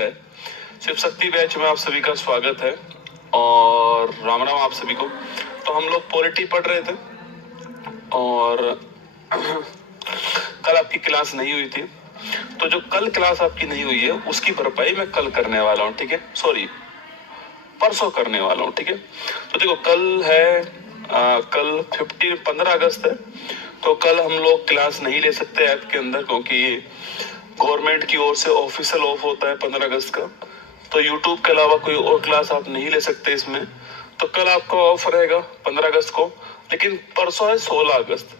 है। शिव शक्ति बैच में आप सभी का स्वागत है और राम राम आप सभी को। तो हम लोग पॉलिटी पढ़ रहे थे और कल आपकी क्लास नहीं हुई थी, तो जो कल क्लास आपकी नहीं हुई है उसकी भरपाई मैं कल करने वाला हूँ, ठीक है। सॉरी, परसों करने वाला हूँ, ठीक है। तो देखो कल है कल 15 अगस्त है, तो कल हम लोग क्लास नहीं ले सकते ऐप के अंदर, क्योंकि गवर्नमेंट की ओर से ऑफिशियल ऑफ होता है 15 अगस्त का। तो यूट्यूब के अलावा कोई और क्लास आप नहीं ले सकते इसमें। तो कल आपका ऑफ रहेगा 15 अगस्त को, लेकिन परसों है 16 अगस्त।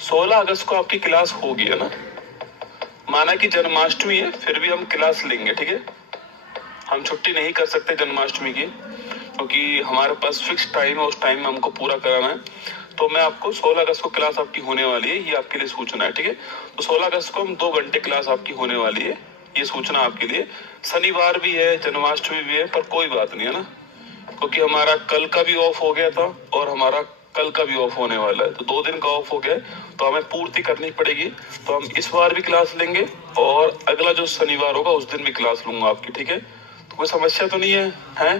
16 अगस्त को आपकी क्लास होगी, है ना। माना कि जन्माष्टमी है, फिर भी हम क्लास लेंगे, ठीक है। हम छुट्टी नहीं कर सकते जन्माष्टमी की, क्योंकि हमारे पास फिक्स टाइम है, उस टाइम में हमको पूरा कराना है। तो मैं आपको 16 अगस्त को क्लास आपकी होने वाली है, ये आपके लिए सूचना है, ठीक है। तो 16 अगस्त को हम 2 घंटे क्लास आपकी होने वाली है, ये सूचना आपके लिए। शनिवार भी है, जन्माष्टमी भी है, पर कोई बात नहीं है ना, क्योंकि हमारा कल का भी ऑफ हो गया था और हमारा कल का भी ऑफ होने वाला है, तो 2 दिन का ऑफ हो गया, तो हमें पूर्ति करनी पड़ेगी। तो हम इस बार भी क्लास लेंगे और अगला जो शनिवार होगा उस दिन भी क्लास लूंगा आपकी, ठीक है। तो कोई समस्या तो नहीं है, हैं?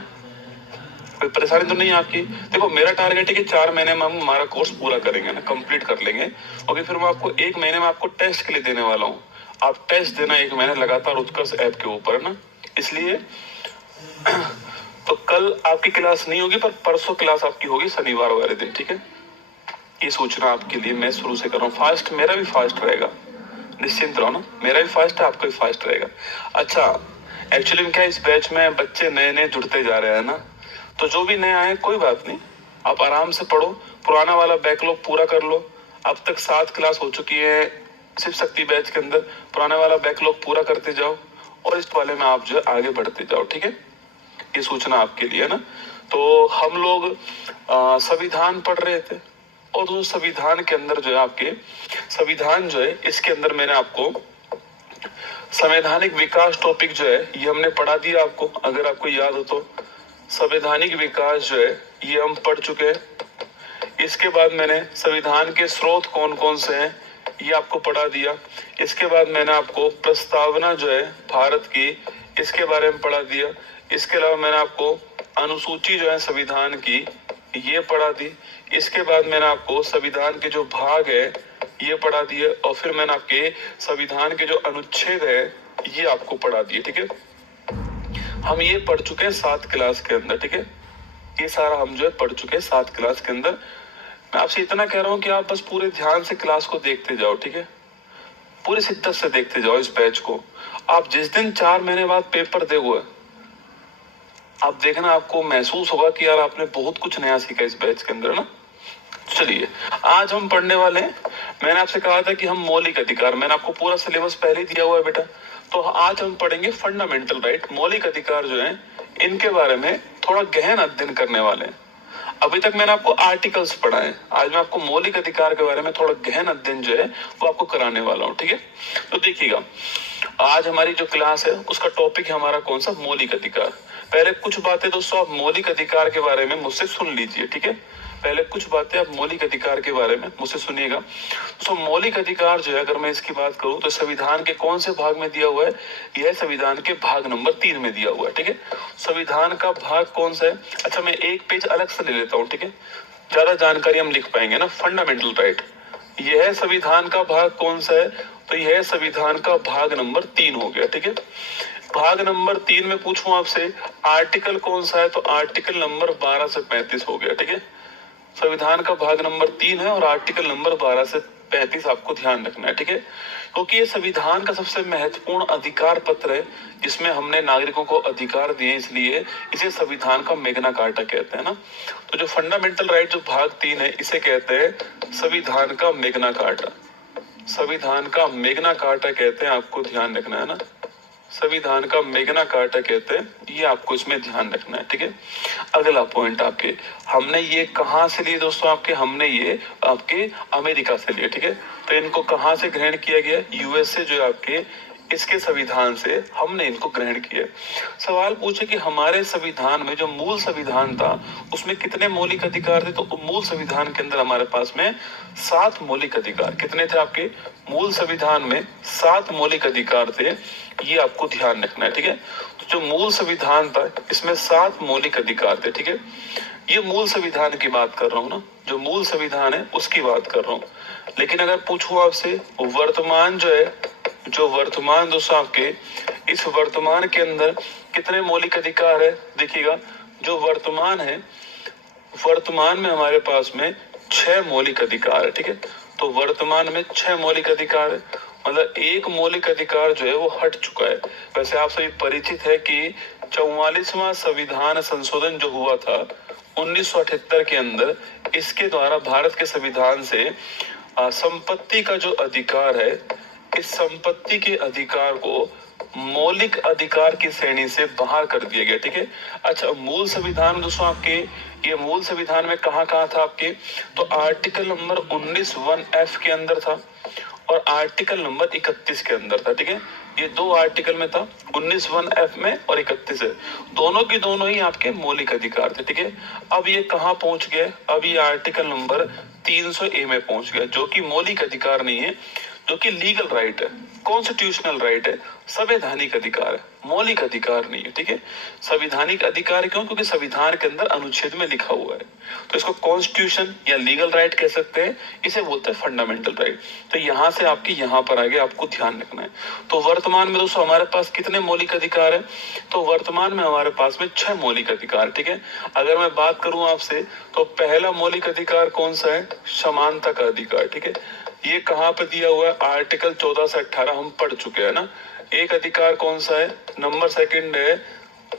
कोई परेशानी तो नहीं है आपकी? देखो मेरा टारगेट है कि 4 महीने में हम हमारा कोर्स पूरा करेंगे ना, कंप्लीट कर लेंगे। और फिर मैं आपको 1 महीने में आपको टेस्ट के लिए देने वाला हूँ। आप टेस्ट देना 1 महीने लगातार उत्कर्ष ऐप के ऊपर, है ना, इसलिए। तो कल आपकी क्लास नहीं होगी, पर परसों क्लास आपकी होगी शनिवार वाले दिन, ठीक है। ये सूचना आपके लिए मैं शुरू से कर रहा हूँ। फास्ट, मेरा भी फास्ट रहेगा, निश्चिंत रहो ना, मेरा भी फास्ट है, आपका भी फास्ट रहेगा। अच्छा, एक्चुअली में क्या, इस बैच में बच्चे नए नए जुड़ते जा रहे हैं ना, तो जो भी नए आए कोई बात नहीं, आप आराम से पढ़ो, पुराना वाला बैकलॉग पूरा कर लो। अब तक 7 क्लास हो चुकी है शिव शक्ति बैच के अंदर, पुराने वाला बैकलॉग पूरा करते जाओ और इस वाले में आप जो है आगे बढ़ते जाओ, ठीक है। ये सूचना आपके लिए, है ना। तो हम लोग संविधान पढ़ रहे थे, और जो संविधान के अंदर जो है आपके संविधान जो है, इसके अंदर मैंने आपको संवैधानिक विकास टॉपिक जो है ये हमने पढ़ा दिया आपको, अगर आपको याद हो तो। संवैधानिक विकास जो है ये हम पढ़ चुके हैं। इसके बाद मैंने संविधान के स्रोत कौन कौन से हैं ये आपको पढ़ा दिया। इसके बाद मैंने आपको प्रस्तावना जो है भारत की, इसके बारे में पढ़ा दिया। इसके अलावा मैंने आपको अनुसूची जो है संविधान की ये पढ़ा दी। इसके बाद मैंने आपको संविधान के जो भाग है ये पढ़ा दिए, और फिर मैंने आपके संविधान के जो अनुच्छेद है ये आपको पढ़ा दिए, ठीक है। हम ये पढ़ चुके हैं 7 क्लास के अंदर, ठीक है। ये सारा हम जो है पढ़ चुके हैं 7 क्लास के अंदर। मैं आपसे इतना कह रहा हूँ कि आप बस पूरे ध्यान से क्लास को देखते जाओ, ठीक है। पूरी शिद्दत से देखते जाओ इस बैच को। आप जिस दिन 4 महीने बाद पेपर दोगे, आप देखना आपको महसूस होगा कि यार आपने बहुत कुछ नया सीखा इस बैच के अंदर ना। चलिए, आज हम पढ़ने वाले हैं, मैंने आपसे कहा था कि हम मौलिक अधिकार, मैंने आपको पूरा सिलेबस पहले ही दिया हुआ है बेटा। तो आज हम पढ़ेंगे फंडामेंटल राइट, मौलिक अधिकार जो है इनके बारे में थोड़ा गहन अध्ययन करने वाले हैं। अभी तक मैंने आपको आर्टिकल्स पढ़ा है, आज मैं आपको मौलिक अधिकार के बारे में थोड़ा गहन अध्ययन जो है वो आपको कराने वाला हूँ, ठीक है। तो देखिएगा, आज हमारी जो क्लास है उसका टॉपिक है हमारा कौन सा, मौलिक अधिकार। पहले कुछ बातें दोस्तों आप मौलिक अधिकार के बारे में मुझसे सुन लीजिए, ठीक है। पहले कुछ बातें आप मौलिक अधिकार के बारे में मुझसे सुनिएगा। तो मौलिक अधिकार जो है, अगर मैं इसकी बात करूं तो संविधान के कौन से भाग में दिया हुआ है, यह संविधान के भाग नंबर 3 में दिया हुआ है, ठीक है। संविधान का भाग कौन सा है, अच्छा मैं एक पेज अलग से ले लेता हूँ, ठीक है, ज्यादा जानकारी हम लिख पाएंगे ना। फंडामेंटल राइट, यह संविधान का भाग कौन सा है, तो यह संविधान का भाग नंबर 3 हो गया, ठीक है। भाग नंबर 3 में पूछूं आपसे आर्टिकल कौन सा है, तो आर्टिकल नंबर 12 से 35 हो गया, ठीक है। संविधान का भाग नंबर 3 है और आर्टिकल नंबर 12 से 35 आपको ध्यान रखना है, ठीक है। क्योंकि ये संविधान का सबसे महत्वपूर्ण अधिकार पत्र है, जिसमें हमने नागरिकों को अधिकार दिए, इसलिए इसे संविधान का मैग्ना कार्टा कहते हैं ना। तो जो फंडामेंटल राइट जो भाग 3 है इसे कहते हैं संविधान का मैग्ना कार्टा। संविधान का मैग्ना कार्टा कहते हैं, आपको ध्यान रखना है ना। संविधान का मैग्ना कार्टा कहते हैं, ये आपको इसमें ध्यान रखना है, ठीक है। अगला पॉइंट आपके, हमने ये कहाँ से लिए दोस्तों, आपके हमने ये आपके अमेरिका से लिए, ठीक है। तो इनको कहाँ से ग्रहण किया गया, यूएस से, जो आपके इसके संविधान से हमने इनको ग्रहण किया। सवाल पूछे कि हमारे संविधान में जो मूल संविधान था उसमें कितने मौलिक अधिकार थे, तो मूल संविधान के अंदर हमारे पास में 7 मौलिक अधिकार। कितने थे आपके मूल संविधान में? 7 मौलिक अधिकार थे, ये आपको ध्यान रखना है, ठीक है। तो जो मूल संविधान था इसमें 7 मौलिक अधिकार थे, ठीक है। ये मूल संविधान की बात कर रहा हूँ ना, जो मूल संविधान है उसकी बात कर रहा हूँ। लेकिन अगर पूछूं आपसे वर्तमान जो है, जो वर्तमान दोस्तों आपके इस वर्तमान के अंदर कितने मौलिक अधिकार है, देखिएगा जो वर्तमान है, वर्तमान में हमारे पास में 6 मौलिक अधिकार है, ठीक है। तो वर्तमान में 6 मौलिक अधिकार है, मतलब एक मौलिक अधिकार जो है वो हट चुका है। वैसे आप सभी परिचित है कि 44वां संविधान संशोधन जो हुआ था 1978 के अंदर, इसके द्वारा भारत के संविधान से संपत्ति का जो अधिकार है, इस संपत्ति के अधिकार को मौलिक अधिकार की श्रेणी से बाहर कर दिया गया, ठीक है। अच्छा, मूल संविधान दोस्तों आपके, ये मूल संविधान में कहाँ कहाँ था आपके, तो आर्टिकल नंबर 19(1)(f) के अंदर था और आर्टिकल नंबर 31 के अंदर था, ठीक है। ये 2 आर्टिकल में था, 19(1)(f) में और 31 है। दोनों की दोनों ही आपके मौलिक अधिकार थे, ठीक है। अब ये कहाँ पहुंच गए, अब ये आर्टिकल नंबर 300A में पहुंच गया, जो कि मौलिक अधिकार नहीं है, जो कि लीगल राइट है, कॉन्स्टिट्यूशनल राइट है, संवैधानिक अधिकार है, मौलिक अधिकार नहीं है, ठीक है। संवैधानिक अधिकार क्यों? क्योंकि संविधान के अंदर अनुच्छेद में लिखा हुआ है, तो इसको कॉन्स्टिट्यूशन या लीगल राइट कह सकते हैं, इसे बोलते हैं फंडामेंटल राइट। तो यहाँ से आपकी यहाँ पर आगे आपको ध्यान रखना है। तो वर्तमान में दोस्तों हमारे पास कितने मौलिक अधिकार है, तो वर्तमान में हमारे पास में 6 मौलिक अधिकार, ठीक है। अगर मैं बात करूं आपसे तो पहला मौलिक अधिकार कौन सा है, समानता का अधिकार, ठीक है। ये कहाँ पे दिया हुआ है, आर्टिकल 14 से 18 हम पढ़ चुके हैं ना। एक अधिकार कौन सा है, नंबर सेकंड है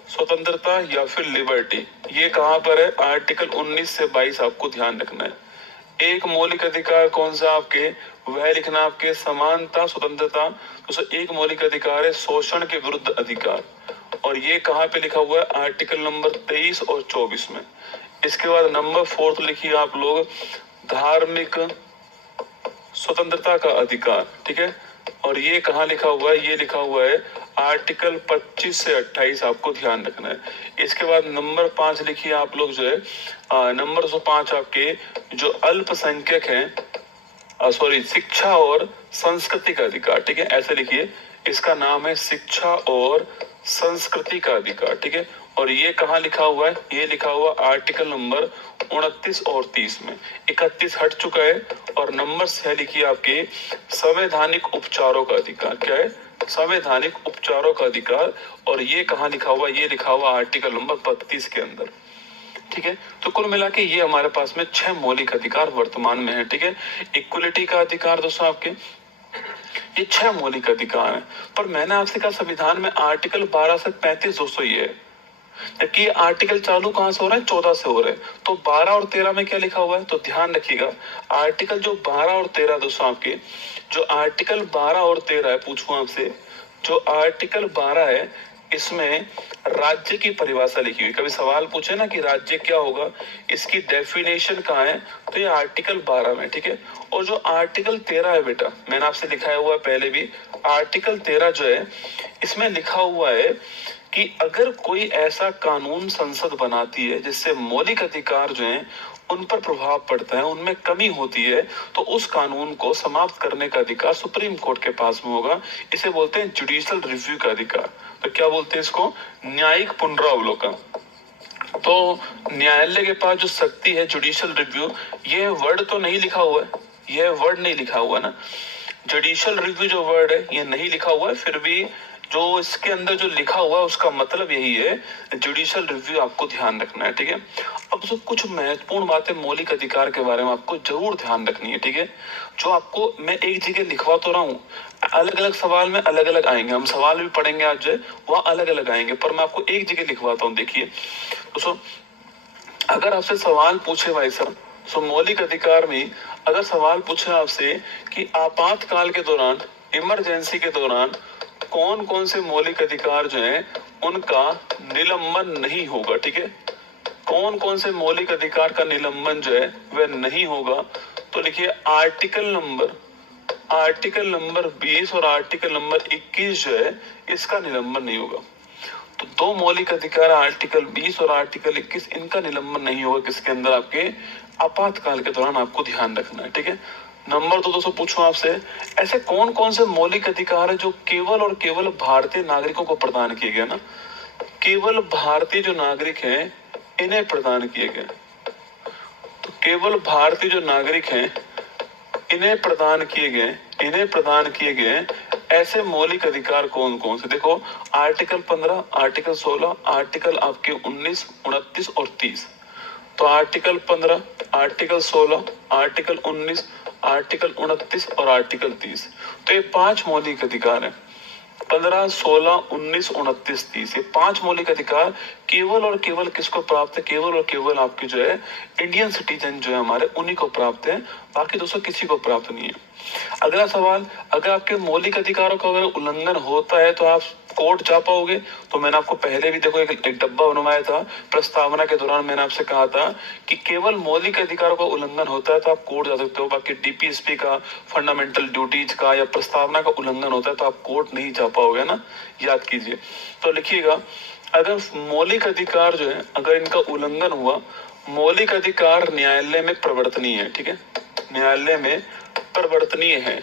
स्वतंत्रता या फिर लिबर्टी, ये कहाँ पर है, आर्टिकल 19 से 22 आपको ध्यान रखना है। एक मौलिक अधिकार कौन सा आपके, वह लिखना आपके समानता स्वतंत्रता। तो एक मौलिक अधिकार है शोषण के विरुद्ध अधिकार, और ये कहाँ पे लिखा हुआ है, आर्टिकल नंबर 23 और 24 में। इसके बाद नंबर 4 लिखिए आप लोग, धार्मिक स्वतंत्रता का अधिकार, ठीक है। और ये कहाँ लिखा हुआ है, ये लिखा हुआ है आर्टिकल 25 से 28, आपको ध्यान रखना है। इसके बाद नंबर 5 लिखिए आप लोग, जो है नंबर 5 आपके जो अल्पसंख्यक हैं, सॉरी, शिक्षा और संस्कृति का अधिकार, ठीक है, ऐसे लिखिए। इसका नाम है शिक्षा और संस्कृति का अधिकार, ठीक है। और ये कहाँ लिखा हुआ है, ये लिखा हुआ आर्टिकल नंबर 29 और 30 में। 31 हट चुका है, और नंबर 6 लिखिए आपके संवैधानिक उपचारों का अधिकार। क्या है, संवैधानिक उपचारों का अधिकार, और ये कहाँ लिखा हुआ, ये लिखा हुआ आर्टिकल नंबर 32 के अंदर, ठीक है। तो कुल मिला के ये हमारे पास में 6 मौलिक अधिकार वर्तमान में है, ठीक है। इक्वलिटी का अधिकार दोस्तों आपके, ये 6 मौलिक अधिकार हैं। पर मैंने आपसे कहा संविधान में आर्टिकल 12 से 35 दोस्तों ये है, जबकि आर्टिकल चालू कहाँ से हो रहा है, 14 से हो रहे हैं। तो 12 और 13 में क्या लिखा हुआ है, तो ध्यान रखिएगा। आर्टिकल जो 12 और 13 दोस्तों आपके, जो आर्टिकल 12 और 13 है, पूछूं आपसे, जो आर्टिकल 12 है इसमें राज्य की परिभाषा लिखी हुई। कभी सवाल पूछे ना कि राज्य क्या होगा, इसकी डेफिनेशन कहाँ है, तो ये आर्टिकल 12 में, ठीक है। और जो आर्टिकल 13 है बेटा, मैंने आपसे लिखाया हुआ है पहले भी, आर्टिकल 13 जो है इसमें लिखा हुआ है कि अगर कोई ऐसा कानून संसद बनाती है जिससे मौलिक अधिकार जो हैं उन पर प्रभाव पड़ता है, उनमें कमी होती है, तो उस कानून को समाप्त करने का अधिकार सुप्रीम कोर्ट के पास में होगा। इसे बोलते हैं जुडिशियल रिव्यू का अधिकार। तो क्या बोलते हैं इसको, न्यायिक पुनरावलोकन। तो न्यायालय के पास जो शक्ति है जुडिशियल रिव्यू, ये वर्ड तो नहीं लिखा हुआ है, यह वर्ड नहीं लिखा हुआ ना, जुडिशियल रिव्यू जो वर्ड है ये नहीं लिखा हुआ है, फिर भी जो इसके अंदर जो लिखा हुआ है उसका मतलब यही है, जुडिशियल रिव्यू आपको ध्यान रखना है, ठीक है। अब जो कुछ महत्वपूर्ण बातें मौलिक अधिकार के बारे में आपको जरूर ध्यान रखनी है, ठीक है। जो आपको मैं एक जगह लिखवा तो रहा हूँ, अलग अलग सवाल में अलग अलग आएंगे, हम सवाल भी पढ़ेंगे आज जो है वह अलग अलग आएंगे, पर मैं आपको एक जगह लिखवाता हूँ। देखिए दोस्तों, अगर आपसे सवाल पूछे भाई साहब, सो मौलिक अधिकार में अगर सवाल पूछे आपसे कि आपातकाल के दौरान, इमरजेंसी के दौरान कौन कौन से मौलिक अधिकार जो हैं उनका निलंबन नहीं होगा, ठीक है, कौन कौन से मौलिक अधिकार का निलंबन जो है वह नहीं होगा, तो लिखिए आर्टिकल नंबर आर्टिकल नंबर 20 और आर्टिकल नंबर 21 जो है इसका निलंबन नहीं होगा। तो दो मौलिक अधिकार आर्टिकल 20 और आर्टिकल 21 इनका निलंबन नहीं होगा किसके अंदर, आपके आपातकाल के दौरान, आपको ध्यान रखना है। ठीक है। नंबर 2 दोस्तों पूछूं आपसे, ऐसे कौन कौन से मौलिक अधिकार है जो केवल और केवल भारतीय नागरिकों को प्रदान किए गए ना, केवल भारतीय जो नागरिक हैं इन्हें प्रदान किए गए। तो केवल भारतीय जो नागरिक हैं इन्हें प्रदान किए गए, इन्हें प्रदान किए गए ऐसे मौलिक अधिकार कौन कौन से, देखो आर्टिकल 15, आर्टिकल 16, आर्टिकल आपके 19, 29 और 30। तो आर्टिकल 15, आर्टिकल 16, आर्टिकल 19, आर्टिकल 29 और आर्टिकल 30। तो ये 5 मौलिक अधिकार हैं। 15, 16, 19, 29, 30, ये 5 मौलिक अधिकार केवल और केवल किसको प्राप्त है, केवल और केवल आपके जो है इंडियन सिटीजन जो है हमारे, उन्हीं को प्राप्त है, बाकी दोस्तों किसी को प्राप्त नहीं है। अगला सवाल, अगर आपके मौलिक अधिकारों का अगर उल्लंघन होता है तो आप कोर्ट जा पाओगे? तो मैंने आपको पहले भी देखो एक डब्बा बनवाया था, प्रस्तावना के दौरान मैंने आपसे कहा था कि केवल मौलिक अधिकारों का उल्लंघन होता है तो आप कोर्ट जा सकते हो, बाकी डीपीएसपी का, फंडामेंटल ड्यूटीज का या प्रस्तावना का उल्लंघन होता है तो आप कोर्ट नहीं जा पाओगे ना, याद कीजिए। तो लिखिएगा, अगर मौलिक अधिकार जो है अगर इनका उल्लंघन हुआ, मौलिक अधिकार न्यायालय में प्रवर्तनीय है। ठीक है, न्यायालय में परिवर्तनीय है।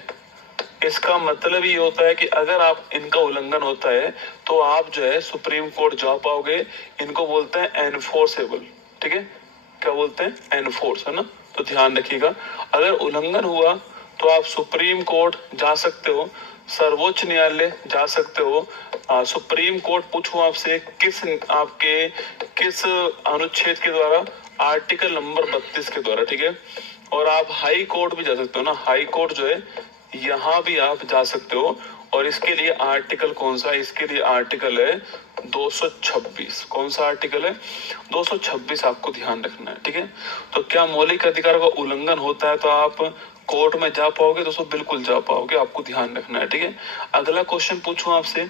इसका मतलब ये होता है कि अगर आप इनका उल्लंघन होता है तो आप जो है सुप्रीम कोर्ट जा पाओगे। इनको बोलते हैं एनफोर्सेबल। ठीक है, क्या बोलते हैं, एनफोर्स, है ना। तो ध्यान रखिएगा, अगर उल्लंघन हुआ तो आप सुप्रीम कोर्ट जा सकते हो, सर्वोच्च न्यायालय जा सकते हो। सुप्रीम कोर्ट पूछूं आपसे किस आपके किस अनुच्छेद के द्वारा, आर्टिकल नंबर 32 के द्वारा। ठीक है, और आप हाई कोर्ट भी जा सकते हो ना, हाई कोर्ट जो है यहाँ भी आप जा सकते हो। और इसके लिए आर्टिकल कौन सा है, इसके लिए आर्टिकल है 226। कौन सा आर्टिकल है, 226, आपको ध्यान रखना है। ठीक है, तो क्या मौलिक अधिकारों का उल्लंघन होता है तो आप कोर्ट में जा पाओगे? दोस्तों बिल्कुल जा पाओगे, आपको ध्यान रखना है। ठीक है, अगला क्वेश्चन पूछूं आपसे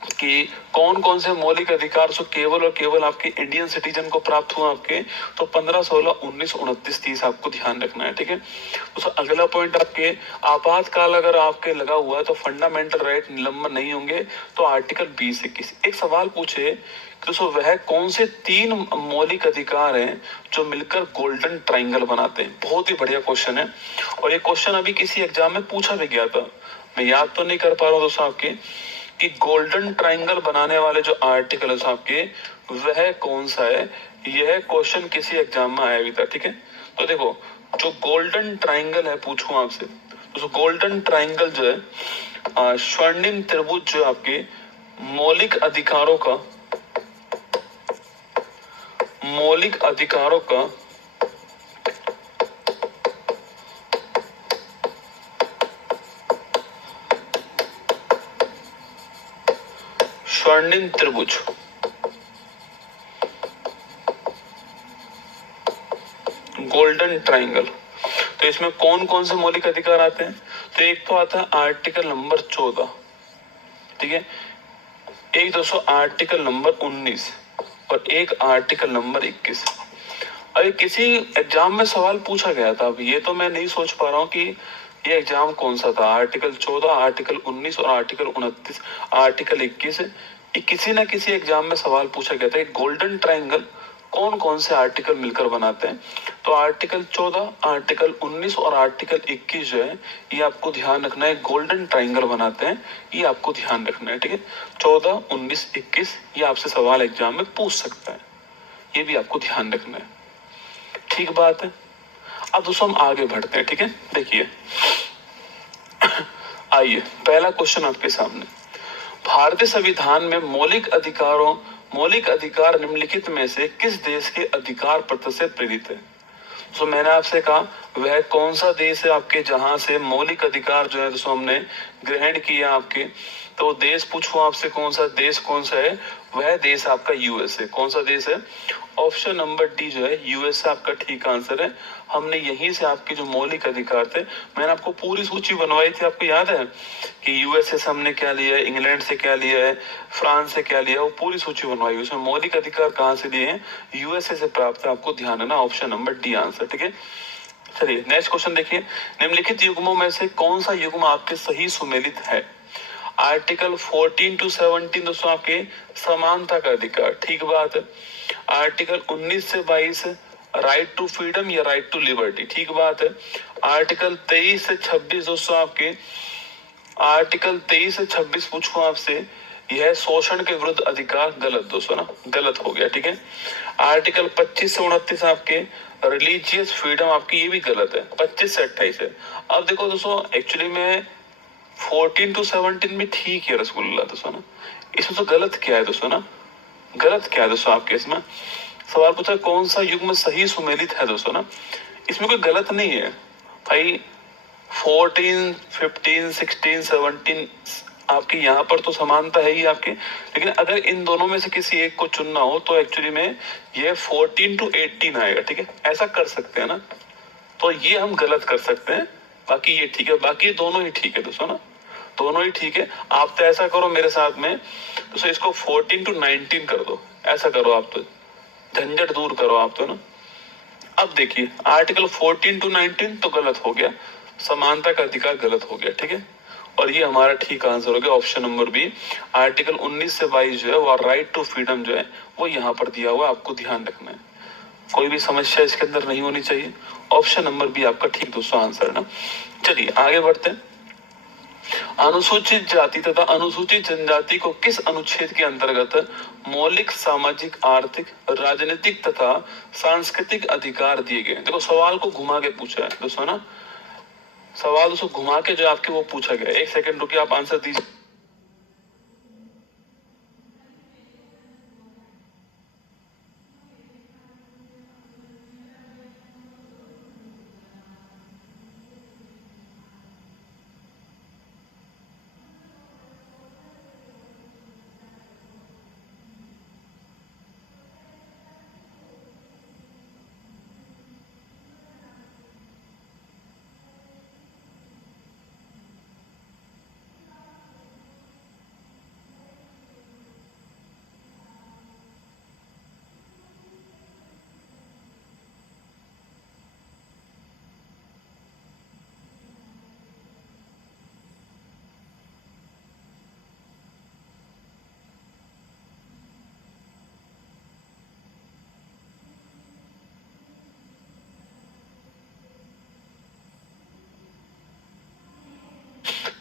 कि कौन कौन से मौलिक अधिकार जो केवल और केवल आपके इंडियन सिटीजन को प्राप्त हुआ आपके, तो 15, 16, 19, 29, 30 आपको ध्यान रखना है। ठीक है, तो अगला पॉइंट आपके, आपातकाल अगर आपके लगा हुआ है तो फंडामेंटल राइट निलंबन नहीं होंगे। तो आर्टिकल 20, 21। एक सवाल पूछे दोस्तों, वह कौन से 3 मौलिक अधिकार हैं जो मिलकर गोल्डन ट्राइंगल बनाते हैं? बहुत ही बढ़िया क्वेश्चन है, और ये क्वेश्चन अभी किसी एग्जाम में पूछा भी गया था। मैं याद तो नहीं कर पा रहा हूँ दोस्तों आपके कि गोल्डन ट्राइंगल बनाने वाले जो आर्टिकल है आपके, वह कौन सा है। यह क्वेश्चन किसी एग्जाम में आया भी था। ठीक है, तो देखो जो गोल्डन ट्राइंगल है, पूछूं आपसे तो गोल्डन ट्राइंगल जो है स्वर्णिम त्रिभुज जो आपके मौलिक अधिकारों का, मौलिक अधिकारों का स्वर्णिम त्रिभुज, गोल्डन ट्राइंगल। तो इसमें कौन कौन से मौलिक अधिकार आते हैं? तो एक तो आता है आर्टिकल नंबर 14। ठीक है, एक दोस्तों आर्टिकल नंबर 19 और एक आर्टिकल नंबर 21। अरे किसी एग्जाम में सवाल पूछा गया था, अब ये तो मैं नहीं सोच पा रहा हूँ कि ये एग्जाम कौन सा था। आर्टिकल 14, आर्टिकल 19 और आर्टिकल 29, आर्टिकल 21, ये किसी ना किसी एग्जाम में सवाल पूछा गया था। गोल्डन ट्राइंगल कौन कौन से आर्टिकल मिलकर बनाते हैं? तो आर्टिकल 14, आर्टिकल 19 और आर्टिकल 21 जो है ये आपको ध्यान रखना है, गोल्डन ट्राइंगल बनाते हैं, ये आपको ध्यान रखना है। ठीक है, 14, 19, 21 ये आपसे सवाल एग्जाम में पूछ सकता है, ये भी आपको ध्यान रखना है। ठीक बात है, अब दोस्तों हम आगे बढ़ते हैं। ठीक है, देखिए आइए पहला क्वेश्चन आपके सामने, भारतीय संविधान में मौलिक अधिकार निम्नलिखित में से किस देश के अधिकार पत्र से प्रेरित है? तो मैंने आपसे कहा वह कौन सा देश है आपके जहां से मौलिक अधिकार जो है दोस्तों हमने ग्रहण किया आपके। तो देश पूछूं आपसे कौन सा देश, कौन सा है वह देश आपका यूएसए। कौन सा देश है? ऑप्शन नंबर डी जो है यूएसए आपका ठीक आंसर है। हमने यहीं से आपके जो मौलिक अधिकार थे, मैंने आपको पूरी सूची बनवाई थी, आपको याद है कि यूएसए से हमने क्या लिया है, इंग्लैंड से क्या लिया है, फ्रांस से क्या लिया है, वो पूरी सूची बनवाई। उसमें मौलिक अधिकार कहाँ से लिए हैं? यूएसए से प्राप्त है, आपको ध्यान है ना, ऑप्शन नंबर डी आंसर। ठीक है, चलिए नेक्स्ट क्वेश्चन देखिए, निम्नलिखित युग्मों में से कौन सा युग्म आपके सही सुमेलित है? आर्टिकल 14 टू 17 दोस्तों आपके समानता का अधिकार, ठीक बात है। आर्टिकल 19 से 22 राइट टू फ्रीडम या राइट टू लिबर्टी, ठीक बात है। आर्टिकल 23 से 26 दोस्तों आपके, आर्टिकल 23 से 26 पूछूं आपसे, यह शोषण के विरुद्ध अधिकार, गलत दोस्तों ना, गलत हो गया, ठीक है। आर्टिकल 25 से 29 आपके रिलीजियस फ्रीडम आपकी, ये भी गलत है। 25 से 28 है। अब देखो दोस्तों, एक्चुअली में 14 टू 17 में ठीक है रसगुल्ला दोस्तों ना, इसमें तो गलत क्या है दोस्तों ना, गलत क्या है दोस्तों आपके इसमें? सवाल पूछा कौन सा युग्म सही सुमेलित है दोस्तों ना, इसमें कोई गलत नहीं है भाई। 14, 15, 16, 17 आपकी यहाँ पर तो समानता है ही आपके, लेकिन अगर इन दोनों में से किसी एक को चुनना हो तो एक्चुअली में ये 14 टू 18 आएगा, ठीक है, ऐसा कर सकते हैं ना, तो ये हम गलत कर सकते हैं। बाकी ये ठीक है, बाकी दोनों ही ठीक है दोस्तों ना, दोनों ही ठीक है। आप तो ऐसा करो मेरे साथ में दोस्तों, इसको 14 टू 19 कर दो, ऐसा करो आप तो, झंझट दूर करो आप तो ना। अब देखिए आर्टिकल 14 टू 19 तो गलत हो गया, समानता का अधिकार गलत हो गया, ठीक है, और ये हमारा ठीक आंसर हो गया ऑप्शन नंबर बी। आर्टिकल 19 से 22 जो है वो राइट टू फ्रीडम जो है वो यहाँ पर दिया हुआ, आपको ध्यान रखना है, कोई भी समस्या इसके अंदर नहीं होनी चाहिए। ऑप्शन नंबर बी आपका ठीक दोस्तों आंसर है ना। चलिए आगे बढ़ते हैं। अनुसूचित जाति तथा अनुसूचित जनजाति को किस अनुच्छेद के अंतर्गत मौलिक सामाजिक आर्थिक राजनीतिक तथा सांस्कृतिक अधिकार दिए गए? देखो सवाल को घुमा के पूछा है दोस्तों ना, सवाल दोस्तों घुमा के जो आपके वो पूछा गया। एक सेकंड रुकिए, आप आंसर दीजिए।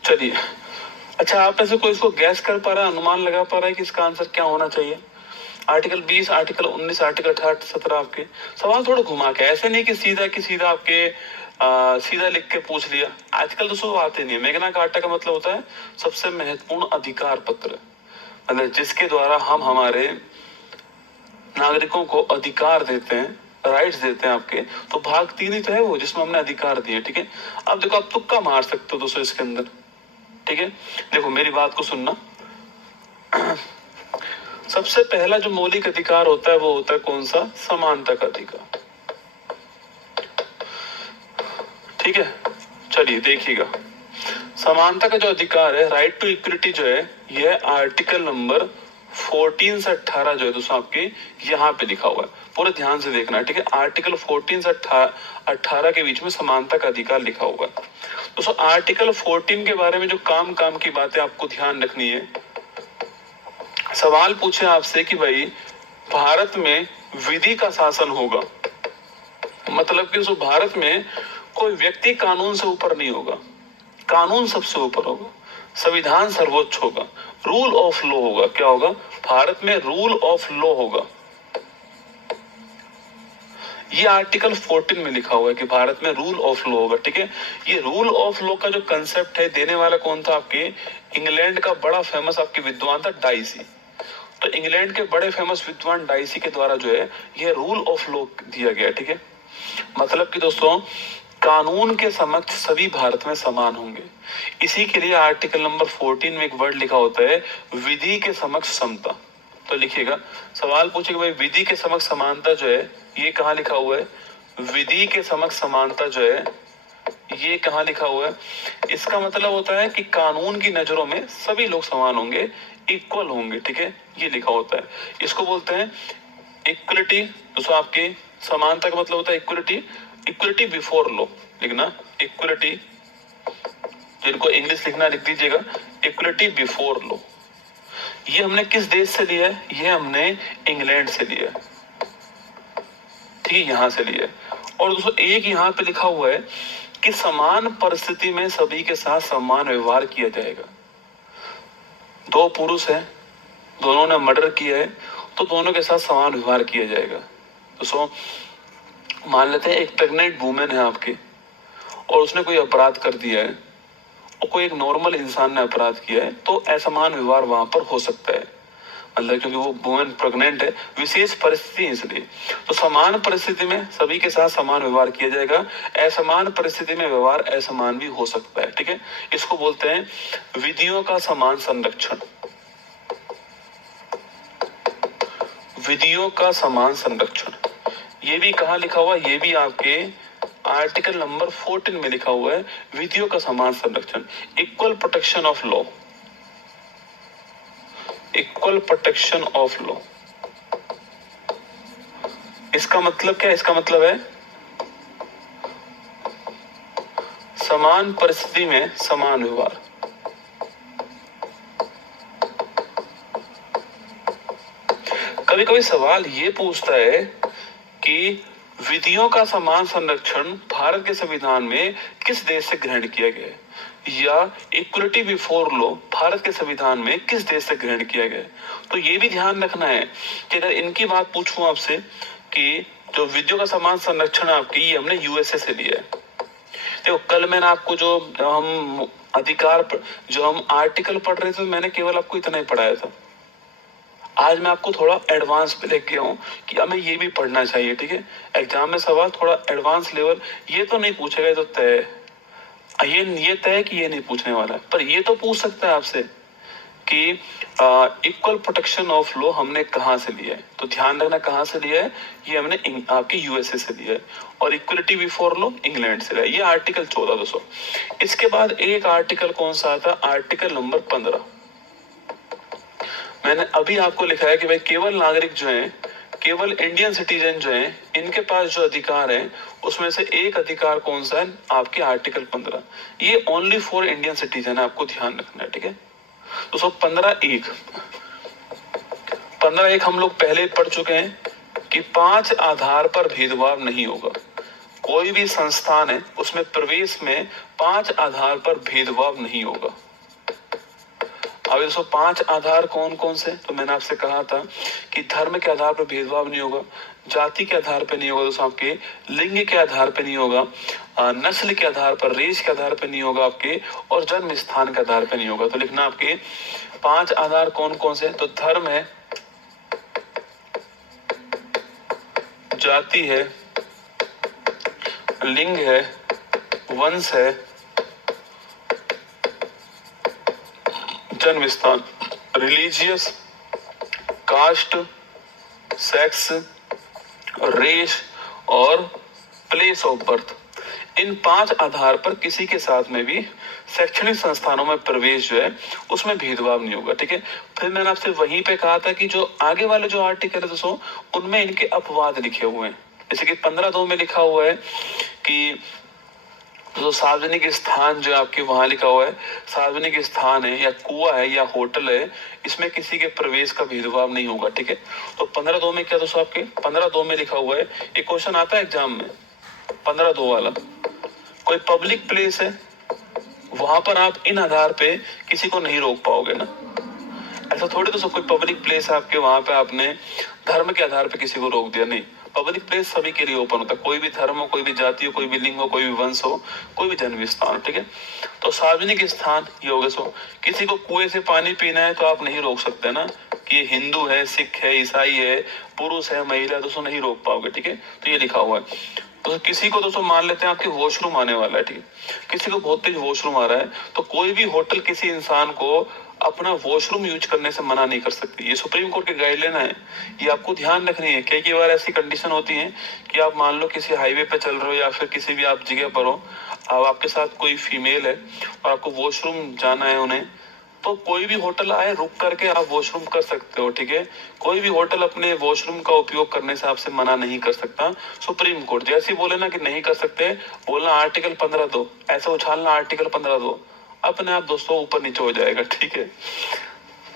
चलिए, अच्छा आप में से कोई इसको गैस कर पा रहा है, अनुमान लगा पा रहा है कि इसका आंसर क्या होना चाहिए? आर्टिकल 20, आर्टिकल 19, आर्टिकल 18, 17 आपके सवाल थोड़ा घुमा के, ऐसे नहीं कि सीधा आपके सीधा लिख के पूछ लिया। आजकल दोस्तों आते नहीं है। मैग्ना कार्टा का मतलब होता है सबसे महत्वपूर्ण अधिकार पत्र, मतलब जिसके द्वारा हम हमारे नागरिकों को अधिकार देते हैं, राइट्स देते हैं आपके। तो भाग 3 ही तो है वो जिसमें हमने अधिकार दिए, ठीक है। अब देखो आप तुक्का मार सकते हो दोस्तों इसके अंदर, ठीक है। देखो मेरी बात को सुनना, सबसे पहला जो मौलिक अधिकार होता है वो होता है कौन सा? समानता का अधिकार, ठीक है। चलिए देखिएगा, समानता का जो अधिकार है, राइट टू इक्विटी जो है, यह आर्टिकल नंबर 14 से 18 जो है दोस्तों आपके यहाँ पे लिखा हुआ है, पूरे ध्यान से देखना है, ठीक है। आर्टिकल 14 से 18 के बीच में समानता का अधिकार लिखा हुआ है दोस्तों। आर्टिकल 14 के बारे में जो काम काम की बातें आपको ध्यान रखनी है। सवाल पूछे आपसे कि भाई भारत में विधि का शासन होगा, मतलब कि उस भारत में कोई व्यक्ति कानून से ऊपर नहीं होगा, कानून सबसे ऊपर होगा, संविधान सर्वोच्च होगा, रूल ऑफ लॉ होगा। क्या होगा? भारत में रूल ऑफ लॉ होगा। ये आर्टिकल 14 में लिखा हुआ है कि भारत में रूल ऑफ लॉ होगा, ठीक है। ये रूल ऑफ लॉ का जो कंसेप्ट है, देने वाला कौन था? आपके इंग्लैंड का बड़ा फेमस आपके विद्वान था डाइसी। तो इंग्लैंड के बड़े फेमस विद्वान डाइसी के द्वारा जो है ये रूल ऑफ लॉ दिया गया, ठीक है। मतलब कि दोस्तों कानून के समक्ष सभी भारत में समान होंगे। इसी के लिए आर्टिकल नंबर 14 में एक वर्ड लिखा होता है, विधि के समक्ष समता। तो लिखिएगा, सवाल पूछेगा भाई विधि के समक्ष समानता जो है ये कहाँ लिखा हुआ है? विधि के समक्ष समानता जो है ये कहाँ लिखा हुआ है? इसका मतलब होता है कि कानून की नजरों में सभी लोग समान होंगे, इक्वल होंगे, ठीक है। ये लिखा होता है, इसको बोलते हैं इक्वलिटी। दोस्तों आपके समानता का मतलब होता है इक्वलिटी, इक्वलिटी बिफोर लॉ लिखना, इक्वलिटी, जिनको इंग्लिश लिखना लिख दीजिएगा, इक्वलिटी बिफोर लॉ। ये हमने किस देश से लिया है? ये हमने इंग्लैंड से लिया है, ठीक है, यहां से लिया है। और दोस्तों एक यहाँ पे लिखा हुआ है कि समान परिस्थिति में सभी के साथ समान व्यवहार किया जाएगा। दो पुरुष हैं, दोनों ने मर्डर किया है, तो दोनों के साथ समान व्यवहार किया जाएगा। दोस्तों मान लेते हैं एक प्रेग्नेंट वुमेन है आपकी, और उसने कोई अपराध कर दिया है, और कोई एक नॉर्मल इंसान ने अपराध किया है, तो असमान व्यवहार वहां पर हो सकता है, मतलब क्योंकि वो वुमेन प्रेग्नेंट है, विशेष परिस्थिति इसलिए। तो समान परिस्थिति में सभी के साथ समान व्यवहार किया जाएगा, असमान परिस्थिति में व्यवहार असमान भी हो सकता है, ठीक है। इसको बोलते हैं विधियों का समान संरक्षण, विधियों का समान संरक्षण। ये भी कहाँ लिखा हुआ? ये भी आपके आर्टिकल नंबर 14 में लिखा हुआ है, विधियों का समान संरक्षण, equal protection of law, equal protection of law. इसका मतलब क्या है? इसका मतलब है समान परिस्थिति में समान व्यवहार। कभी कभी सवाल ये पूछता है कि विधियों का समान संरक्षण भारत के संविधान में किस देश से ग्रहण किया गया है, या इक्वलिटी बिफोर लॉ भारत के संविधान में किस देश से ग्रहण किया गया है। तो ये भी ध्यान रखना है कि अगर इनकी बात पूछूं आपसे कि जो विधियों का समान संरक्षण आपकी, ये हमने यूएसए से लिया है। देखो कल मैंने आपको जो हम अधिकार, जो हम आर्टिकल पढ़ रहे थे, मैंने केवल आपको इतना ही पढ़ाया था। आज मैं आपको थोड़ा एडवांस पे लेके आऊं कि हमें ये भी पढ़ना चाहिए, ठीक है। एग्जाम में सवाल थोड़ा एडवांस लेवल, ये तो नहीं पूछेगा तो तय, ये तय है कि ये नहीं पूछने वाला है, पर ये तो पूछ सकता है आपसे कि इक्वल प्रोटेक्शन ऑफ लॉ हमने कहां से लिया है। तो ध्यान रखना कहां से लिया है, ये हमने आपके यूएसए से लिया है, और इक्वलिटी बिफोर लॉ इंग्लैंड से लिया है। ये आर्टिकल 14 दोस्तों। इसके बाद एक आर्टिकल कौन सा आता? Article number 15। मैंने अभी आपको लिखा है कि भाई केवल नागरिक जो है, केवल इंडियन सिटीजन जो है, इनके पास जो अधिकार है उसमें से एक अधिकार कौन सा है? आपके आर्टिकल 15। ये ओनली फॉर इंडियन सिटीजन है, आपको ध्यान रखना है, ठीक है। तो सब 15(1) हम लोग पहले पढ़ चुके हैं कि 5 आधार पर भेदभाव नहीं होगा। कोई भी संस्थान है उसमें प्रवेश में 5 आधार पर भेदभाव नहीं होगा। अब 105 आधार कौन कौन से? तो मैंने आपसे कहा था कि धर्म के आधार पर भेदभाव नहीं होगा, जाति के आधार पर नहीं होगा दोस्तों, आपके लिंग के आधार पर नहीं होगा, नस्ल के आधार पर, रेस के आधार पर नहीं होगा आपके, और जन्म स्थान के आधार पर नहीं होगा। तो लिखना आपके 5 आधार कौन कौन से? तो धर्म है, जाति है, लिंग है, वंश है, जन्म स्थान, रिलीजियस, कास्ट, सेक्स, रेस और प्लेस ऑफ बर्थ। इन 5 आधार पर किसी के साथ में भी शैक्षणिक संस्थानों में प्रवेश जो है उसमें भेदभाव नहीं होगा, ठीक है। फिर मैंने आपसे वहीं पे कहा था कि जो आगे वाले जो आर्टिकल है दोस्तों, उनमें इनके अपवाद लिखे हुए हैं। जैसे कि 15(2) में लिखा हुआ है कि जो सार्वजनिक स्थान जो आपके वहां लिखा हुआ है, सार्वजनिक स्थान है या कुआं है या होटल है, इसमें किसी के प्रवेश का भेदभाव नहीं होगा, ठीक है। तो 15(2) में क्या दोस्तों, आपके 15(2) में लिखा हुआ है, एक क्वेश्चन आता है एग्जाम में 15(2) वाला, कोई पब्लिक प्लेस है, वहां पर आप इन आधार पे किसी को नहीं रोक पाओगे ना। ऐसा थोड़ी दोस्तों कोई पब्लिक प्लेस है आपके, वहां पे आपने धर्म के आधार पे किसी को रोक दिया, नहीं। पब्लिक प्लेस सभी के लिए ओपन होता है, कोई भी धर्म हो, कोई भी जाति हो, कोई भी लिंग हो, कोई भी वंश हो, कोई भी जन्म स्थान हो, ठीक है। तो सार्वजनिक स्थान ये हो गए। सो किसी को कुएं से पानी पीना है तो आप नहीं रोक सकते ना, कि ये हिंदू है, सिख है, ईसाई है, पुरुष है, महिला है, दोस्तों नहीं रोक पाओगे, ठीक है। तो ये लिखा हुआ है। तो किसी को दोस्तों मान लेते हैं आपके वॉशरूम आने वाला है, ठीक है, किसी को बहुत तेज वॉशरूम आ रहा है, तो कोई भी होटल किसी इंसान को अपना वॉशरूम यूज करने से मना नहीं कर सकती। ये सुप्रीम कोर्ट की गाइडलाइन है, ये आपको ध्यान रखनी है। कई बार ऐसी कंडीशन होती है कि आप मान लो किसी हाईवे पे चल रहे हो या फिर किसी भी आप जगह पर हो, अब आपके साथ कोई फीमेल है और आपको वॉशरूम जाना है उन्हें, तो कोई भी होटल आए रुक करके आप वॉशरूम कर सकते हो, ठीक है। कोई भी होटल अपने वॉशरूम का उपयोग करने से आपसे मना नहीं कर सकता। सुप्रीम कोर्ट जैसे ही बोले ना कि नहीं कर सकते, बोलना आर्टिकल 15 दो, ऐसा उछालना आर्टिकल 15 दो, अपने आप दोस्तों ऊपर नीचे हो जाएगा, ठीक है।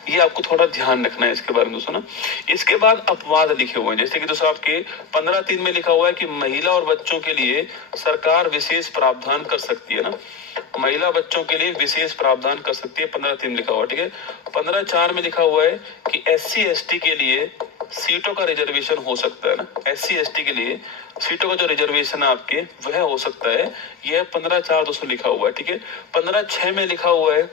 ये आपको थोड़ा ध्यान रखना है इसके बारे में दोस्तों ना। इसके बाद अपवाद लिखे हुए हैं, जैसे कि दोस्तों आपके 15(3) में लिखा हुआ है कि महिला और बच्चों के लिए सरकार विशेष प्रावधान कर सकती है ना, महिला बच्चों के लिए विशेष प्रावधान कर सकती है, 15(3) लिखा हुआ है, ठीक है। 15(4) में लिखा हुआ है कि SC ST के लिए सीटों का रिजर्वेशन हो सकता है ना, SC ST के लिए सीटों का जो रिजर्वेशन है आपके वह हो सकता है, यह 15(4) दोस्तों लिखा हुआ है, ठीक है। 15(6) में लिखा हुआ है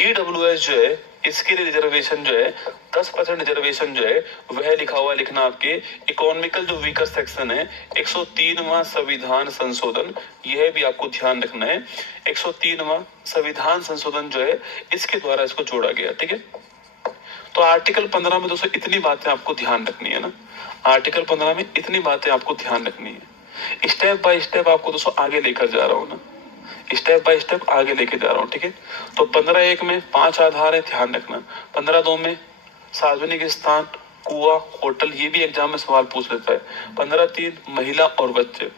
EWS जो है इसके लिए रिजर्वेशन जो है 10% रिजर्वेशन जो है वह लिखा हुआ है, लिखना आपके इकोनॉमिकल जो वीकर सेक्शन है 103वां संविधान संशोधन, यह भी आपको ध्यान रखना है। 103वां संविधान संशोधन जो है इसके द्वारा इसको जोड़ा गया, ठीक है। तो आर्टिकल 15 में दोस्तों इतनी बातें आपको ध्यान रखनी है ना, आर्टिकल 15 में इतनी बातें आपको ध्यान रखनी है। स्टेप बाय स्टेप आपको दोस्तों आगे लेकर जा रहा हूँ ना, स्टेप बाय स्टेप आगे लेके जा रहा हूँ, ठीक है। तो 15(1) में 5 आधार है, ध्यान रखना। 15(2) में सार्वजनिक स्थान, कुआं, होटल, ये भी एग्जाम में सवाल पूछ लेता है। 15(3) महिला और बच्चे।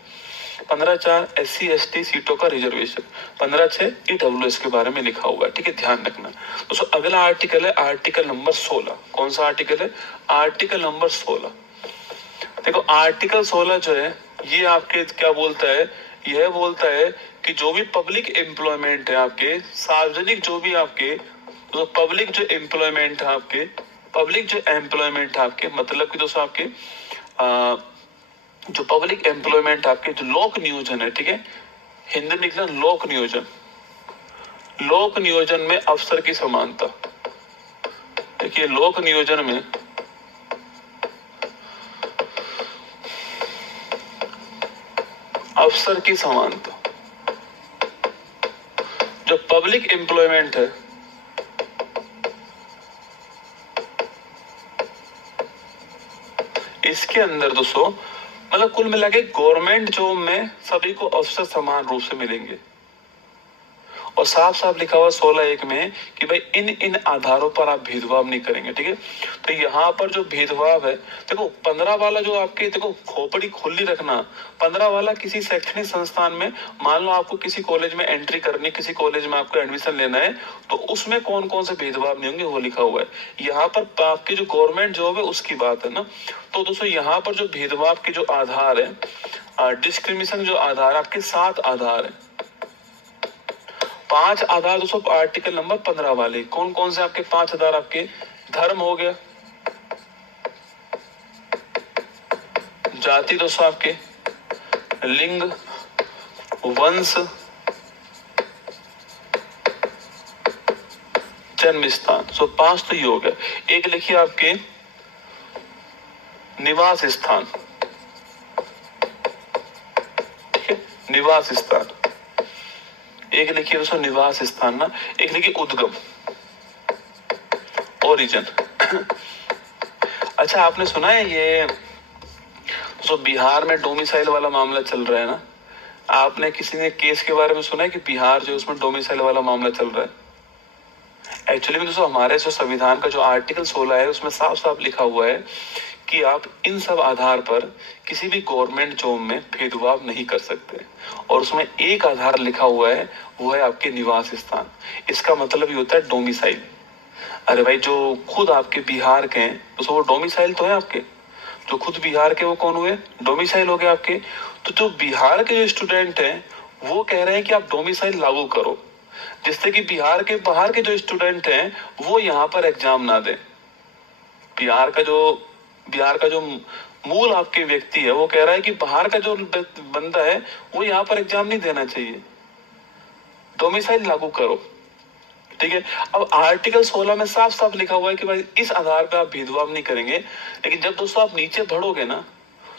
15(4) SC ST सीटों का रिजर्वेशन। 15(6) EWS के बारे में लिखा हुआ है, ठीक है, ध्यान रखना। दोस्तों अगला आर्टिकल है आर्टिकल नंबर 16। कौन सा आर्टिकल है? Article number 16। देखो आर्टिकल 16 जो है ये आपके क्या बोलता है, यह बोलता है कि जो भी पब्लिक एम्प्लॉयमेंट है आपके, सार्वजनिक जो भी आपके, तो पब्लिक जो एम्प्लॉयमेंट है आपके, पब्लिक जो एम्प्लॉयमेंट है आपके, मतलब कि दोस्तों आपके जो पब्लिक एम्प्लॉयमेंट आपके जो लोक नियोजन है, ठीक है, हिंदी में निकला लोक नियोजन। लोक नियोजन में अफसर की समानता। देखिए लोक नियोजन में अफसर की समानता, जो पब्लिक एम्प्लॉयमेंट है इसके अंदर दोस्तों मतलब कुल मिला के गवर्नमेंट जॉब में सभी को अवसर समान रूप से मिलेंगे। और साफ साफ लिखा हुआ 16(1) में कि भाई इन इन आधारों पर आप भेदभाव नहीं करेंगे, ठीक है। तो यहाँ पर जो भेदभाव है, देखो 15 वाला जो आपके, देखो खोपड़ी खुली रखना। 15 वाला किसी शैक्षणिक संस्थान में, मान लो आपको किसी कॉलेज में एंट्री करनी, किसी कॉलेज में आपको एडमिशन लेना है, तो उसमें कौन कौन से भेदभाव नहीं होंगे वो लिखा हुआ है। यहाँ पर आपकी जो गवर्नमेंट जॉब है उसकी बात है ना। तो दोस्तों यहाँ पर जो भेदभाव के जो आधार है, डिस्क्रिमिनेशन जो आधार आपके 7 आधार है। 5 आधार दोस्तों आर्टिकल नंबर 15 वाले। कौन कौन से आपके 5 आधार? आपके धर्म हो गया, जाति दोस्तों आपके, लिंग, वंश, जन्म स्थान। 5 तो ये हो गया। एक लिखिए आपके निवास स्थान, ठीक है, निवास स्थान। एक लिखिए दोस्तों निवास स्थान ना, एक लिखिए उद्गम, ओरिजिन। अच्छा आपने सुना है ये तो बिहार में डोमिसाइल वाला मामला चल रहा है ना, आपने किसी ने केस के बारे में सुना है कि बिहार जो उसमें डोमिसाइल वाला मामला चल रहा है? एक्चुअली में दोस्तों हमारे जो संविधान का जो आर्टिकल 16 है उसमें साफ साफ लिखा हुआ है कि आप इन सब आधार पर किसी भी गवर्नमेंट जॉब में भेदभाव नहीं कर सकते। और उसमें एक आधार लिखा हुआ है, वो है आपके निवास स्थान। इसका मतलब ये होता है डोमिसाइल। अरे भाई जो खुद आपके बिहार के हैं तो वो डोमिसाइल तो है आपके, जो खुद बिहार के वो कौन हुए? डोमिसाइल हो गए आपके। तो जो बिहार के जो स्टूडेंट हैं वो कह रहे हैं कि आप डोमिसाइल लागू करो, जिससे कि बिहार के बाहर के जो स्टूडेंट हैं वो यहाँ पर एग्जाम ना दें। बिहार का जो मूल आपके व्यक्ति है वो कह रहा है कि बाहर का जो बंदा है वो यहाँ पर एग्जाम नहीं देना चाहिए, डोमिसाइल लागू करो, ठीक है। अब आर्टिकल 16 में साफ साफ लिखा हुआ है कि भाई इस आधार पर आप भेदभाव नहीं करेंगे। लेकिन जब दोस्तों आप नीचे बढ़ोगे ना,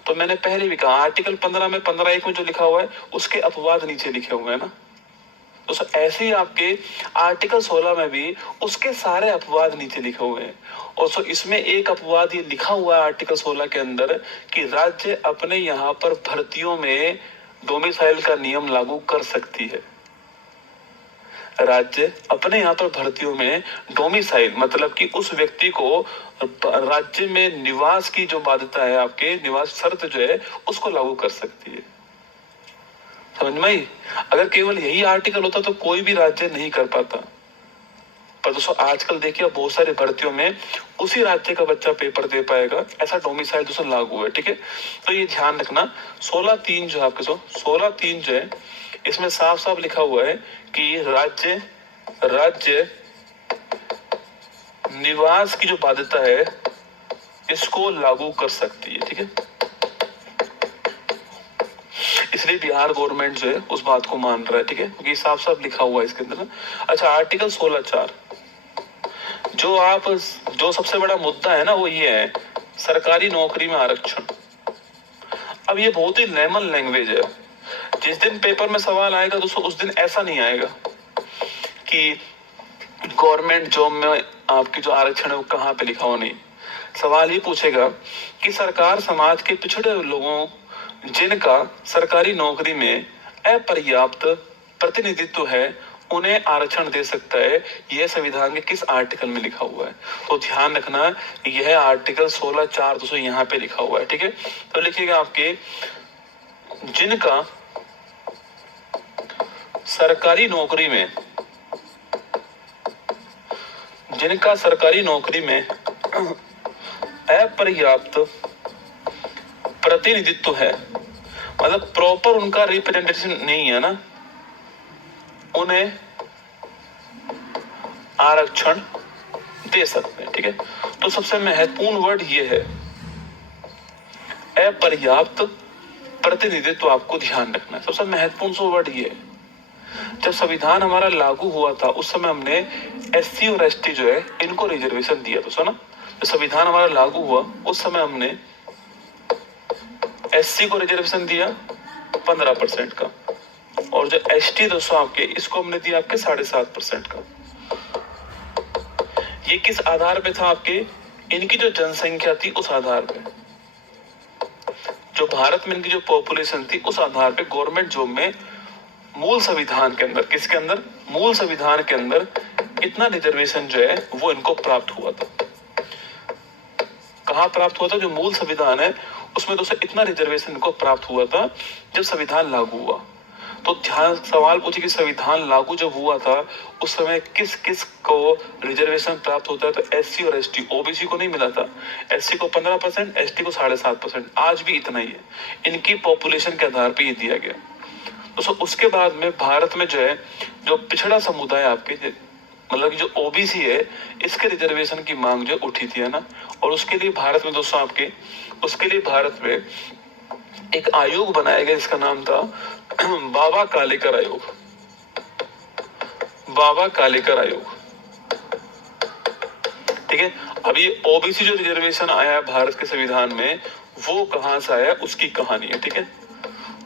तो मैंने पहले भी कहा आर्टिकल 15 में 15(1) में जो लिखा हुआ है उसके अपवाद नीचे लिखे हुए हैं ना, तो ऐसे ही आपके आर्टिकल 16 में भी उसके सारे अपवाद नीचे लिखे हुए हैं। और इसमें एक अपवाद ये लिखा हुआ है आर्टिकल 16 के अंदर कि राज्य अपने यहाँ पर भर्तियों में डोमिसाइल का नियम लागू कर सकती है। राज्य अपने यहाँ पर भर्तियों में डोमिसाइल मतलब कि उस व्यक्ति को राज्य में निवास की जो बाध्यता है, आपके निवास शर्त जो है उसको लागू कर सकती है। समझ में आई? अगर केवल यही आर्टिकल होता तो कोई भी राज्य नहीं कर पाता। पर दोस्तों आजकल देखिए बहुत सारी भर्तियों में उसी राज्य का बच्चा पेपर दे पाएगा, ऐसा डोमिसाइल दोस्तों लागू है। ठीक है, तो ये ध्यान रखना। 16(3) जो आपके 16(3) जो है इसमें साफ साफ लिखा हुआ है कि राज्य निवास की जो बाध्यता है इसको लागू कर सकती है। ठीक है, इसलिए बिहार गवर्नमेंट जो है उस बात को मान रहा है। ठीक है, क्योंकि साफ साफ लिखा हुआ है इसके अंदर। अच्छा, आर्टिकल 16(4) जो सबसे बड़ा मुद्दा है ना वो ये है सरकारी नौकरी में आरक्षण। अब ये बहुत ही लेमन लैंग्वेज है। जिस दिन पेपर में सवाल आएगा दोस्तों उस दिन ऐसा नहीं आएगा कि गवर्नमेंट जॉब में आपकी जो आरक्षण है वो कहाँ पे लिखा हो, नहीं। सवाल ये पूछेगा कि सरकार समाज के पिछड़े लोगों जिनका सरकारी नौकरी में अपर्याप्त प्रतिनिधित्व है उन्हें आरक्षण दे सकता है, यह संविधान के किस आर्टिकल में लिखा हुआ है। तो ध्यान रखना यह आर्टिकल 16(4) दोस्तों यहाँ पे लिखा हुआ है। ठीक है, तो लिखिएगा आपके जिनका सरकारी नौकरी में अपर्याप्त प्रतिनिधित्व है, मतलब प्रॉपर उनका रिप्रेजेंटेशन नहीं है ना, उन्हें आरक्षण दे सकते हैं। ठीक है, तो सबसे महत्वपूर्ण वर्ड ये है अपर्याप्त प्रतिनिधित्व, आपको ध्यान रखना है। सबसे महत्वपूर्ण सो वर्ड ये है। जब संविधान हमारा लागू हुआ था उस समय हमने एससी और एसटी जो है इनको रिजर्वेशन दिया था, सुना। जब संविधान हमारा लागू हुआ उस समय हमने एससी को रिजर्वेशन दिया 15% का, और जो एसटी दोस्तों आपके इसको हमने दिया आपके 7.5% का। ये किस आधार पे था? आपके इनकी जो जनसंख्या थी उस आधार पे, जो भारत में इनकी जो पॉपुलेशन थी उस आधार पे गवर्नमेंट जॉब में मूल संविधान के अंदर, किसके अंदर? मूल संविधान के अंदर इतना रिजर्वेशन जो है वो इनको प्राप्त हुआ था। कहाँ प्राप्त हुआ था? जो मूल संविधान है उसमें दोस्तों इतना रिजर्वेशन इनको प्राप्त हुआ था जब संविधान लागू हुआ। तो ध्यान सवाल पूछे कि संविधान लागू जब हुआ था उस समय किस किस को रिजर्वेशन प्राप्त होता है? तो एससी और एसटी, ओबीसी को नहीं मिला था। एससी को 15%, एसटी को 7.5%, आज भी इतना ही है। इनकी पॉपुलेशन के आधार पर ये दिया गया। दोस्तों उसके बाद में भारत में जो है जो पिछड़ा समुदाय आपके मतलब कि जो ओबीसी है इसके रिजर्वेशन की मांग जो उठी थी, है ना। और उसके लिए भारत में दोस्तों आपके भारत में एक आयोग बनाया गया जिसका नाम था बाबा कालेकर आयोग। बाबा कालेकर आयोग, ठीक है। अब ये ओबीसी जो रिजर्वेशन आया है भारत के संविधान में वो कहां से आया उसकी कहानी है, ठीक है।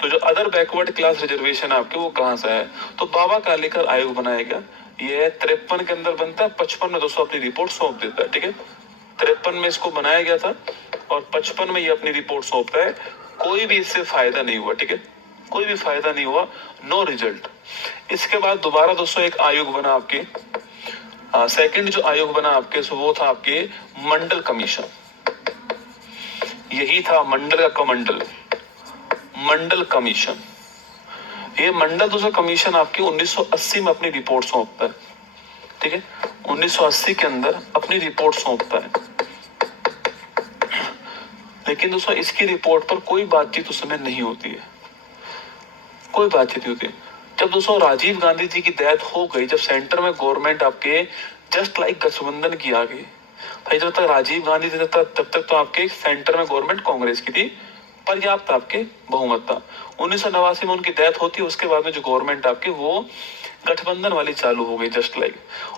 तो जो अदर बैकवर्ड क्लास रिजर्वेशन आपके वो कहां से आया? तो बाबा कालेकर आयोग बनाया गया। ये 53 के अंदर बनता है, 55 में दोस्तों अपनी रिपोर्ट सौंप देता है, ठीक है। 53 में इसको बनाया गया था और 55 में ये अपनी रिपोर्ट सौंपता है। कोई भी इससे फायदा नहीं हुआ, ठीक है, कोई भी फायदा नहीं हुआ, नो रिजल्ट। इसके बाद दोबारा दोस्तों एक आयोग बना आपके, सेकंड जो आयोग बना आपके वो था आपके मंडल कमीशन। यही था मंडल का मंडल कमीशन। ये मंडल दोस्तों कमीशन आपकी 1980 में अपनी रिपोर्ट सौंपता है, ठीक है। 1980 के अंदर अपनी रिपोर्ट सौंपता है, लेकिन दोस्तों इसकी रिपोर्ट पर कोई बातचीत उस समय नहीं होती है, कोई बातचीत नहीं होती। जब दोस्तों राजीव गांधी जी की डेथ हो गई, जब सेंटर में गवर्नमेंट आपके जस्ट लाइक गठबंधन की आ गई भाई, जब तक राजीव गांधी थे तब तक तो आपके सेंटर में गवर्नमेंट कांग्रेस की थी, पर्याप्त आपके बहुमत था। 1989 में उनकी डेथ होती है, उसके बाद में जो गवर्नमेंट आपके वो गठबंधन वाली चालू हो गई जस्ट लाइक।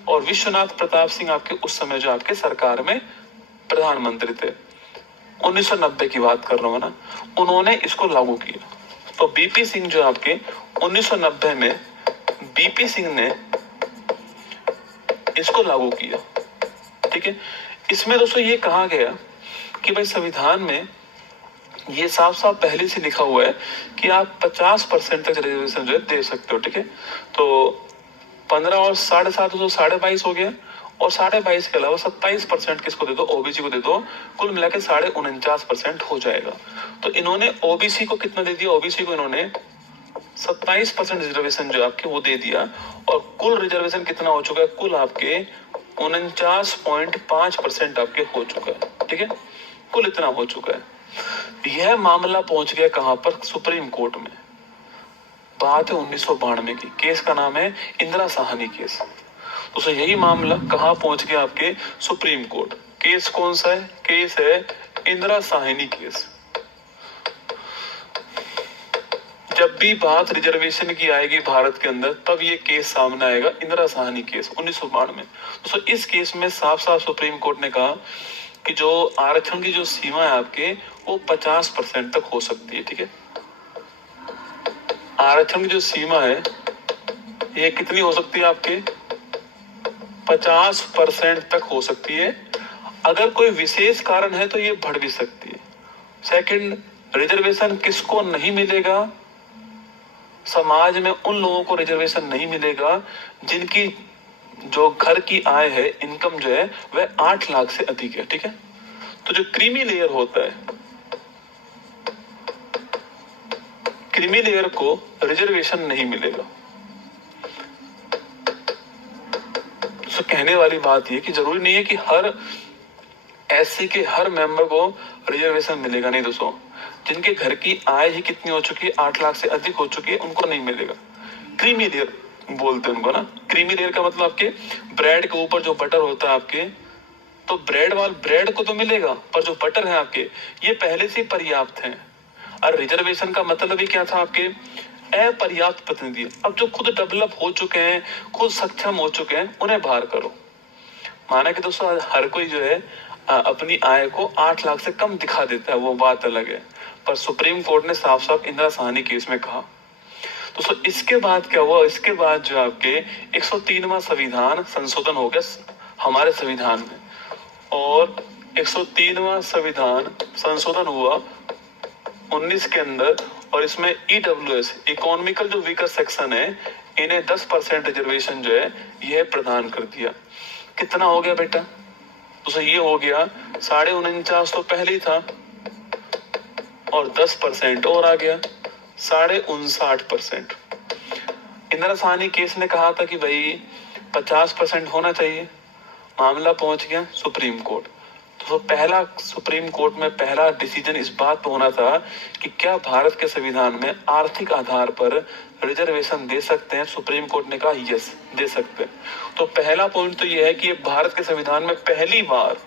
और विश्वनाथ प्रताप सिंह आपके उस समय जो आपके सरकार में प्रधानमंत्री थे, 1990 की बात कर रहा हूँ ना, उन्होंने इसको लागू किया। तो बीपी सिंह जो आपके 1990 में बीपी सिंह ने इसको लागू किया, ठीक है। इसमें दोस्तों ये कहा गया कि भाई संविधान में ये साफ साफ पहले से लिखा हुआ है कि आप 50% तक रिजर्वेशन जो है दे सकते हो, ठीक है। तो 15 और 7.5 तो 22.5 हो गया, और 22.5 के अलावा 27% किसको दे दो, ओबीसी को दे दो, कुल मिला के 49.5% हो जाएगा। तो इन्होंने ओबीसी को कितना दे दिया, ओबीसी को इन्होंने 27% रिजर्वेशन जो आपके वो दे दिया, और कुल रिजर्वेशन कितना हो चुका है, कुल आपके 49.5% आपके हो चुका है। ठीक है, कुल इतना हो चुका है। यह मामला पहुंच गया कहां पर, सुप्रीम कोर्ट में। बात है 1992 की, केस का नाम है इंदिरा साहनी केस। तो यही मामला कहां पहुंच गया, आपके सुप्रीम कोर्ट। केस कौन सा है, केस है इंदिरा साहनी केस। जब भी बात रिजर्वेशन की आएगी भारत के अंदर, तब ये केस सामने आएगा, इंदिरा साहनी केस 1992 में। तो इस केस में साफ साफ सुप्रीम कोर्ट ने कहा कि जो आरक्षण की जो सीमा है आपके, वो 50% तक हो सकती है। ठीक है, आरक्षण की जो सीमा है ये कितनी हो सकती है आपके, 50% तक हो सकती है। अगर कोई विशेष कारण है तो ये बढ़ भी सकती है। सेकंड, रिजर्वेशन किसको नहीं मिलेगा, समाज में उन लोगों को रिजर्वेशन नहीं मिलेगा जिनकी जो घर की आय है, इनकम जो है वह 8 लाख से अधिक है। ठीक है, तो जो क्रीमी लेयर होता है, क्रीमी लेयर को रिजर्वेशन नहीं मिलेगा। तो कहने वाली बात यह कि जरूरी नहीं है कि हर एससी के हर मेंबर को रिजर्वेशन मिलेगा, नहीं दोस्तों। जिनके घर की आय ही कितनी हो चुकी है, 8 लाख से अधिक हो चुकी है, उनको नहीं मिलेगा। क्रीमी लेयर बोलते हैं उनको ना। क्रीमी लेयर का मतलब आपके ब्रेड के ऊपर जो बटर होता है आपके, तो ब्रेड को तो मिलेगा, पर जो बटर है आपके, ये पहले से पर्याप्त है। और रिजर्वेशन का मतलब ही क्या था आपके, अपर्याप्त प्रतिनिधि। अब जो खुद डेवलप हो चुके हैं, खुद सक्षम हो चुके हैं, उन्हें बाहर करो। माना कि दोस्तों हर कोई जो है अपनी आय को 8 लाख से कम दिखा देता है, वो बात अलग है। पर सुप्रीम कोर्ट ने साफ साफ इंदिरा साहनी केस में कहा। दोस्तों इसके बाद क्या हुआ, इसके बाद जो आपके 103वां संविधान संशोधन हो गया हमारे संविधान में, और 103वां संविधान संशोधन हुआ 19 के अंदर, और इसमें ईडब्ल्यूएस, इकोनॉमिकल जो वीकर सेक्शन है, इन्हें 10% रिजर्वेशन जो है यह प्रदान कर दिया। कितना हो गया बेटा, तो ये हो गया 49.5 तो पहले ही था, और 10% और आ गया 59.5%। इंदिरा साहनी केस ने कहा था कि भाई 50% होना चाहिए। मामला पहुंच गया सुप्रीम कोर्ट। तो पहला सुप्रीम कोर्ट में पहला डिसीजन इस बात पर होना था कि क्या भारत के संविधान में आर्थिक आधार पर रिजर्वेशन दे सकते हैं। सुप्रीम कोर्ट ने कहा यस, दे सकते हैं। तो पहला पॉइंट तो यह है कि भारत के संविधान में पहली बार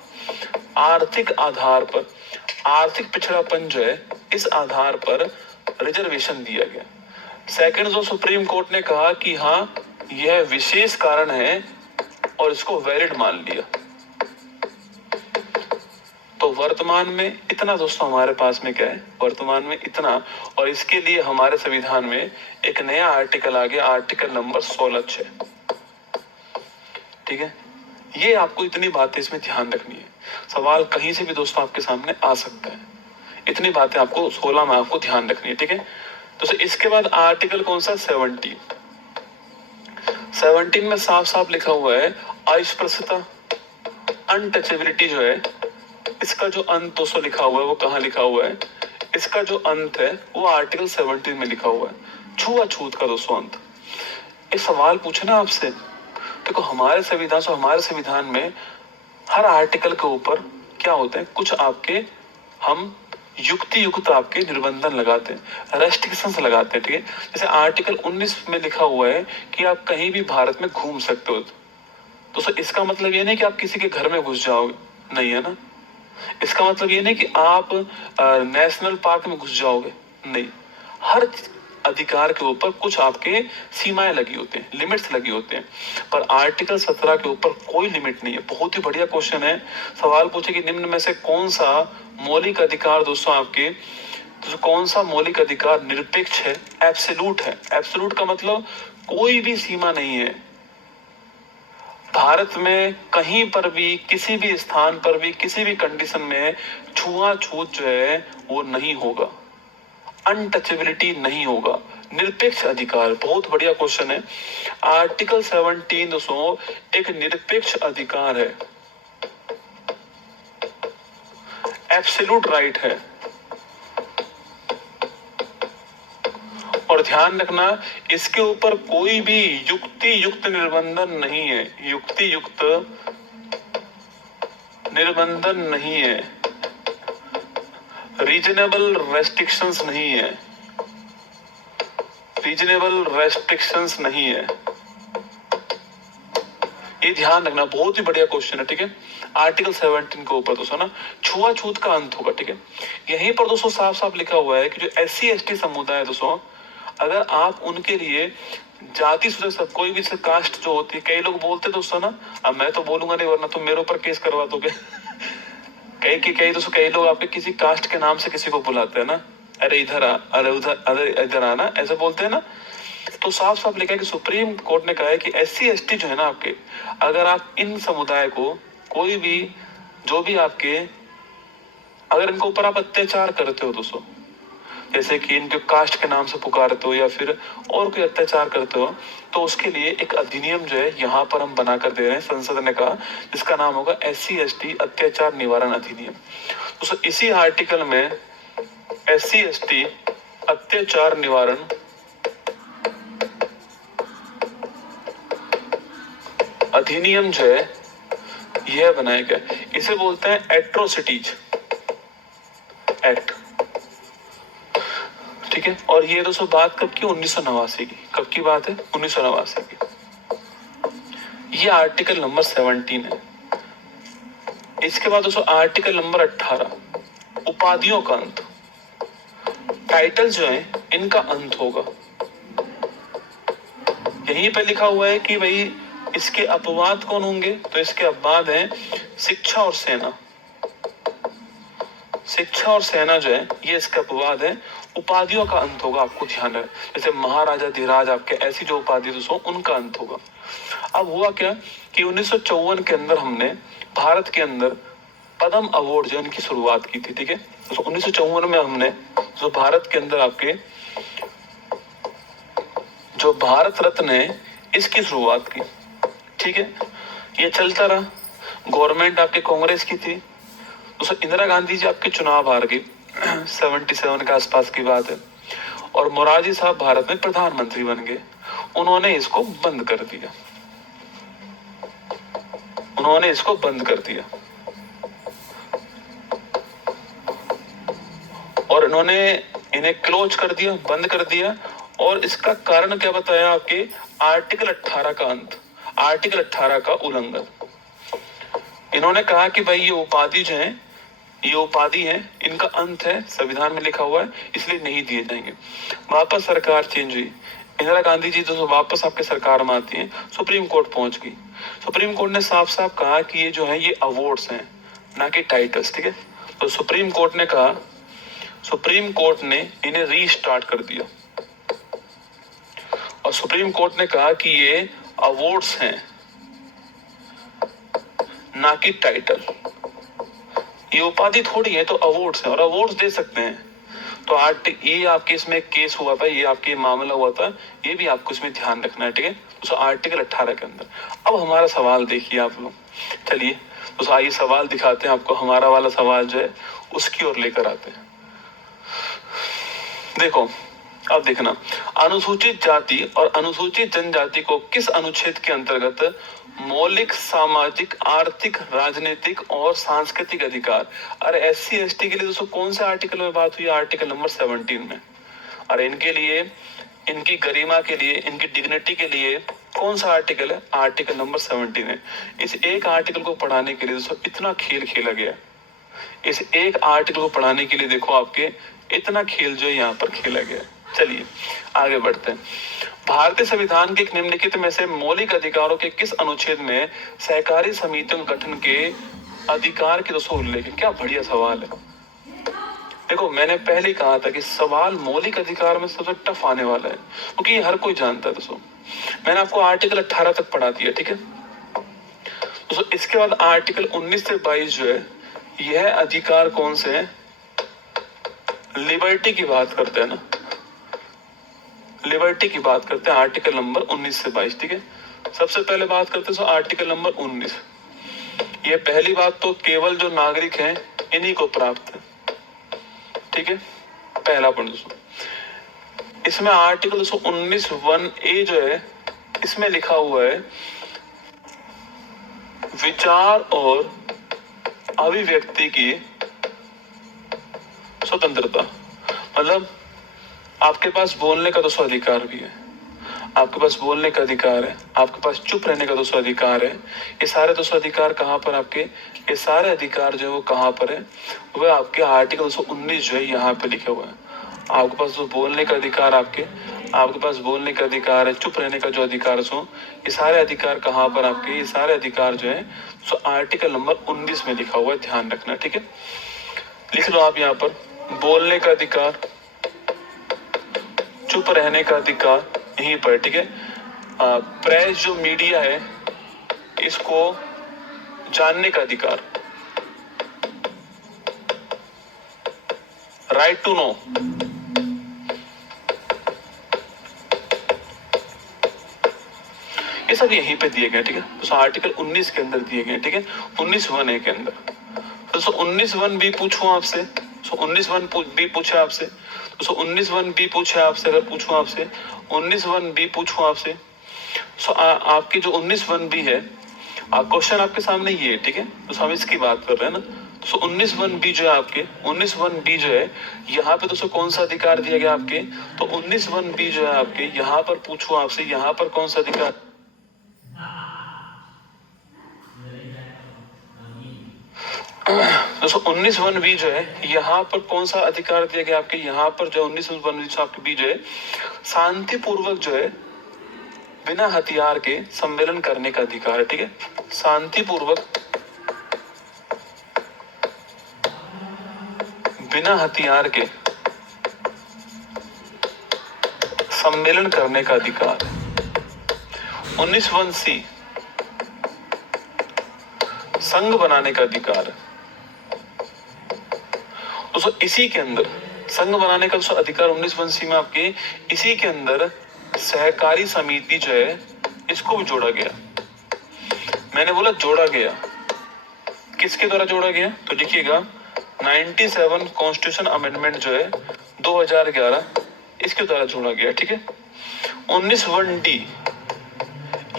आर्थिक आधार पर, आर्थिक पिछड़ापन जो है, इस आधार पर रिजर्वेशन दिया गया। सेकंड, जो सुप्रीम कोर्ट ने कहा कि हाँ यह विशेष कारण है, और इसको वैलिड मान लिया। तो वर्तमान में इतना दोस्तों हमारे पास में क्या है, वर्तमान में इतना। और इसके लिए हमारे संविधान में एक नया आर्टिकल आ गया, आर्टिकल नंबर 16(6). ठीक है, ये आपको इतनी बातें इसमें ध्यान रखनी है। सवाल कहीं से भी दोस्तों आपके सामने आ सकता है, इतनी बातें आपको 16 में आपको ध्यान रखनी है। ठीक है, तो इसके बाद आर्टिकल कौन सा, 17 में साफ साफ लिखा हुआ है अस्पृश्यता, अनटचेबिलिटी जो है, इसका जो अंत दोस्तों लिखा हुआ है, वो कहाँ लिखा हुआ है, इसका जो अंत है वो आर्टिकल 17 में लिखा हुआ है, छुआछूत का दोस्तों अंत। एक सवाल पूछे ना आपसे, देखो हमारे संविधान में हर आर्टिकल के ऊपर क्या होते हैं, कुछ आपके हम युक्ति युक्त आपके निर्बंधन लगाते हैं, रेस्ट्रिक्शंस लगाते हैं। ठीक है, जैसे आर्टिकल 19 में लिखा हुआ है कि आप कहीं भी भारत में घूम सकते हो। दोस्तों इसका मतलब ये नहीं कि आप किसी के घर में घुस जाओगे, नहीं है ना। इसका मतलब ये नहीं कि आप नेशनल पार्क में घुस जाओगे, नहीं। हर अधिकार के ऊपर कुछ आपके सीमाएं लगी होती हैं, लिमिट्स लगी होते हैं। पर आर्टिकल 17 के ऊपर कोई लिमिट नहीं है। बहुत ही बढ़िया क्वेश्चन है। सवाल पूछे कि निम्न में से कौन सा मौलिक अधिकार दोस्तों आपके, तो कौन सा मौलिक अधिकार निरपेक्ष है, एब्सोल्यूट है। एब्सोल्यूट का मतलब कोई भी सीमा नहीं है। भारत में कहीं पर भी, किसी भी स्थान पर भी, किसी भी कंडीशन में छुआछूत जो है वो नहीं होगा। अनटचेबिलिटी नहीं होगा। निरपेक्ष अधिकार, बहुत बढ़िया क्वेश्चन है। आर्टिकल 17 दोस्तों एक निरपेक्ष अधिकार है, एब्सोल्यूट राइट है। और ध्यान रखना इसके ऊपर कोई भी युक्ति युक्त निर्बंधन नहीं है, युक्ति युक्त निर्बंधन नहीं है, रीजनेबल रेस्ट्रिक्शंस नहीं है, रीजनेबल रेस्ट्रिक्शंस नहीं है। ये ध्यान रखना, बहुत ही बढ़िया क्वेश्चन है, ठीक है। आर्टिकल 17 के ऊपर दोस्तों ना छुआछूत का अंत होगा, ठीक है। यहीं पर दोस्तों साफ साफ लिखा हुआ है कि जो SC ST समुदाय है दोस्तों, अगर आप उनके लिए जाति सुरक्षा, कोई भी कास्ट जो होती है, कई लोग बोलते दोस्तों ना, अब मैं तो बोलूंगा नहीं वरना तुम मेरे ऊपर केस करवा दोगे कई दोस्तों, कई लोग आपके किसी कास्ट के नाम से किसी को बुलाते हैं ना, अरे इधर आ, अरे उधर, अरे इधर आना, ऐसे बोलते हैं ना। तो साफ साफ लिखा है कि सुप्रीम कोर्ट ने कहा है कि SC ST जो है ना आपके, अगर आप इन समुदाय को कोई भी, जो भी आपके, अगर इनके ऊपर आप अत्याचार करते हो दोस्तों, जैसे कि इनके कास्ट के नाम से पुकारते हो या फिर और कोई अत्याचार करते हो, तो उसके लिए एक अधिनियम जो है यहाँ पर हम बना कर दे रहे हैं, संसद ने कहा, जिसका नाम होगा SC ST अत्याचार निवारण अधिनियम। दोस्तों इसी आर्टिकल में SC ST अत्याचार निवारण अधिनियम जो है यह बनाया गया, इसे बोलते हैं एट्रोसिटीज एक्ट, ठीक है। और ये दोस्तों बात कब की, 1989 की। कब की बात है, 1989 की। ये आर्टिकल नंबर 17 है। इसके बाद दोस्तों आर्टिकल नंबर 18 उपाधियों का अंत, टाइटल जो है इनका अंत होगा। यहीं पे लिखा हुआ है कि भाई इसके अपवाद कौन होंगे, तो इसके अपवाद हैं शिक्षा और सेना। शिक्षा और सेना जो है ये इसका अपवाद है। उपाधियों का अंत होगा, आपको ध्यान है, जैसे महाराजा धीराज आपके, ऐसी जो उपाधि दोस्तों उनका अंत होगा। अब हुआ क्या कि 1954 के अंदर हमने भारत के अंदर पद्म अवार्ड जो इनकी शुरुआत की थी, ठीक है। तो 1954 में हमने जो भारत के अंदर आपके जो भारत रत्न है इसकी शुरुआत की, ठीक है। ये चलता रहा, गवर्नमेंट आपके कांग्रेस की थी। दोस्तों इंदिरा गांधी जी आपके चुनाव हार गई 77 के आसपास की बात है, और मोरारजी साहब भारत में प्रधानमंत्री बन गए। उन्होंने इसको बंद कर दिया, उन्होंने इसको बंद कर दिया, और इन्होंने इन्हें क्लोज कर दिया, बंद कर दिया। और इसका कारण क्या बताया, आपके आर्टिकल 18 का अंत, आर्टिकल 18 का उल्लंघन। इन्होंने कहा कि भाई ये उपाधि जो है, ये उपाधि है, इनका अंत है, संविधान में लिखा हुआ है, इसलिए नहीं दिए जाएंगे। वापस सरकार चेंज हुई, इंदिरा गांधी जी तो वापस आपके सरकार में आती है, सुप्रीम कोर्ट पहुंच गई। सुप्रीम कोर्ट ने साफ साफ कहा कि ये जो है ये अवार्ड्स हैं, ना कि टाइटल्स, ठीक है। तो सुप्रीम कोर्ट ने कहा, सुप्रीम कोर्ट ने इन्हें रीस्टार्ट कर दिया, और सुप्रीम कोर्ट ने कहा कि ये अवार्ड्स हैं, ना कि टाइटल। ये उपाधि थोड़ी है, तो अवार्ड्स हैं, और अवार्ड्स दे सकते हैं। तो ये आपके इसमें केस हुआ था, ये आपके मामला हुआ था, ये भी आपको इसमें ध्यान रखना है, ठीक है। तो आर्टिकल 18 के अंदर अब हमारा सवाल देखिए आप लोग, चलिए तो आइए सवाल दिखाते हैं आपको, हमारा वाला सवाल जो है उसकी ओर लेकर आते हैं। देखो अब देखना, अनुसूचित जाति और अनुसूचित जनजाति को किस अनुच्छेद के अंतर्गत मौलिक सामाजिक आर्थिक राजनीतिक और सांस्कृतिक अधिकार, अरे SC ST के लिए दोस्तों कौन से आर्टिकल में बात हुई, आर्टिकल नंबर 17 में। अरे इनके लिए, इनकी गरिमा के लिए, इनकी डिग्निटी के लिए कौन सा आर्टिकल है, आर्टिकल नंबर 17 है। इस एक आर्टिकल को पढ़ाने के लिए दोस्तों इतना खेल खेला गया, इस एक आर्टिकल को पढ़ाने के लिए देखो आपके इतना खेल जो यहाँ पर खेला गया। चलिए आगे बढ़ते हैं। भारतीय संविधान के निम्नलिखित में से मौलिक अधिकारों के किस अनुच्छेद में सहकारी समितियों के गठन के अधिकार की दोस्तों उल्लेख है। क्या बढ़िया सवाल है। देखो मैंने पहले ही कहा था कि सवाल मौलिक अधिकार में सबसे टफ आने वाला है, क्योंकि ये हर कोई जानता है दोस्तों। मैंने आपको आर्टिकल 18 तक पढ़ा दिया, ठीक है दोस्तों। इसके बाद आर्टिकल 19 से 22 जो है, यह अधिकार कौन से हैं, लिबर्टी की बात करते हैं ना, लिबर्टी की बात करते हैं आर्टिकल नंबर 19 से 22, ठीक है। सबसे पहले बात करते हैं आर्टिकल नंबर 19। ये पहली बात तो केवल जो नागरिक हैं इन्हीं को प्राप्त है, ठीक है, पहला पॉइंट दोस्तों। इसमें आर्टिकल 19(1)(a) जो है इसमें लिखा हुआ है विचार और अभिव्यक्ति की स्वतंत्रता। मतलब आपके पास बोलने का दोस्तों अधिकार भी है, आपके पास बोलने का अधिकार है, आपके पास चुप रहने का दोस्तों अधिकार है। ये सारे दोस्तों अधिकार कहाँ पर आपके, ये सारे अधिकार जो है वो कहाँ पर है, वह आपके आर्टिकल 19 जो है यहाँ पे लिखे हुए हैं। आपके पास जो बोलने का अधिकार, आपके पास बोलने का अधिकार है, चुप रहने का जो अधिकार है, ये सारे अधिकार कहाँ पर आपके, ये सारे अधिकार जो है आर्टिकल नंबर 19 में लिखा हुआ है, ध्यान रखना, ठीक है। लिख लो आप यहाँ पर, बोलने का अधिकार, चुप रहने का अधिकार यहीं पर, ठीक है। प्रेस जो मीडिया है इसको जानने का अधिकार, राइट टू नो, ये सब यहीं पे दिए गए, ठीक है। तो आर्टिकल 19 के अंदर दिए गए, ठीक है, 19(1)(a) के अंदर। तो 19(1)(b) पूछूं आपसे, 19(1)(b) पूछे आपसे, तो 19(1)(b) पूछे आपसे, अगर पूछूं आपसे 19(1)(b) पूछूं आपसे, तो आपकी जो 19(1)(b) है, क्वेश्चन आपके सामने ये है, ठीक है। तो हम इसकी बात कर रहे हैं ना, तो 19(1)(b) जो है आपके, 19(1)(b) जो है यहाँ पे दोस्तों कौन सा अधिकार दिया गया आपके, तो 19(1)(b) जो है आपके यहाँ पर पूछूं आपसे, यहाँ पर कौन सा अधिकार, दोस्तों 19(1)(b) जो है यहाँ पर कौन सा अधिकार दिया गया आपके, यहाँ पर जो 19(1)(b) आपके बी जो है शांतिपूर्वक जो है बिना हथियार के सम्मेलन करने का अधिकार है, ठीक है। शांतिपूर्वक बिना हथियार के सम्मेलन करने का अधिकार है। 19(1)(c) संघ बनाने का अधिकार है। दोस्तों इसी के अंदर संघ बनाने का दोस्तों अधिकार 19(1)(c) में आपके, इसी के अंदर सहकारी समिति जो है इसको भी जोड़ा गया। मैंने बोला जोड़ा गया, किसके द्वारा जोड़ा गया, तो लिखिएगा 97 कॉन्स्टिट्यूशन अमेंडमेंट जो है 2011 इसके द्वारा जोड़ा गया, ठीक है। 19(1)(d)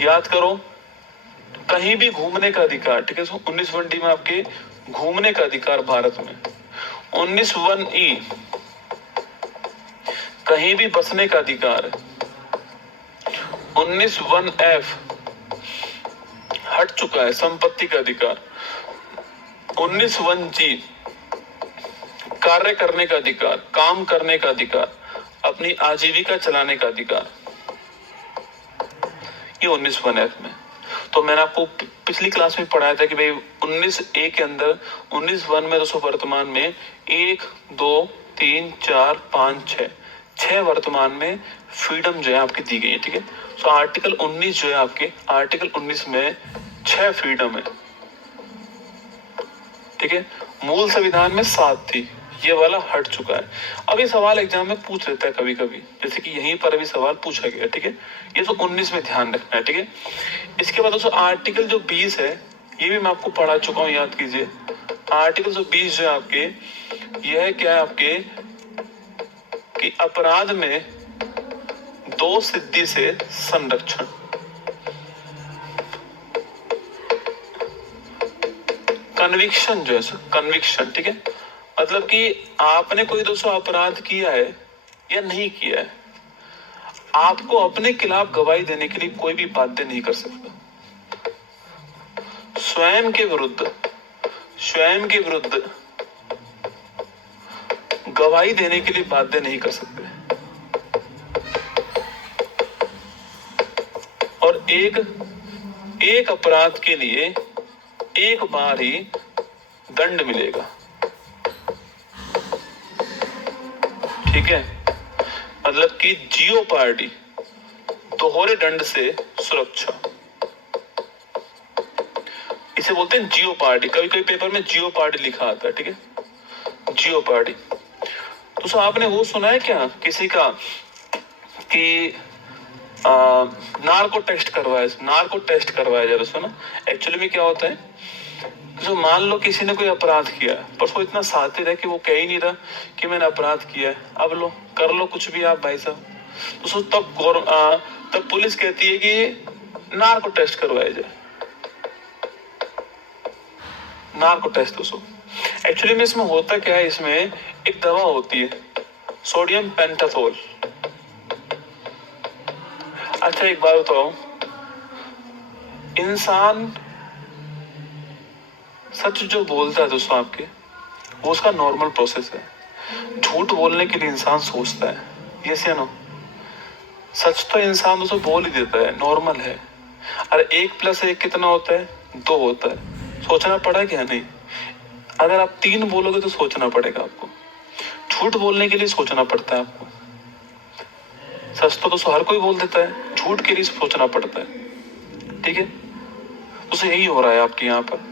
याद करो, कहीं भी घूमने का अधिकार, ठीक है। 19(1)(d) में आपके घूमने का अधिकार भारत में। 19(1)(e) कहीं भी बसने का अधिकार है। 19(1)(f) हट चुका है, संपत्ति का अधिकार। 19(1)(g) कार्य करने का अधिकार, काम करने का अधिकार, अपनी आजीविका चलाने का अधिकार, ये 19(1)(f) में। तो मैंने आपको पिछली क्लास में पढ़ाया था कि भाई 19(a) के अंदर 19(1) में दोस्तों वर्तमान में 1 2 3 4 5 6 वर्तमान में फ्रीडम जो है आपकी दी गई है, ठीक है। तो आर्टिकल 19 जो है आपके, आर्टिकल 19 में 6 फ्रीडम है, ठीक है। मूल संविधान में 7 थी, ये वाला हट चुका है। अब ये सवाल एग्जाम में पूछ लेता है कभी कभी, जैसे कि यहीं पर अभी सवाल पूछा गया, ठीक है। ये तो 19 में ध्यान रखना है, ठीक है। इसके बाद दोस्तों आर्टिकल जो 20 है, ये भी मैं आपको पढ़ा चुका हूँ, याद कीजिए। आर्टिकल जो 20 जो है आपके, यह क्या है आपके कि अपराध में 2 सिद्धि से संरक्षण, कन्विक्शन जो है, कन्विक्शन, ठीक है। मतलब कि आपने कोई दोस्तों अपराध किया है या नहीं किया है, आपको अपने खिलाफ गवाही देने के लिए कोई भी बाध्य नहीं कर सकता। स्वयं के विरुद्ध गवाही देने के लिए बाध्य नहीं कर सकते। और एक अपराध के लिए एक बार ही दंड मिलेगा, ठीक है। मतलब कि जियोपार्डी, दोहरे दंड से सुरक्षा, इसे बोलते हैं जियोपार्डी। कभी कभी पेपर में जियोपार्डी लिखा आता है, ठीक है, जियोपार्डी। तो आपने वो सुना है क्या किसी का कि नार्को टेस्ट करवाया जा रहा है ना। एक्चुअली में क्या होता है, जो मान लो किसी ने कोई अपराध किया है पर वो इतना शातिर है कि वो कह ही नहीं रहा कि मैंने अपराध किया है, अब लो कर लो कुछ भी आप भाई साहब, तो तब पुलिस कहती है कि नार्को टेस्ट करवाया जाए, नार्को टेस्ट। दोस्तों एक्चुअली में इसमें होता क्या है, इसमें एक दवा होती है सोडियम पेंटाथोल। अच्छा एक बात बताओ, इंसान सच जो बोलता है दोस्तों आपके, वो उसका नॉर्मल प्रोसेस है। झूठ बोलने के लिए इंसान सोचता है, यस या नो। सच तो इंसान दोस्तों बोल ही देता है, नॉर्मल है। अरे 1+1 कितना होता है, 2 होता है। सोचना पड़ा क्या, नहीं। अगर आप 3 बोलोगे तो सोचना पड़ेगा आपको। झूठ बोलने के लिए सोचना पड़ता है आपको। सच तो दोस्तों हर कोई बोल देता है, झूठ के लिए सोचना पड़ता है, ठीक है। तो यही हो रहा है आपके यहाँ पर।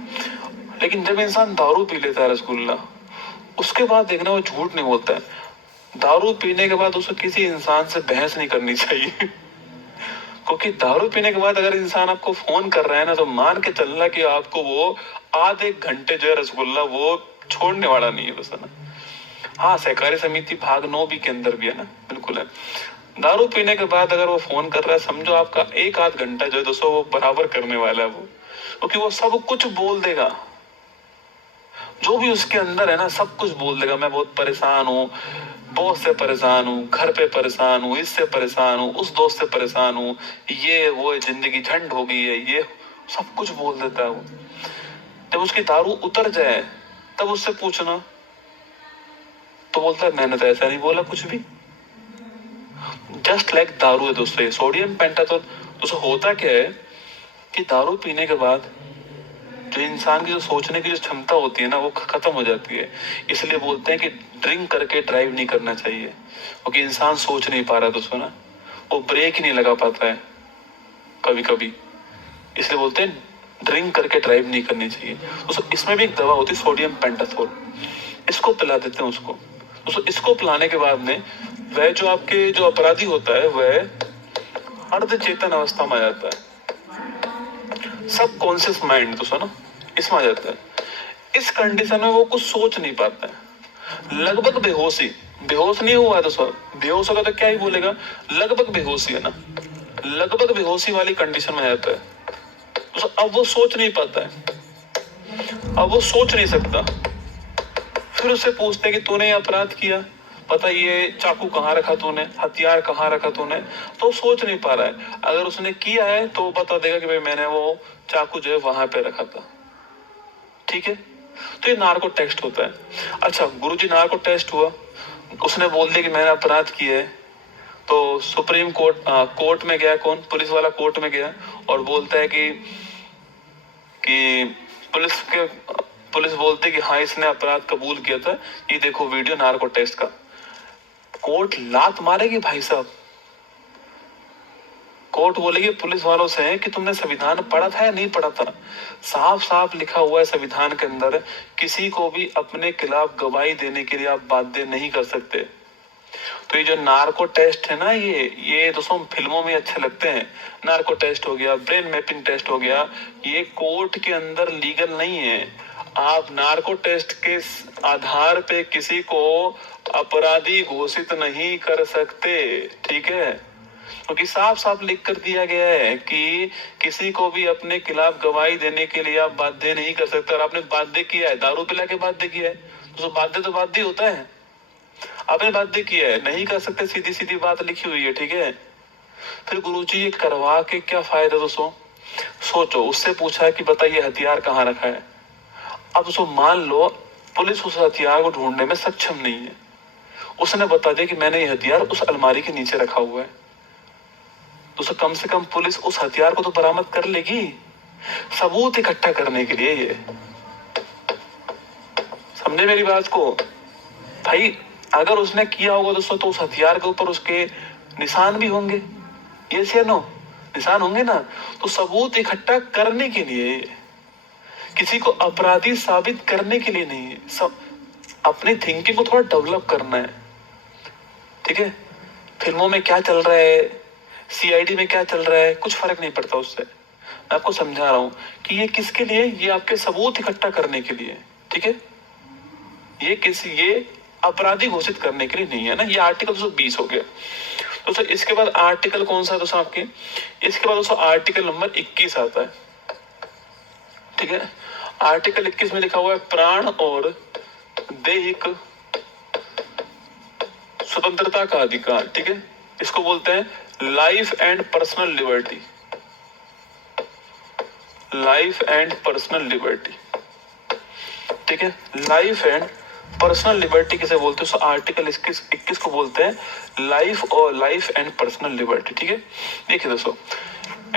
लेकिन जब इंसान दारू पी लेता है रसगुल्ला, उसके बाद देखना वो झूठ नहीं बोलता है। दारू पीने के बाद उसे किसी इंसान से बहस नहीं करनी चाहिए क्योंकि दारू पीने के बाद अगर इंसान आपको फोन कर रहा है ना, तो मान के चलना कि आपको वो आधे घंटे जो है रसगुल्ला वो छोड़ने वाला नहीं है दोस्तों ना। हाँ, सहकारी समिति भाग 9 भी के अंदर भी है ना, बिल्कुल है। दारू पीने के बाद अगर वो फोन कर रहा है, समझो आपका 1 आध घंटा जो है दोस्तों वो बराबर करने वाला है वो, क्योंकि वो सब कुछ बोल देगा, जो भी उसके अंदर है ना सब कुछ बोल देगा। मैं बहुत परेशान हूँ, बॉस से परेशान हूँ, घर पे परेशान हूँ, इससे परेशान हूँ, उस दोस्त से परेशान हूँ, ये वो जिंदगी झंड हो गई है, ये सब कुछ बोल देता है वो। जब उसकी दारू उतर जाए तब उससे पूछना, तो बोलता है मैंने तो ऐसा नहीं बोला कुछ भी। जस्ट लाइक दारू है दोस्तों, सोडियम पेंटाथोल। तो होता क्या है कि दारू पीने के बाद जो इंसान की जो सोचने की जो क्षमता होती है ना, वो खत्म हो जाती है। इसलिए बोलते हैं कि ड्रिंक करके ड्राइव नहीं करना चाहिए, क्योंकि इंसान सोच नहीं पा रहा है दोस्तों ना, वो ब्रेक ही नहीं लगा पाता है कभी कभी। इसलिए बोलते हैं ड्रिंक करके ड्राइव नहीं करनी चाहिए। दोस्तों इसमें भी एक दवा होती है सोडियम पेंटाथोल, इसको पिला देते हैं उसको। दोस्तों इसको पिलाने के बाद में वह जो आपके जो अपराधी होता है वह अर्ध चेतन अवस्था में आ जाता है, सब कॉन्शियस माइंड दोस्तों ना इसमें आ जाता है। इस कंडीशन में वो कुछ सोच नहीं पाता है, लगभग बेहोशी। बेहोश नहीं हुआ दोस्तों, बेहोश होगा तो क्या ही बोलेगा, लगभग बेहोशी है ना, लगभग बेहोशी वाली कंडीशन में आ जाता है। तो अब वो सोच नहीं पाता है, अब वो सोच नहीं सकता। फिर उससे पूछते हैं कि तूने ये अपराध किया, पता ये चाकू कहाँ रखा तूने, हथियार कहाँ रखा तूने, तो सोच नहीं पा रहा है। अगर उसने किया है तो बता देगा कि भाई मैंने वो चाकू जो है वहां पे रखा था, ठीक है। तो ये नार्को टेस्ट होता है। अच्छा गुरुजी नार्को टेस्ट हुआ, उसने बोल दिया कि मैंने अपराध किया है, तो सुप्रीम कोर्ट में गया, कौन, पुलिस वाला कोर्ट में गया और बोलता है कि पुलिस बोलते कि हाँ इसने अपराध कबूल किया था, ये देखो वीडियो नार्को टेस्ट का। कोर्ट लात मारेगी भाई साहब, कोर्ट बोलेगी पुलिस वालों से कि तुमने संविधान पढ़ा था या नहीं पढ़ा था। साफ साफ लिखा हुआ है संविधान के अंदर, किसी को भी अपने खिलाफ गवाही देने के लिए आप बाध्य नहीं कर सकते। तो ये जो नार्को टेस्ट है ना, ये दोस्तों फिल्मों में अच्छे लगते हैं। नार्को टेस्ट हो गया, ब्रेन मैपिंग टेस्ट हो गया, ये कोर्ट के अंदर लीगल नहीं है। आप नार्को टेस्ट के आधार पे किसी को अपराधी घोषित नहीं कर सकते, ठीक है, क्योंकि साफ साफ लिख कर दिया गया है कि किसी को भी अपने खिलाफ गवाही देने के लिए आप बाध्य नहीं कर सकते। और आपने बाध्य किया है, दारू पिला के बाध्य किया है, तो बाध्य तो बाध्य होता है, आपने बाध्य किया है, नहीं कर सकते, सीधी सीधी बात लिखी हुई है, ठीक है। फिर गुरुजी ये करवा के क्या फायदा दोस्तों, सोचो। उससे पूछा कि बताइए हथियार कहाँ रखा है। अब उसको मान लो पुलिस उस हथियार को ढूंढने में सक्षम नहीं है, उसने बता दिया कि मैंने ये हथियार उस अलमारी के नीचे रखा हुआ है, तो कम से कम पुलिस उस हथियार को तो बरामद कर लेगी, सबूत इकट्ठा करने के लिए। ये समझे मेरी बात को भाई। अगर उसने किया होगा दोस्तों तो उस हथियार के ऊपर उसके निशान भी होंगे, यस या नो, निशान होंगे ना। तो सबूत इकट्ठा करने के लिए, किसी को अपराधी साबित करने के लिए नहीं है, सब अपनी थिंकिंग को थोड़ा डेवलप करना है। ठीक है, फिल्मों में क्या चल रहा है, सीआईडी में क्या चल रहा है, कुछ फर्क नहीं पड़ता उससे। मैं आपको समझा रहा हूं कि ये किसके लिए, ये आपके सबूत इकट्ठा करने के लिए, ठीक है, ये अपराधी घोषित करने के लिए नहीं है ना। ये आर्टिकल 220 हो गया दोस्तों। इसके बाद आर्टिकल कौन सा है दोस्तों आपके, इसके बाद दोस्तों आर्टिकल नंबर 21 आता है, ठीक है। आर्टिकल 21 में लिखा हुआ है प्राण और दैहिक स्वतंत्रता का अधिकार, ठीक है। इसको बोलते हैं life and personal liberty, life and personal liberty, ठीक है। लाइफ एंड पर्सनल लिबर्टी किसे बोलते हैं, आर्टिकल 21 को बोलते हैं लाइफ और लाइफ एंड पर्सनल लिबर्टी, ठीक है। देखिए दोस्तों,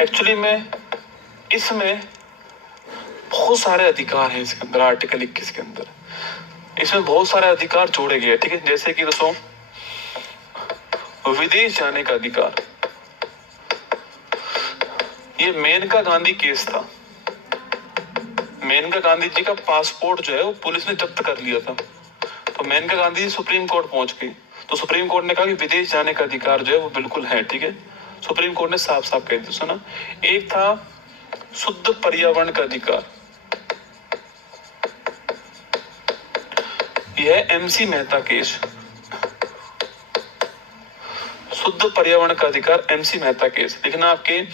एक्चुअली में इसमें बहुत सारे अधिकार हैं इसके अंदर, आर्टिकल 21 के अंदर इसमें बहुत सारे अधिकार जोड़े गए, ठीक है। जैसे कि दोस्तों विदेश जाने का अधिकार, ये मेनका गांधी केस था। मेनका गांधी जी का पासपोर्ट जो है वो पुलिस ने जब्त कर लिया था, तो मेनका गांधी जी सुप्रीम कोर्ट पहुंच गई, तो सुप्रीम कोर्ट ने कहा कि विदेश जाने का अधिकार जो है वो बिल्कुल है, ठीक है। सुप्रीम कोर्ट ने साफ साफ कह दिया सुना। एक था शुद्ध पर्यावरण का अधिकार, यह एमसी मेहता केस, शुद्ध पर्यावरण का अधिकार एमसी मेहता केस। लिखना आपके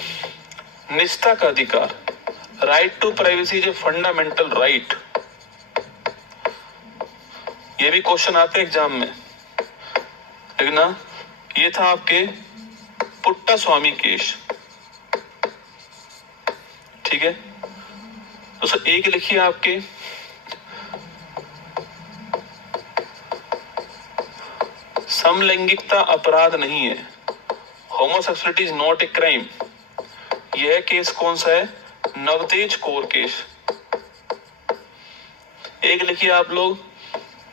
निष्ठा का अधिकार, right to privacy is a fundamental right, ये भी क्वेश्चन आते हैं एग्जाम में, लिखना। ये था आपके पुट्टा स्वामी केस, ठीक है। दोस्तों एक लिखिए आपके समलैंगिकता अपराध नहीं है, homosexuality is not a crime, यह केस कौन सा है, नवतेज कौर केस। एक लिखिए आप लोग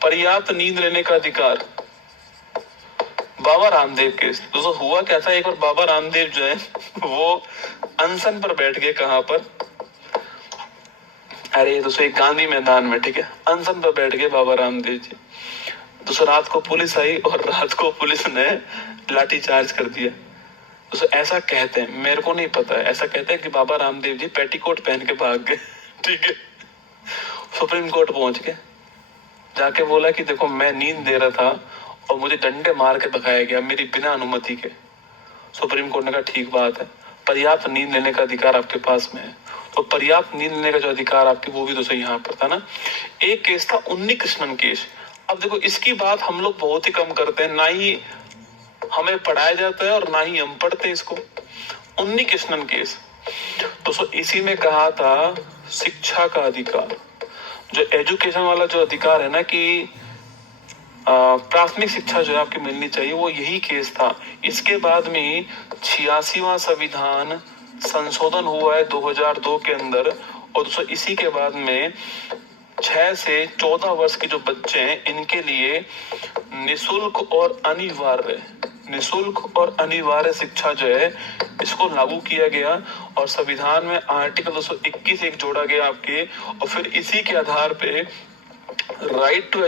पर्याप्त नींद लेने का अधिकार, बाबा रामदेव केस। दोस्तों हुआ क्या था, एक बार बाबा रामदेव जो है वो अनशन पर बैठ गए, कहां पर, अरे दोस्तों एक गांधी मैदान में, ठीक है, अनशन पर बैठ गए बाबा रामदेव जी। दोस्तों रात को पुलिस आई और रात को पुलिस ने लाठी चार्ज कर दिया। दोस्तों ऐसा कहते हैं, मेरे को नहीं पता है, ऐसा कहते हैं कि बाबा रामदेव जी पेटीकोट पहन के भाग गए, ठीक है। सुप्रीम कोर्ट पहुंच गए, जाके बोला कि देखो मैं नींद दे रहा था और मुझे डंडे मार के भगाया गया मेरी बिना अनुमति के। सुप्रीम कोर्ट ने कहा ठीक बात है, पर्याप्त नींद लेने का अधिकार आपके पास में है, तो पर्याप्त नींद लेने का जो अधिकार आपकी, वो भी दोस्तों यहाँ पर था ना। एक केस था उन्नी कृष्णन केस। अब देखो इसकी बात हम लोग बहुत ही कम करते हैं, ना ही हमें पढ़ाया जाता है और ना ही हम पढ़ते हैं इसको। उन्नी कृष्णन केस दोस्तों, इसी में कहा था शिक्षा का अधिकार, जो एजुकेशन वाला जो अधिकार है ना कि प्राथमिक शिक्षा जो है आपकी मिलनी चाहिए, वो यही केस था। इसके बाद में 86वां संविधान संशोधन हुआ है 2002 के अंदर, और दोस्तों इसी के बाद में 6 से 14 वर्ष के जो बच्चे हैं इनके लिए निशुल्क और अनिवार्य शिक्षा जो है इसको लागू किया गया, और संविधान में आर्टिकल 221 एक जोड़ा गया आपके, और फिर इसी के आधार पे राइट टू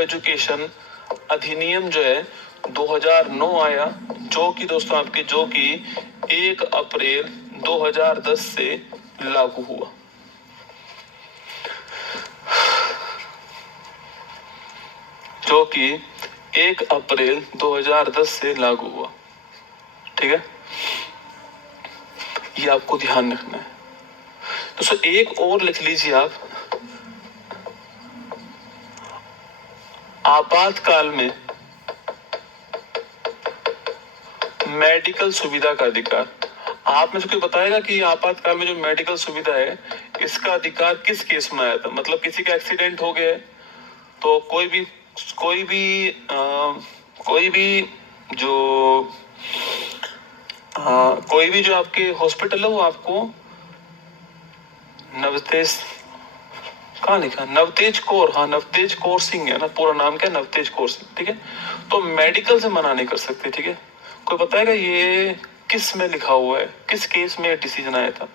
एजुकेशन अधिनियम जो है 2009 आया, जो कि दोस्तों आपके 1 अप्रैल 2010 से लागू हुआ। जो कि 1 अप्रैल 2010 से लागू हुआ, ठीक है। ये आपको ध्यान रखना है दोस्तों। एक और लिख लीजिए आप, आपातकाल में मेडिकल सुविधा का अधिकार। आप में से कोई बताएगा कि आपातकाल में जो मेडिकल सुविधा है इसका अधिकार किस केस में आया था, मतलब किसी का एक्सीडेंट हो गया है तो कोई भी जो आपके हॉस्पिटल है वो आपको नवतेज, कहाँ लिखा, नवतेज कौर सिंह है ना, पूरा नाम क्या, नवतेज कौर सिंह, ठीक है। तो मेडिकल से मना नहीं कर सकते, ठीक है। कोई बताएगा ये किस में लिखा हुआ है, किस केस में डिसीजन आया था।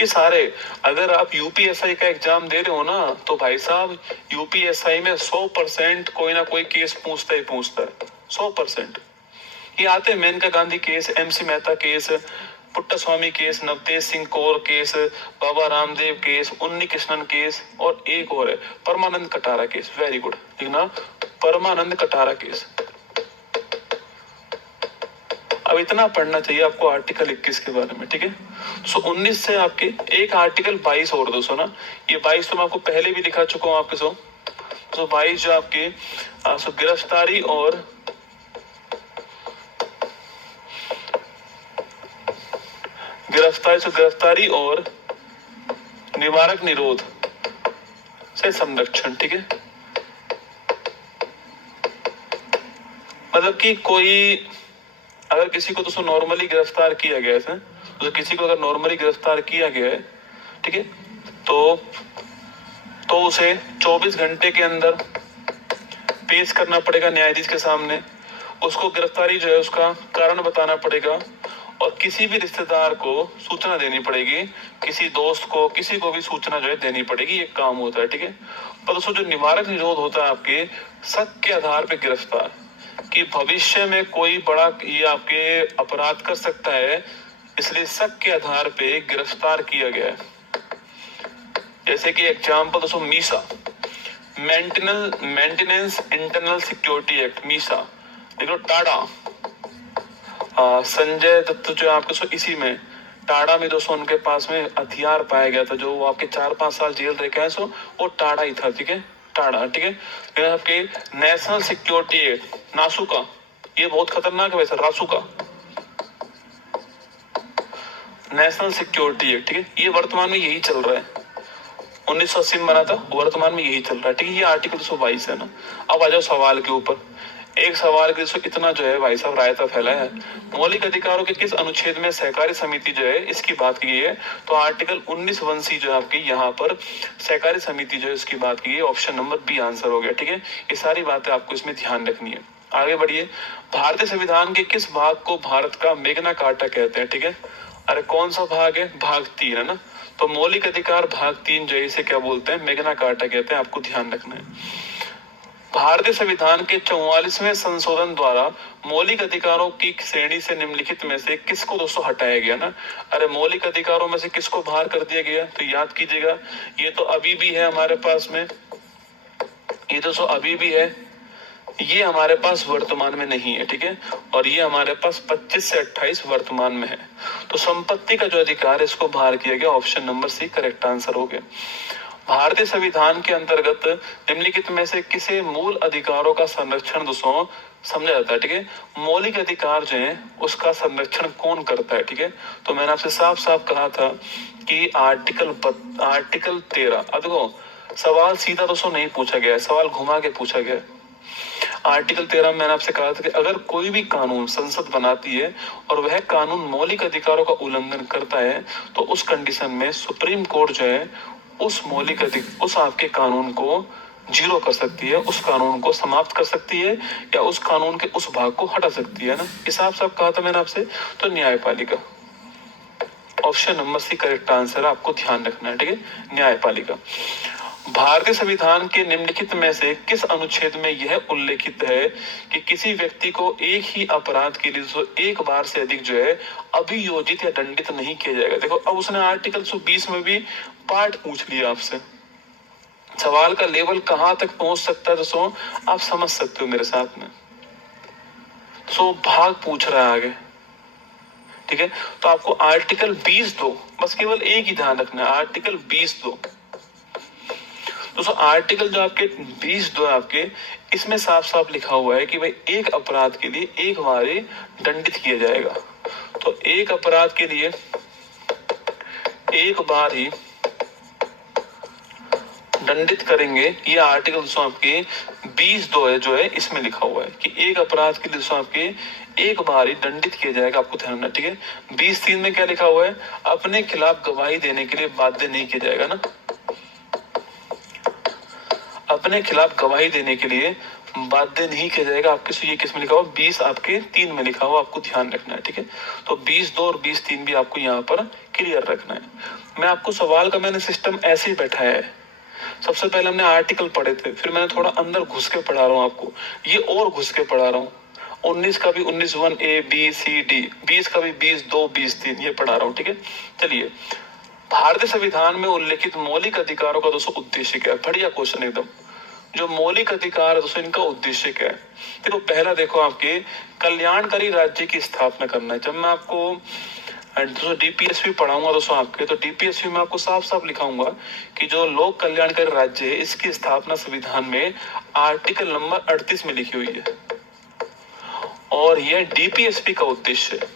ये सारे, अगर आप यूपीएसआई का एग्जाम दे रहे हो ना, तो भाई साहब यूपीएसआई में 100% कोई ना कोई केस पूछता है, 100%। ये आते हैं Maneka Gandhi case, MC Mehta case, Puttaswamy case, Navtej Singh Kaur case, Baba Ramdev case, Unnikrishnan case, और एक और है Paramanand Katara case. Very good, लिखना परमानंद कटारा केस। अब इतना पढ़ना चाहिए आपको आर्टिकल 21 के बारे में, ठीक है। सो 19 से आपके एक आर्टिकल 22 और दोस्तों ना, ये 22 तो मैं आपको पहले भी दिखा चुका हूँ आपके। सो 22 जो आपके गिरफ्तारी और गिरफ्तारी और निवारक निरोध से संरक्षण, ठीक है। मतलब कि कोई अगर किसी को दोस्तों नॉर्मली गिरफ्तार किया गया है, तो किसी को अगर नॉर्मली गिरफ्तार किया गया है, ठीक है, तो उसे 24 घंटे के अंदर पेश करना पड़ेगा न्यायाधीश के सामने। उसको गिरफ्तारी जो है उसका कारण बताना पड़ेगा, और किसी भी रिश्तेदार को सूचना देनी पड़ेगी, किसी दोस्त को, किसी को भी सूचना जो है देनी पड़ेगी। ये काम होता है, ठीक है। पर दोस्तों जो निवारक निरोध होता है आपके शक के आधार पर गिरफ्तार, कि भविष्य में कोई बड़ा ये आपके अपराध कर सकता है, इसलिए शक के आधार पे गिरफ्तार किया गया है। जैसे कि एग्जाम्पल दोस्तों Misa, maintenance internal security act, Misa. देखो टाडा, संजय दत्त जो आपके सो इसी में टाडा में दोस्तों उनके पास में हथियार पाया गया था, जो वो आपके 4-5 साल जेल रह गए, सो वो टाडा ही था, ठीक है, टाडा, ठीक है। आपके नेशनल सिक्योरिटी एक्ट, नासुका, ये बहुत खतरनाक है वैसे, रासुका, नेशनल सिक्योरिटी एक्ट, ठीक है। ये वर्तमान में यही चल रहा है, 1980 में बना था, वर्तमान में यही चल रहा है, ठीक है। ये आर्टिकल 222 है ना। अब आ जाओ सवाल के ऊपर। एक सवाल के इतना जो है भाई साहब रायता फैला है, मौलिक अधिकारों के किस अनुच्छेद में सहकारी समिति जो है इसकी बात की गई है? तो आर्टिकल 19 जो है आपकी यहाँ पर सहकारी समिति जो है इसकी बात की गई है। ऑप्शन नंबर बी आंसर हो गया, ठीक है। ये सारी बातें आपको इसमें ध्यान रखनी है। आगे बढ़िए। भारतीय संविधान के किस भाग को भारत का मेग्ना कार्टा कहते हैं? ठीक है, अरे कौन सा भाग है? भाग 3 है ना। तो मौलिक अधिकार भाग 3 जो है इसे क्या बोलते हैं? मेग्ना कार्टा कहते हैं। आपको ध्यान रखना है। भारतीय संविधान के 44वें संशोधन द्वारा मौलिक अधिकारों की श्रेणी से निम्नलिखित में से किसको दोस्तों हटाया गया ना? अरे मौलिक अधिकारों में से किसको बाहर कर दिया गया? तो याद कीजिएगा, ये तो अभी भी है हमारे पास में, ये दोस्तों अभी भी है, ये हमारे पास वर्तमान में नहीं है, ठीक है। और ये हमारे पास 25 से 28 वर्तमान में है। तो संपत्ति का जो अधिकार है इसको बाहर किया गया। Option number C correct answer हो गया। भारतीय संविधान के अंतर्गत निम्नलिखित में से किसे मूल अधिकारों का संरक्षण दोस्तों समझा जाता है? ठीक है, मौलिक अधिकार जो है उसका संरक्षण कौन करता है? ठीक है, तो मैंने आपसे साफ साफ कहा था कि आर्टिकल 13। अब देखो सवाल सीधा दोस्तों नहीं पूछा गया है, सवाल घुमा के पूछा गया है। आर्टिकल 13 में मैंने आपसे कहा था कि अगर कोई भी कानून संसद बनाती है और वह कानून मौलिक अधिकारों का उल्लंघन करता है तो उस कंडीशन में सुप्रीम कोर्ट जो है उस आपके कानून को जीरो कर सकती है, उस कानून को समाप्त कर सकती है, या उस कानून के उस भाग को हटा सकती है ना। इस साफ कहा था मैंने आपसे। तो न्यायपालिका, option number C correct answer आपको ध्यान रखना है, ठीक है, न्यायपालिका। भारतीय संविधान के निम्नलिखित में से किस अनुच्छेद में यह उल्लेखित है कि किसी व्यक्ति को एक ही अपराध के लिए एक बार से अधिक जो है अभियोजित या दंडित नहीं किया जाएगा? देखो अब उसने आर्टिकल 120 में भी पार्ट पूछ लिया आपसे। सवाल का लेवल कहां तक पहुंच सकता है दोस्तों आप समझ सकते हो मेरे साथ में। सो भाग पूछ रहा है आगे, ठीक है। तो आपको आर्टिकल 20 दो, बस केवल एक ही ध्यान रखना है, आर्टिकल 20 दो दोस्तों। आर्टिकल जो आपके 20 दो आपके, इसमें साफ साफ लिखा हुआ है कि भाई एक अपराध के लिए एक बार ही दंडित किया जाएगा। तो एक अपराध के लिए एक बार ही दंडित करेंगे, ये आर्टिकल दोस्तों आपके 20(2) है जो है इसमें लिखा हुआ है कि एक अपराध के लिए दोस्तों आपके एक बार ही दंडित किया जाएगा। आपको ध्यान रखना, ठीक है। 20(3) में क्या लिखा हुआ है? अपने खिलाफ गवाही देने के लिए बाध्य नहीं किया जाएगा ना, अपने खिलाफ गवाही देने के लिए बाध्य नहीं किया जाएगा। आपके ये किस में लिखा हुआ? 20 आपके 3 में लिखा हुआ, आपको ध्यान रखना है, ठीक है। तो 20(2) और 20(3) भी आपको यहाँ पर क्लियर रखना है। मैं आपको सवाल का मैंने सिस्टम ऐसे ही बैठाया है। सबसे पहले हमने आर्टिकल पढ़े थे, फिर मैंने थोड़ा अंदर घुस के पढ़ा रहा हूँ आपको, ये और घुस के पढ़ा रहा हूँ। 19 का भी 19 1 A B C D, 20 का भी 20 2 20 3, ये पढ़ा रहा हूँ, ठीक है। चलिए, भारतीय संविधान में उल्लेखित मौलिक अधिकारों का दोस्तों उद्देश्य क्या है? बढ़िया क्वेश्चन एकदम। जो मौलिक अधिकार है दोस्तों, इनका उद्देश्य क्या है? देखो, पहला देखो, आपके कल्याणकारी राज्य की स्थापना करना है। जब मैं आपको दोस्तों डीपीएसपी पढ़ाऊंगा दोस्तों आपके, तो डीपीएसपी में आपको साफ साफ लिखाऊंगा कि जो लोक कल्याणकारी राज्य है, इसकी स्थापना संविधान में आर्टिकल नंबर 38 में लिखी हुई है, और यह डीपीएसपी का उद्देश्य है।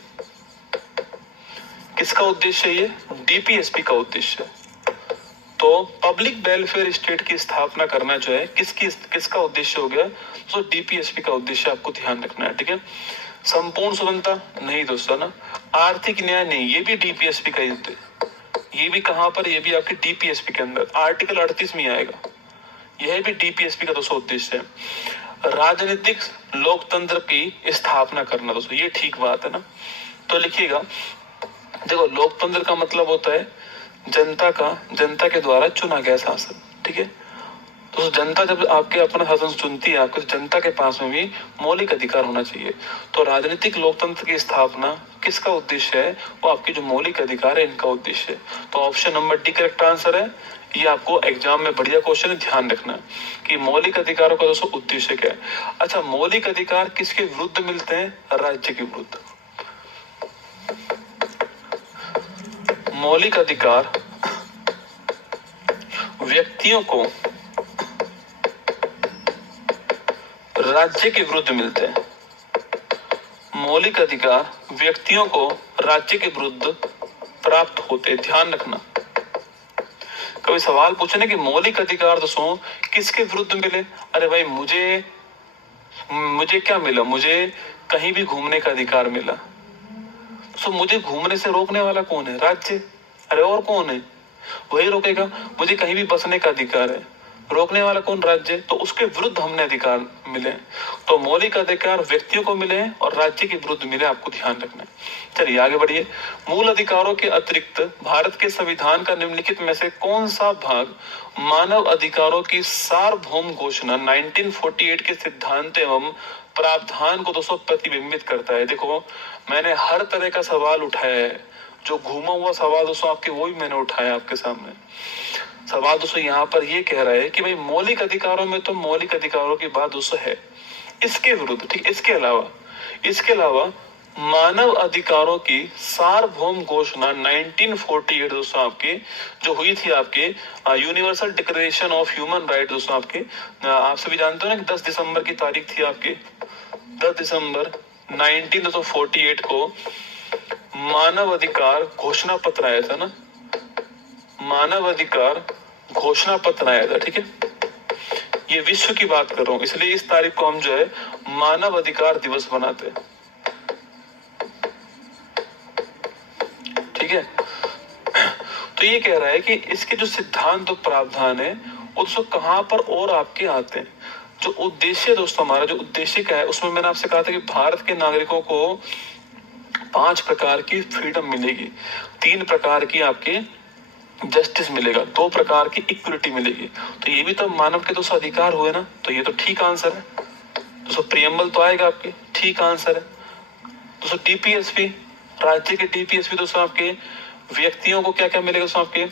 किसका उद्देश्य है? ये डीपीएसपी का उद्देश्य है। तो पब्लिक वेलफेयर स्टेट की स्थापना करना जो है, किसका उद्देश्य हो गया? तो डीपीएसपी का उद्देश्य आपको ध्यान रखना है, ठीक है। संपूर्ण सुगमता नहीं दोस्तों ना, आर्थिक न्याय नहीं, ये भी डीपीएसपी का ही उद्देश्य। ये भी कहां पर? ये भी आपके डीपीएसपी के अंदर आर्टिकल 38 में आएगा। यह भी डीपीएसपी का दोस्तों उद्देश्य है। राजनीतिक लोकतंत्र की स्थापना करना दोस्तों, ये ठीक बात है ना। तो लिखिएगा, देखो, लोकतंत्र का मतलब होता है जनता के द्वारा चुना गया शासन, ठीक है। तो जनता जब आपके अपना शासन चुनती है आपको, तो जनता के पास में भी मौलिक अधिकार होना चाहिए। तो राजनीतिक लोकतंत्र की स्थापना किसका उद्देश्य है? वो आपके जो मौलिक अधिकार है, इनका उद्देश्य है। तो option number D correct answer है। ये आपको एग्जाम में बढ़िया क्वेश्चन है, ध्यान रखना कि मौलिक अधिकारों का दोस्तों उद्देश्य क्या है। अच्छा, मौलिक अधिकार किसके विरुद्ध मिलते हैं? राज्य के विरुद्ध। मौलिक अधिकार व्यक्तियों को राज्य के विरुद्ध मिलते हैं। मौलिक अधिकार व्यक्तियों को राज्य के विरुद्ध प्राप्त होते हैं, ध्यान रखना। कभी सवाल पूछे ना कि मौलिक अधिकार दोस्तों किसके विरुद्ध मिले? अरे भाई, मुझे क्या मिला? मुझे कहीं भी घूमने का अधिकार मिला। तो मुझे घूमने से रोकने वाला कौन है? राज्य। अरे और कौन है? वही रोकेगा। मुझे कहीं भी बसने का अधिकार है, रोकने वाला कौन? राज्य। तो उसके विरुद्ध हमने अधिकार मिले। तो मौलिक अधिकार व्यक्तियों को मिले और राज्य के विरुद्ध मिले, आपको ध्यान रखना है। चलिए आगे बढ़िए। मूल अधिकारों के अतिरिक्त भारत के संविधान का निम्नलिखित में से कौन सा भाग मानव अधिकारों की सार्वभौम घोषणा 1948 के सिद्धांत एवं प्रावधान को दोस्तों प्रतिबिंबित करता है? देखो, मैंने हर तरह का सवाल उठाया है, जो घूमा हुआ सवाल दोस्तों आपके, वो भी मैंने उठाया आपके सामने। सवाल दोस्तों यहाँ पर ये कह रहा है कि भाई मौलिक अधिकारों में तो मौलिक अधिकारों की बात दोस्तों है, इसके विरुद्ध, ठीक, इसके अलावा मानव अधिकारों की सार्वभौम घोषणा 1948 दोस्तों आपके जो हुई थी, आपके universal declaration of human right दोस्तों आपके, आप सभी जानते हो ना कि 10 दिसंबर की तारीख थी आपके, 10 दिसंबर 1948 को मानव अधिकार घोषणा पत्र आया था ना, मानव अधिकार घोषणा पत्र आया था, ठीक है। ये विश्व की बात कर रहा हूं, इसलिए इस तारीख को हम जो है मानव अधिकार दिवस बनाते हैं, ठीक है। तो ये कह रहा है कि इसके जो सिद्धांत और प्रावधान है उसको कहां पर और आपके आते हैं। जो उद्देश्य दोस्तों, हमारा जो उद्देश्य क्या है, उसमें मैंने आपसे कहा था कि भारत के नागरिकों को 5 प्रकार की फ्रीडम मिलेगी, 3 प्रकार की आपके जस्टिस मिलेगा, 2 प्रकार की इक्वलिटी मिलेगी। तो ये भी तो मानव के दोस्तों अधिकार हुए ना, तो ये तो ठीक आंसर है दोस्तों। प्रियम्बल तो आएगा आपके, ठीक आंसर है दोस्तों। डीपीएसपी, राज्य के डीपीएसपी दोस्तों आपके व्यक्तियों को क्या क्या मिलेगा दोस्तों? आपके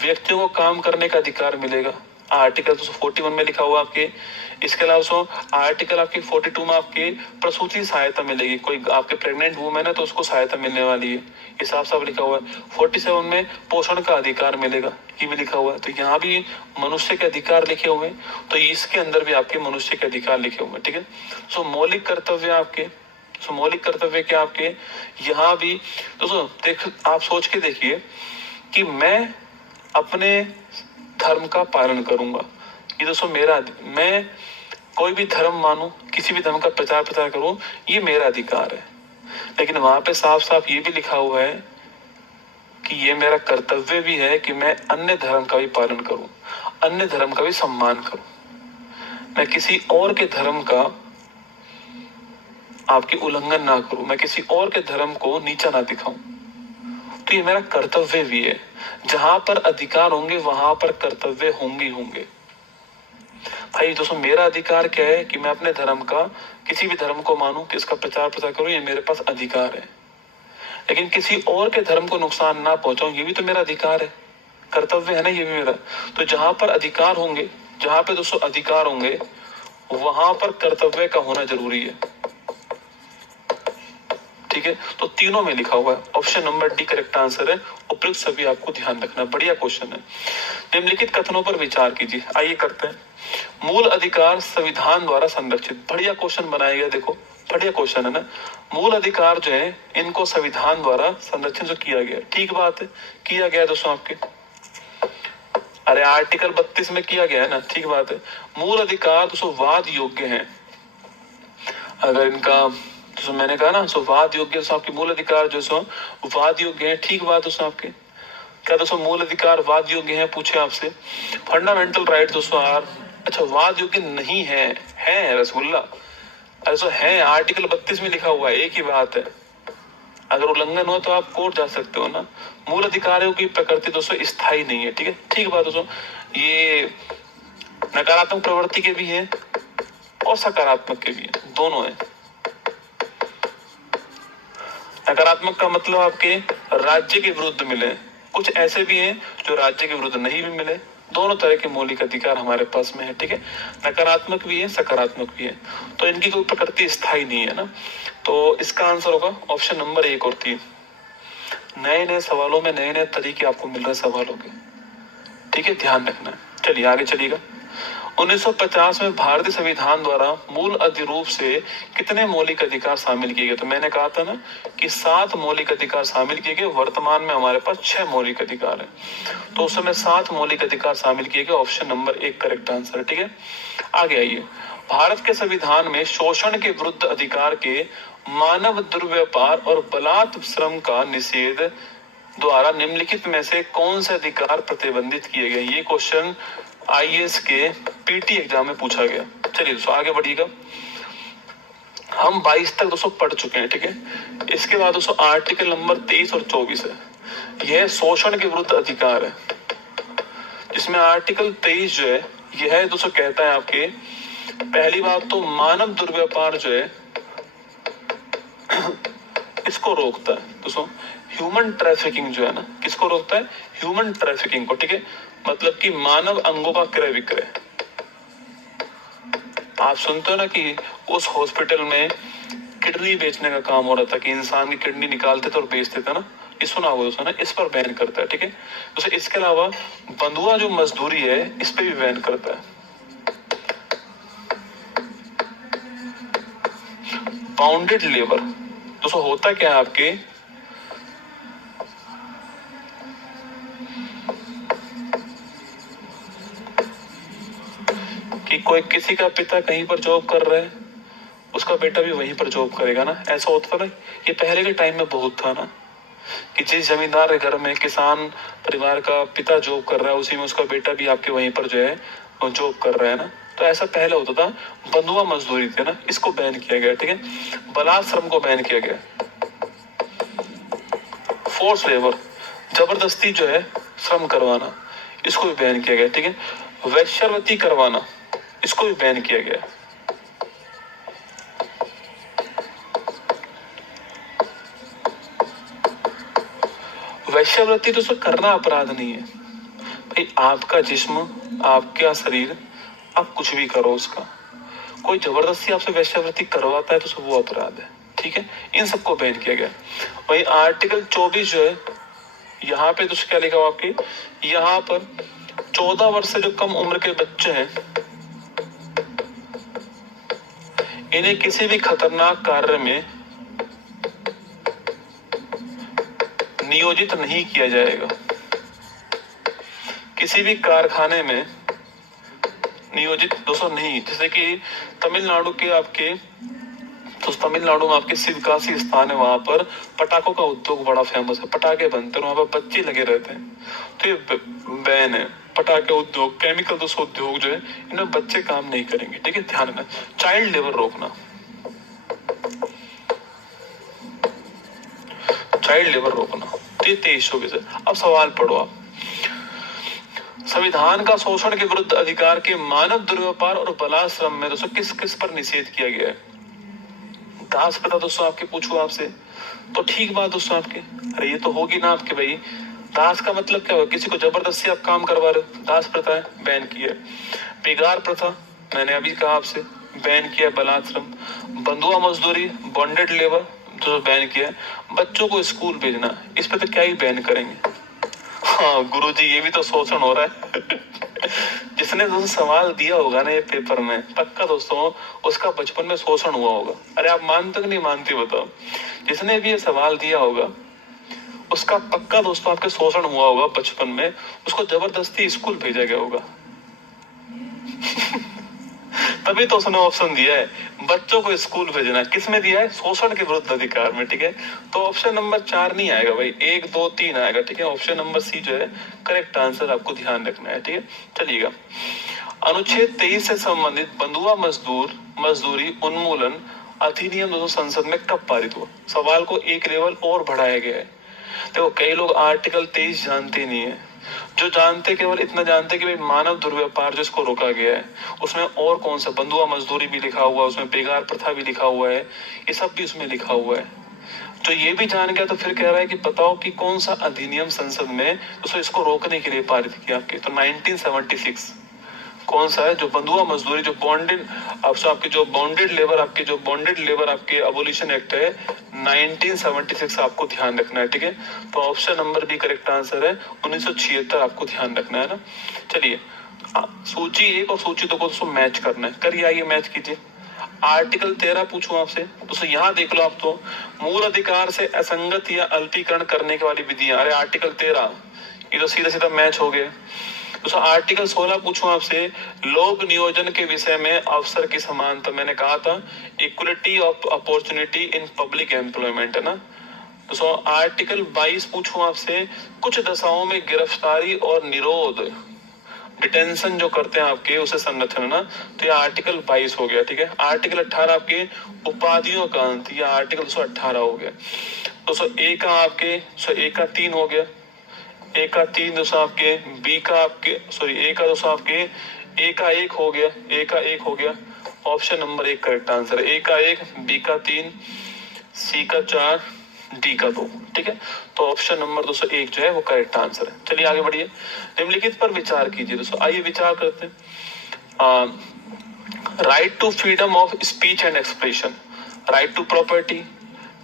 व्यक्तियों को काम करने का अधिकार मिलेगा, आर्टिकल 41 में लिखा हुआ आपके। इसके अलावा सो आर्टिकल आपके 42 में आपके प्रसूति सहायता मिलेगी, कोई आपके प्रेग्नेंट वुमेन है तो उसको सहायता मिलने वाली है, ये साफ साफ लिखा हुआ है। 47 में पोषण का अधिकार मिलेगा, ये भी लिखा हुआ है। तो यहाँ भी मनुष्य के अधिकार लिखे हुए हैं, तो इसके अंदर भी आपके मनुष्य के अधिकार लिखे हुए हैं, ठीक है। सो मौलिक कर्तव्य आपके, सो मौलिक कर्तव्य क्या आपके यहाँ भी दोस्तों, देख आप सोच के देखिए कि मैं अपने धर्म का पालन करूंगा, ये दोस्तों मैं कोई भी धर्म मानूं, किसी भी धर्म का प्रचार करूं, ये मेरा अधिकार है। लेकिन वहां पे साफ साफ ये भी लिखा हुआ है कि ये मेरा कर्तव्य भी है कि मैं अन्य धर्म का भी पालन करूं, अन्य धर्म का भी सम्मान करूं, मैं किसी और के धर्म का आपके उल्लंघन ना करूं, मैं किसी और के धर्म को नीचा ना दिखाऊं। तो ये मेरा कर्तव्य भी है। जहां पर अधिकार होंगे वहां पर कर्तव्य होंगे। भाई दोस्तों मेरा अधिकार क्या है कि मैं अपने धर्म का, किसी भी धर्म को मानूं कि इसका प्रचार प्रसार करूं, ये मेरे पास अधिकार है। लेकिन किसी और के धर्म को नुकसान ना पहुंचाऊं, ये भी तो मेरा अधिकार है, कर्तव्य है ना ये भी मेरा। तो जहां पर अधिकार होंगे, जहां पे दोस्तों अधिकार होंगे, वहां पर कर्तव्य का होना जरूरी है। ठीक है, तो तीनों में लिखा हुआ है, option number D correct answer है। उपयुक्त सभी आपको ध्यान रखना, बढ़िया क्वेश्चन है। निम्नलिखित कथनों पर विचार कीजिए, आइए करते हैं। मूल अधिकार संविधान द्वारा संरक्षित, बढ़िया क्वेश्चन बनाया गया, देखो बढ़िया क्वेश्चन है ना। मूल अधिकार जो है इनको संविधान द्वारा संरक्षित जो किया गया, ठीक बात है, किया गया दोस्तों आपके, अरे आर्टिकल 32 में किया गया है ना, ठीक बात है। मूल अधिकार दोस्तों वाद योग्य है, अगर इनका तो मैंने कहा ना सो वाद योग्य दोस्तों आपके मूल अधिकार जो सो वाद योग्य है, ठीक बात दोस्तों आपके। क्या दोस्तों मूल अधिकार वाद योग्य है, पूछे आपसे। फंडामेंटल राइट दोस्तों आर, अच्छा वाद योग्य नहीं है रसगुल्ला, अरे सो है, आर्टिकल 32 में लिखा हुआ है, एक ही बात है। अगर उल्लंघन हो तो आप कोर्ट जा सकते हो ना। मूल अधिकारों की प्रकृति दोस्तों स्थायी नहीं है, ठीक है, ठीक बात दोस्तों। ये नकारात्मक प्रवृत्ति के भी है और सकारात्मक के भी है, दोनों है। नकारात्मक का मतलब आपके राज्य के विरुद्ध मिले, कुछ ऐसे भी हैं जो राज्य के विरुद्ध नहीं भी मिले, दोनों तरह के मौलिक अधिकार हमारे पास में है, ठीक है। नकारात्मक भी है, सकारात्मक भी है, तो इनकी कोई प्रकृति स्थायी नहीं है ना। तो इसका आंसर होगा ऑप्शन नंबर 1 और 3। नए नए सवालों में नए नए तरीके आपको मिल रहे सवालों के, ठीक है, ध्यान रखना। चलिए आगे चलिएगा। 1950 में भारतीय संविधान द्वारा मूल अधिरूप से कितने मौलिक अधिकार शामिल किए गए? तो मैंने कहा था ना कि 7 मौलिक अधिकार शामिल किए गए, वर्तमान में हमारे पास 6 मौलिक अधिकार है। तो उस समय 7 मौलिक अधिकार शामिल किए गए, ऑप्शन नंबर 1 करेक्ट आंसर है, ठीक है। आगे आइए। भारत के संविधान में शोषण के विरुद्ध अधिकार के, मानव दुर्व्यापार और बलात् श्रम का निषेध द्वारा निम्नलिखित में से कौन से अधिकार प्रतिबंधित किए गए? ये क्वेश्चन आईएएस के पीटी एग्जाम में पूछा गया। चलिए दोस्तों आगे बढ़िएगा। हम 22 तक दोस्तों पढ़ चुके हैं, ठीक है। इसके बाद दोस्तों आर्टिकल नंबर 23 और 24 है, यह शोषण के विरुद्ध अधिकार है, जिसमें आर्टिकल 23 जो है यह है दोस्तों कहता है आपके, पहली बात तो मानव दुर्व्यापार जो है इसको रोकता है दोस्तों। ह्यूमन ट्रैफिकिंग जो है ना, किसको रोकता है? ह्यूमन ट्रैफिकिंग को, ठीक है, मतलब कि मानव अंगों का क्रय विक्रय। आप सुनते हो ना कि उस हॉस्पिटल में किडनी बेचने का काम हो रहा था, कि इंसान की किडनी निकालते थे और बेचते थे ना, ये सुना होगा दोस्तों ना, इस पर बैन करता है, ठीक है। दोस्तों इसके अलावा बंधुआ जो मजदूरी है इस पे भी बैन करता है। बाउंडेड लेबर दोस्तों होता क्या है आपके, कि कोई किसी का पिता कहीं पर जॉब कर रहा है, उसका बेटा भी वहीं पर जॉब करेगा ना, ऐसा होता ना। ये पहले के टाइम में बहुत था ना, कि जिस जमींदार के घर में किसान परिवार का पिता जॉब कर रहा है, उसी में उसका बेटा भी आपके वहीं पर जो है जॉब कर रहा है ना। तो ऐसा पहले होता था। बंधुआ मजदूरी थी ना, इसको बैन किया गया, ठीक है। बलात् श्रम को बैन किया गया, फोर्स लेबर, जबरदस्ती जो है श्रम करवाना, इसको भी बैन किया गया, ठीक है। वैश्यावृत्ति करवाना, इसको भी बैन किया गया। वैश्यावृत्ति तो करना अपराध नहीं है भाई, आपका जिस्म, आपका शरीर, आप कुछ भी करो उसका, कोई जबरदस्ती आपसे वैश्यावृत्ति करवाता है तो वो अपराध है, ठीक है। इन सबको बैन किया गया। वही आर्टिकल 24 जो है, यहाँ पे तो क्या लिखा हुआ आपके, यहाँ पर 14 वर्ष से जो कम उम्र के बच्चे हैं, इन्हें किसी भी खतरनाक कार्य में नियोजित नहीं किया जाएगा। किसी भी कारखाने में नियोजित दोस्तों नहीं, जैसे कि तमिलनाडु के आपके, तो तमिलनाडु में आपके शिवकाशी स्थान है, वहां पर पटाखों का उद्योग बड़ा फेमस है, पटाखे बनते हैं, वहां पर बच्चे लगे रहते हैं, तो ये बैन है। पटाखे उद्योग, केमिकल दोस्तों उद्योग जो है, इनमें बच्चे काम नहीं करेंगे, ठीक है, ध्यान रखना। चाइल्ड लेबर रोकना, चाइल्ड लेबर रोकना, तो ये 23 24 है। अब सवाल पढ़ो आप। संविधान का शोषण के विरुद्ध अधिकार के मानव दुर्व्यापार और बलाश्रम में दोस्तों किस किस पर निषेध किया गया है? दास प्रथा दोस्तों आपके पूछूं आपसे तो ठीक बात दोस्तों आपके, अरे ये तो होगी ना आपके भाई। दास का मतलब क्या होगा? किसी को जबरदस्ती आप काम करवा रहे हो, दास प्रथा है, बैन किया है। बेगार प्रथा मैंने अभी कहा आपसे, बैन किया है। बलात्श्रम, बंधुआ मजदूरी, बॉन्डेड लेबर जो बैन किया है। बच्चों को स्कूल भेजना, इस पे तो क्या ही बैन करेंगे। हाँ गुरुजी ये भी तो शोषण हो रहा है। जिसने दोस्तों सवाल दिया होगा ना ये पेपर में, पक्का दोस्तों उसका बचपन में शोषण हुआ होगा। अरे आप मानते कि नहीं मानते बताओ? जिसने भी ये सवाल दिया होगा उसका पक्का दोस्तों आपके शोषण हुआ होगा बचपन में, उसको जबरदस्ती स्कूल भेजा गया होगा। तभी तो उसने ऑप्शन दिया है बच्चों को स्कूल भेजना। किसमें दिया है? शोषण के विरुद्ध अधिकार में, ठीक है। तो ऑप्शन नंबर 4 नहीं आएगा भाई, 1 2 3 आएगा, ठीक है। ऑप्शन नंबर सी जो है करेक्ट आंसर, आपको ध्यान रखना है, ठीक है। चलिएगा, अनुच्छेद 23 से संबंधित बंधुआ मजदूरी उन्मूलन अधिनियम दोस्तों संसद में कब पारित हुआ? सवाल को एक लेवल और बढ़ाया गया है। देखो कई लोग आर्टिकल 23 जानते नहीं है, जो जानते केवल इतना जानते कि भाई मानव दुर्व्यापार जो इसको रोका गया है, उसमें और कौन सा बंधुआ मजदूरी भी लिखा हुआ है, उसमें बेगार प्रथा भी लिखा हुआ है, ये सब भी उसमें लिखा हुआ है। जो ये भी जान गया तो फिर कह रहा है कि बताओ कि कौन सा अधिनियम संसद में उसको इसको रोकने के लिए पारित किया आपके? तो 1976 कौन सा है? जो बंधुआ मजदूरी, जो बॉन्डेड आपके जो बॉन्डेड लेबर आपके अबोलिशन एक्ट है 1976, आपको ध्यान रखना है, ठीक है। तो option number B correct answer है, 1976 आपको ध्यान रखना है ना। चलिए, सूची 1 और सूची 2 को दोस्तों मैच करना है, करिए, आइए मैच कीजिए। आर्टिकल 13 पूछूं आपसे, दोस्तों यहाँ देख लो आप तो, मूल अधिकार से असंगत या अल्पीकरण करने की वाली विधियां। अरे आर्टिकल 13 ये तो सीधा सीधा मैच हो गया। दोस्तों आर्टिकल 16 पूछूं आपसे, लोक नियोजन के विषय में अवसर की समानता। मैंने कहा था equality of opportunity in public employment, है ना। दोस्तों आर्टिकल 22 पूछूं आपसे, कुछ दशाओं में गिरफ्तारी और निरोध, डिटेंशन जो करते हैं आपके उसे संरक्षण, ना। तो ये आर्टिकल 22 हो गया, ठीक है। आर्टिकल 18 आपके उपाधियों का अंत, ये आर्टिकल 218 हो गया। दोस्तों ए का आपके ए का 3 हो गया, ए का 3 दोस्तों आपके, बी का आपके ए का दोस्तों आपके ए का 1 हो गया, ए का 1 हो गया। ऑप्शन नंबर 1 करेक्ट आंसर है, ए का 1, बी का 3, सी का 4, डी का 2, ठीक है। तो ऑप्शन नंबर दोस्तों 1 जो है वो करेक्ट आंसर है। चलिए आगे बढ़िए, निम्नलिखित पर विचार कीजिए दोस्तों। आइए विचार करते हैं। Right to freedom of speech and expression, right to property,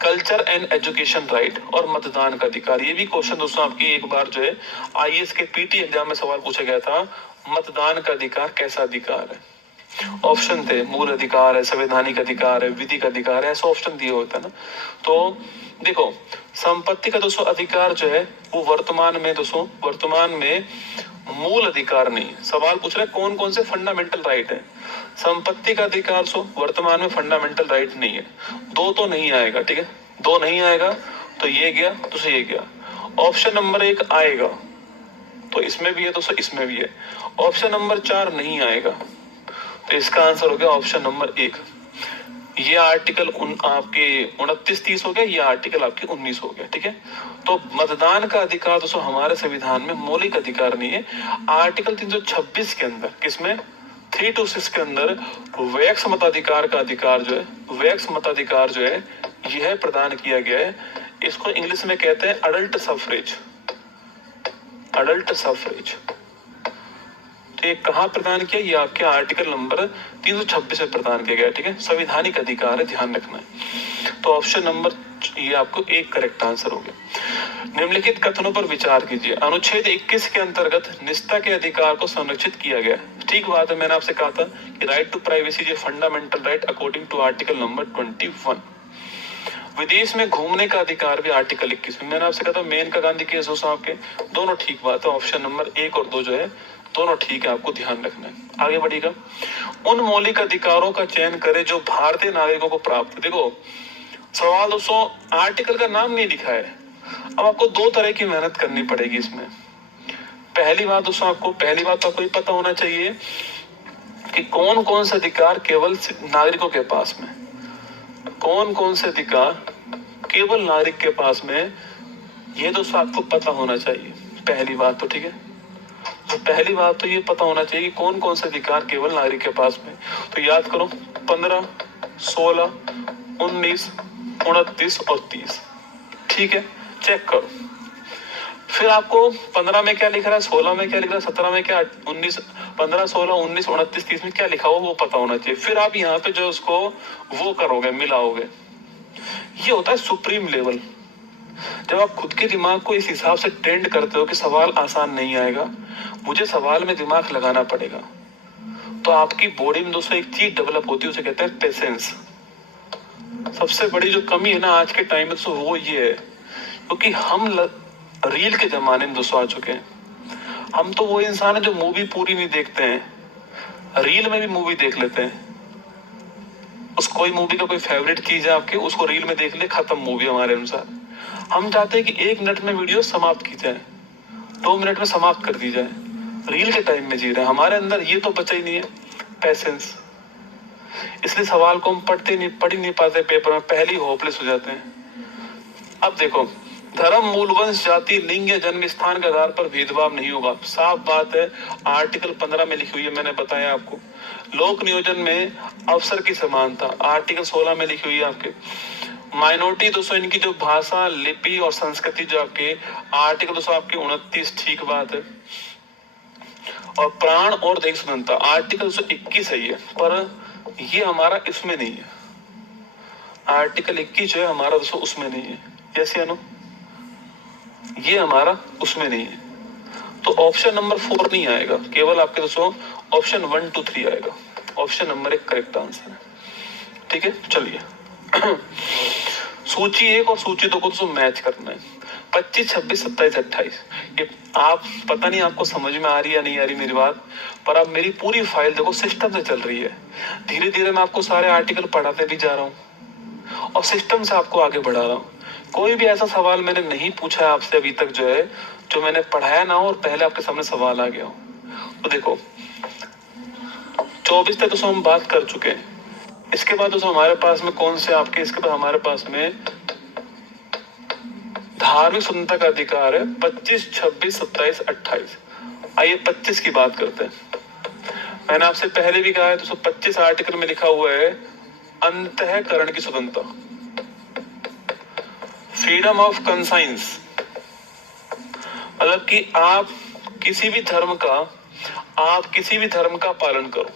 culture and education right, और मतदान का अधिकार। ये भी क्वेश्चन दोस्तों आपकी एक बार जो है आईएएस के पीटी एग्जाम में सवाल पूछा गया था, मतदान का अधिकार कैसा अधिकार है? ऑप्शन थे मूल अधिकार है, संवैधानिक अधिकार है, विधिक अधिकार है, ऐसा ऑप्शन दिया होता है ना। तो देखो संपत्ति का दोस्तों अधिकार जो है वो वर्तमान में मूल अधिकार नहीं है। सवाल पूछ रहा है कौन कौन से फंडामेंटल राइट है। संपत्ति का अधिकार वर्तमान में फंडामेंटल राइट नहीं है। 2 तो नहीं आएगा, ठीक है, 2 नहीं आएगा, तो ये गया, तो ये गया। ऑप्शन नंबर 1 आएगा, तो इसमें भी है दोस्तों, इसमें भी है। ऑप्शन नंबर 4 नहीं आएगा, तो इसका आंसर हो गया ऑप्शन नंबर 1। ये आर्टिकल आपके 29-30 हो गया, ये आर्टिकल आपके 19 हो गया, ठीक है। तो मतदान का अधिकार दोस्तों हमारे संविधान में मौलिक अधिकार नहीं है। आर्टिकल 326 के अंदर, किसमें? 326 के अंदर वैक्स मताधिकार का अधिकार जो है, वैक्स मताधिकार जो है यह प्रदान किया गया है। इसको इंग्लिश में कहते हैं अडल्ट सफरेज, अडल्ट सफरेज। तो ये कहाँ प्रदान किया? ये आपके आर्टिकल नंबर 326 में प्रदान किया गया, ठीक है। संवैधानिक अधिकार है, ध्यान रखना है। तो ऑप्शन नंबर ये आपको 1 करेक्ट आंसर हो गया। निम्नलिखित कथनों पर विचार कीजिए। अनुच्छेद 21 के अंतर्गत निजता के अधिकार को संरक्षित किया गया। ठीक बात है, मैंने आपसे कहा था कि right to privacy is a fundamental right according to article number 21। विदेश में घूमने का अधिकार भी आर्टिकल 21 में। मैंने आपसे कहा था मेनका गांधी केस हो साहब के, दोनों ठीक बात है। ऑप्शन नंबर 1 और 2 जो है दोनों ठीक है, आपको ध्यान रखना है। आगे बढ़िएगा, उन मौलिक अधिकारों का चयन करें जो भारतीय नागरिकों को प्राप्त है। देखो सवाल दोस्तों आर्टिकल का नाम नहीं लिखा है, अब आपको 2 तरह की मेहनत करनी पड़ेगी इसमें। पहली बात दोस्तों आपको ये पता होना चाहिए कि कौन कौन से अधिकार केवल नागरिकों के पास में, कौन कौन से अधिकार केवल नागरिक के पास में, ये दोस्तों आपको पता होना चाहिए, पहली बात तो, ठीक है। तो पहली बात तो ये पता होना चाहिए कि कौन कौन से अधिकार केवल नागरिक के पास में। तो याद करो 15, 16, 19, 29 और 30। ठीक है, चेक करो। फिर आपको 15 में क्या लिख रहा है, 16 में क्या लिख रहा है, 17 में क्या, 19, 15, 16, 19, 29, 30 में क्या लिखा हो वो पता होना चाहिए। फिर आप यहाँ पे जो उसको वो करोगे, मिलाओगे। ये होता है सुप्रीम लेवल। जब आप खुद के दिमाग को इस हिसाब से ट्रेंड करते हो कि सवाल आसान नहीं आएगा, मुझे सवाल में दिमाग लगाना पड़ेगा, तो आपकी बॉडी में दोस्तों एक चीज डेवलप होती है, उसे कहते हैं पेशेंस। सबसे बड़ी जो कमी है ना आज के टाइम में दोस्तों वो ये है, क्योंकि हम रील के जमाने में दोस्तों आ चुके हैं। हम तो वो इंसान है जो मूवी पूरी नहीं देखते हैं, रील में भी मूवी देख लेते हैं। उस कोई मूवी का कोई फेवरेट चीज है आपके, उसको रील में देख ले, खत्म मूवी हमारे अनुसार। हम चाहते हैं कि 1 मिनट में वीडियो समाप्त की जाए, 2 मिनट में समाप्त कर दी जाए। रील के टाइम में जी रहे हैं, हमारे अंदर ये तो बचा ही नहीं है, पेशेंस। इसलिए सवाल को हम पढ़ ही नहीं पाते, पेपर में पहले ही होपलेस हो जाते हैं। अब देखो, धर्म, मूल, वंश, जाति, लिंग या जन्म स्थान के आधार पर भेदभाव नहीं होगा। साफ बात है, आर्टिकल 15 में लिखी हुई है, मैंने बताया आपको। लोक नियोजन में अवसर की समानता आर्टिकल 16 में लिखी हुई है आपके। माइनॉरिटी दोस्तों, इनकी जो भाषा, लिपि और संस्कृति जो आपके आर्टिकल दोस्तों आपके 29, ठीक बात है। और प्राण और देश स्वतंत्रता आर्टिकल 21 है ये, पर ये हमारा इसमें नहीं है। आर्टिकल 21 जो है हमारा दोस्तों उसमें नहीं है। यस या नो? ये हमारा उसमें नहीं है, तो ऑप्शन नंबर 4 नहीं आएगा, केवल आपके दोस्तों ऑप्शन 1, 2, 3 आएगा। ऑप्शन नंबर 1 करेक्ट आंसर है। ठीक है, चलिए सूची 1 और सूची 2 को दोस्तों मैच करना है। 25, 26, 27, 28। ये आप पता नहीं आपको समझ में आ रही है या नहीं आ रही मेरी बात, पर आप मेरी पूरी फाइल देखो, सिस्टम से चल रही है। धीरे धीरे मैं आपको सारे आर्टिकल पढ़ाते भी जा रहा हूँ और सिस्टम से आपको आगे बढ़ा रहा हूँ। कोई भी ऐसा सवाल मैंने नहीं पूछा है आपसे अभी तक जो है, जो मैंने पढ़ाया ना हो और पहले आपके सामने सवाल आ गया हो। तो देखो 24 तक तो हम बात कर चुके हैं। इसके बाद दोस्तों हमारे पास में कौन से आपके, इसके बाद हमारे पास में धार्मिक स्वतंत्रता का अधिकार है 25, 26, 27, 28। आइए 25 की बात करते हैं। मैंने आपसे पहले भी कहा है दोस्तों 25 आर्टिकल में लिखा हुआ है अंतःकरण की स्वतंत्रता, फ्रीडम ऑफ कंसाइंस। मतलब कि आप किसी भी धर्म का पालन करो,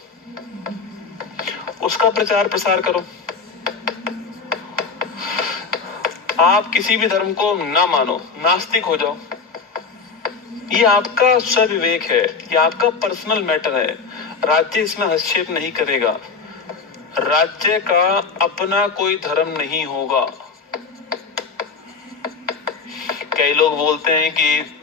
उसका प्रचार प्रसार करो। आप किसी भी धर्म को ना मानो, नास्तिक हो जाओ, ये आपका स्वविवेक है, ये आपका पर्सनल मैटर है। राज्य इसमें हस्तक्षेप नहीं करेगा। राज्य का अपना कोई धर्म नहीं होगा। कई लोग बोलते हैं कि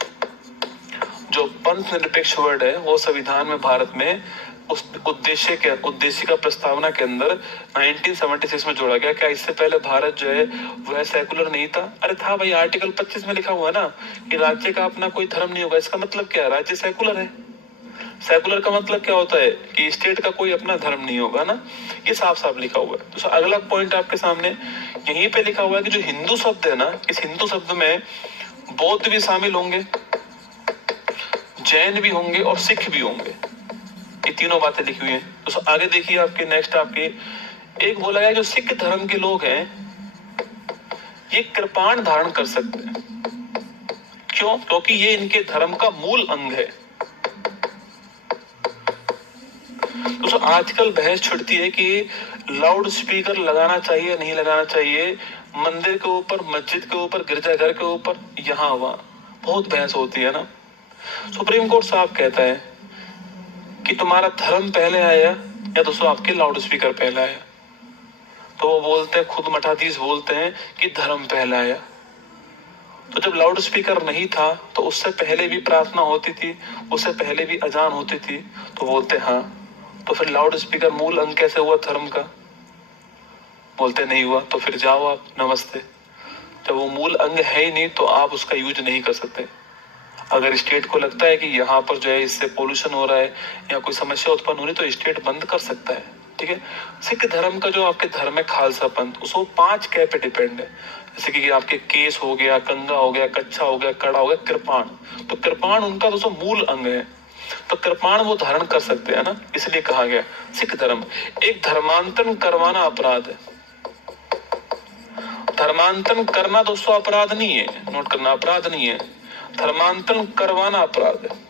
जो पंथ निरपेक्ष वर्ड है वो संविधान में भारत में उस उद्देश्य का प्रस्तावना के अंदर 1976 में जोड़ा गया। क्या इससे पहले भारत जो है वह सेकुलर नहीं था? अरे था भाई, आर्टिकल 25 में लिखा हुआ है ना कि राज्य का अपना कोई धर्म नहीं होगा। इसका मतलब क्या है? राज्य सेकुलर है। सेकुलर का मतलब क्या होता है कि स्टेट का कोई अपना धर्म नहीं होगा ना, ये साफ साफ लिखा हुआ है। तो अगला पॉइंट आपके सामने यहीं पे लिखा हुआ है कि जो हिंदू शब्द है ना, इस हिंदू शब्द में बौद्ध भी शामिल होंगे, जैन भी होंगे और सिख भी होंगे। ये तीनों बातें लिखी हुई हैं। तो आगे देखिए आपके नेक्स्ट आपके एक बोला गया जो सिख धर्म के लोग हैं ये कृपाण धारण कर सकते हैं। क्यों? क्योंकि ये इनके धर्म का मूल अंग है। तो आजकल बहस छिड़ती है कि लाउड स्पीकर लगाना चाहिए नहीं लगाना चाहिए, मंदिर के ऊपर, मस्जिद के ऊपर, गिरजाघर के ऊपर, यहाँ वहां बहुत बहस होती है ना। सुप्रीम कोर्ट साहब कहता है कि तुम्हारा धर्म पहले आया या दोस्तों आपके लाउड स्पीकर पहले आया। तो वो बोलते हैं, खुद मठाधीश बोलते हैं कि धर्म पहला आया। तो जब लाउड स्पीकर नहीं था तो उससे पहले भी प्रार्थना होती थी, उससे पहले भी अजान होती थी। तो बोलते हाँ, तो फिर लाउड स्पीकर मूल अंग कैसे हुआ धर्म का? बोलते नहीं हुआ। तो फिर जाओ आप, नमस्ते। जब वो मूल अंग है ही नहीं तो आप उसका यूज नहीं कर सकते। अगर स्टेट को लगता है कि यहाँ पर जो है इससे पोल्यूशन हो रहा है या कोई समस्या उत्पन्न हो रही तो स्टेट बंद कर सकता है। ठीक है। सिख धर्म का जो आपके धर्म है खालसा पंथ, उसको 5 कै पे डिपेंड है। जैसे कि आपके केस हो गया, कंगा हो गया, कच्छा हो गया, कड़ा हो गया, कृपाण। तो कृपाण उनका दोस्तों मूल अंग है। तो कृपाण वो धारण कर सकते हैं ना, इसलिए कहा गया सिख धर्म। एक धर्मांतरण करवाना अपराध है। धर्मांतरण करना दोस्तों अपराध नहीं है, नोट करना, अपराध नहीं है, धर्मांतरण करवाना अपराध है।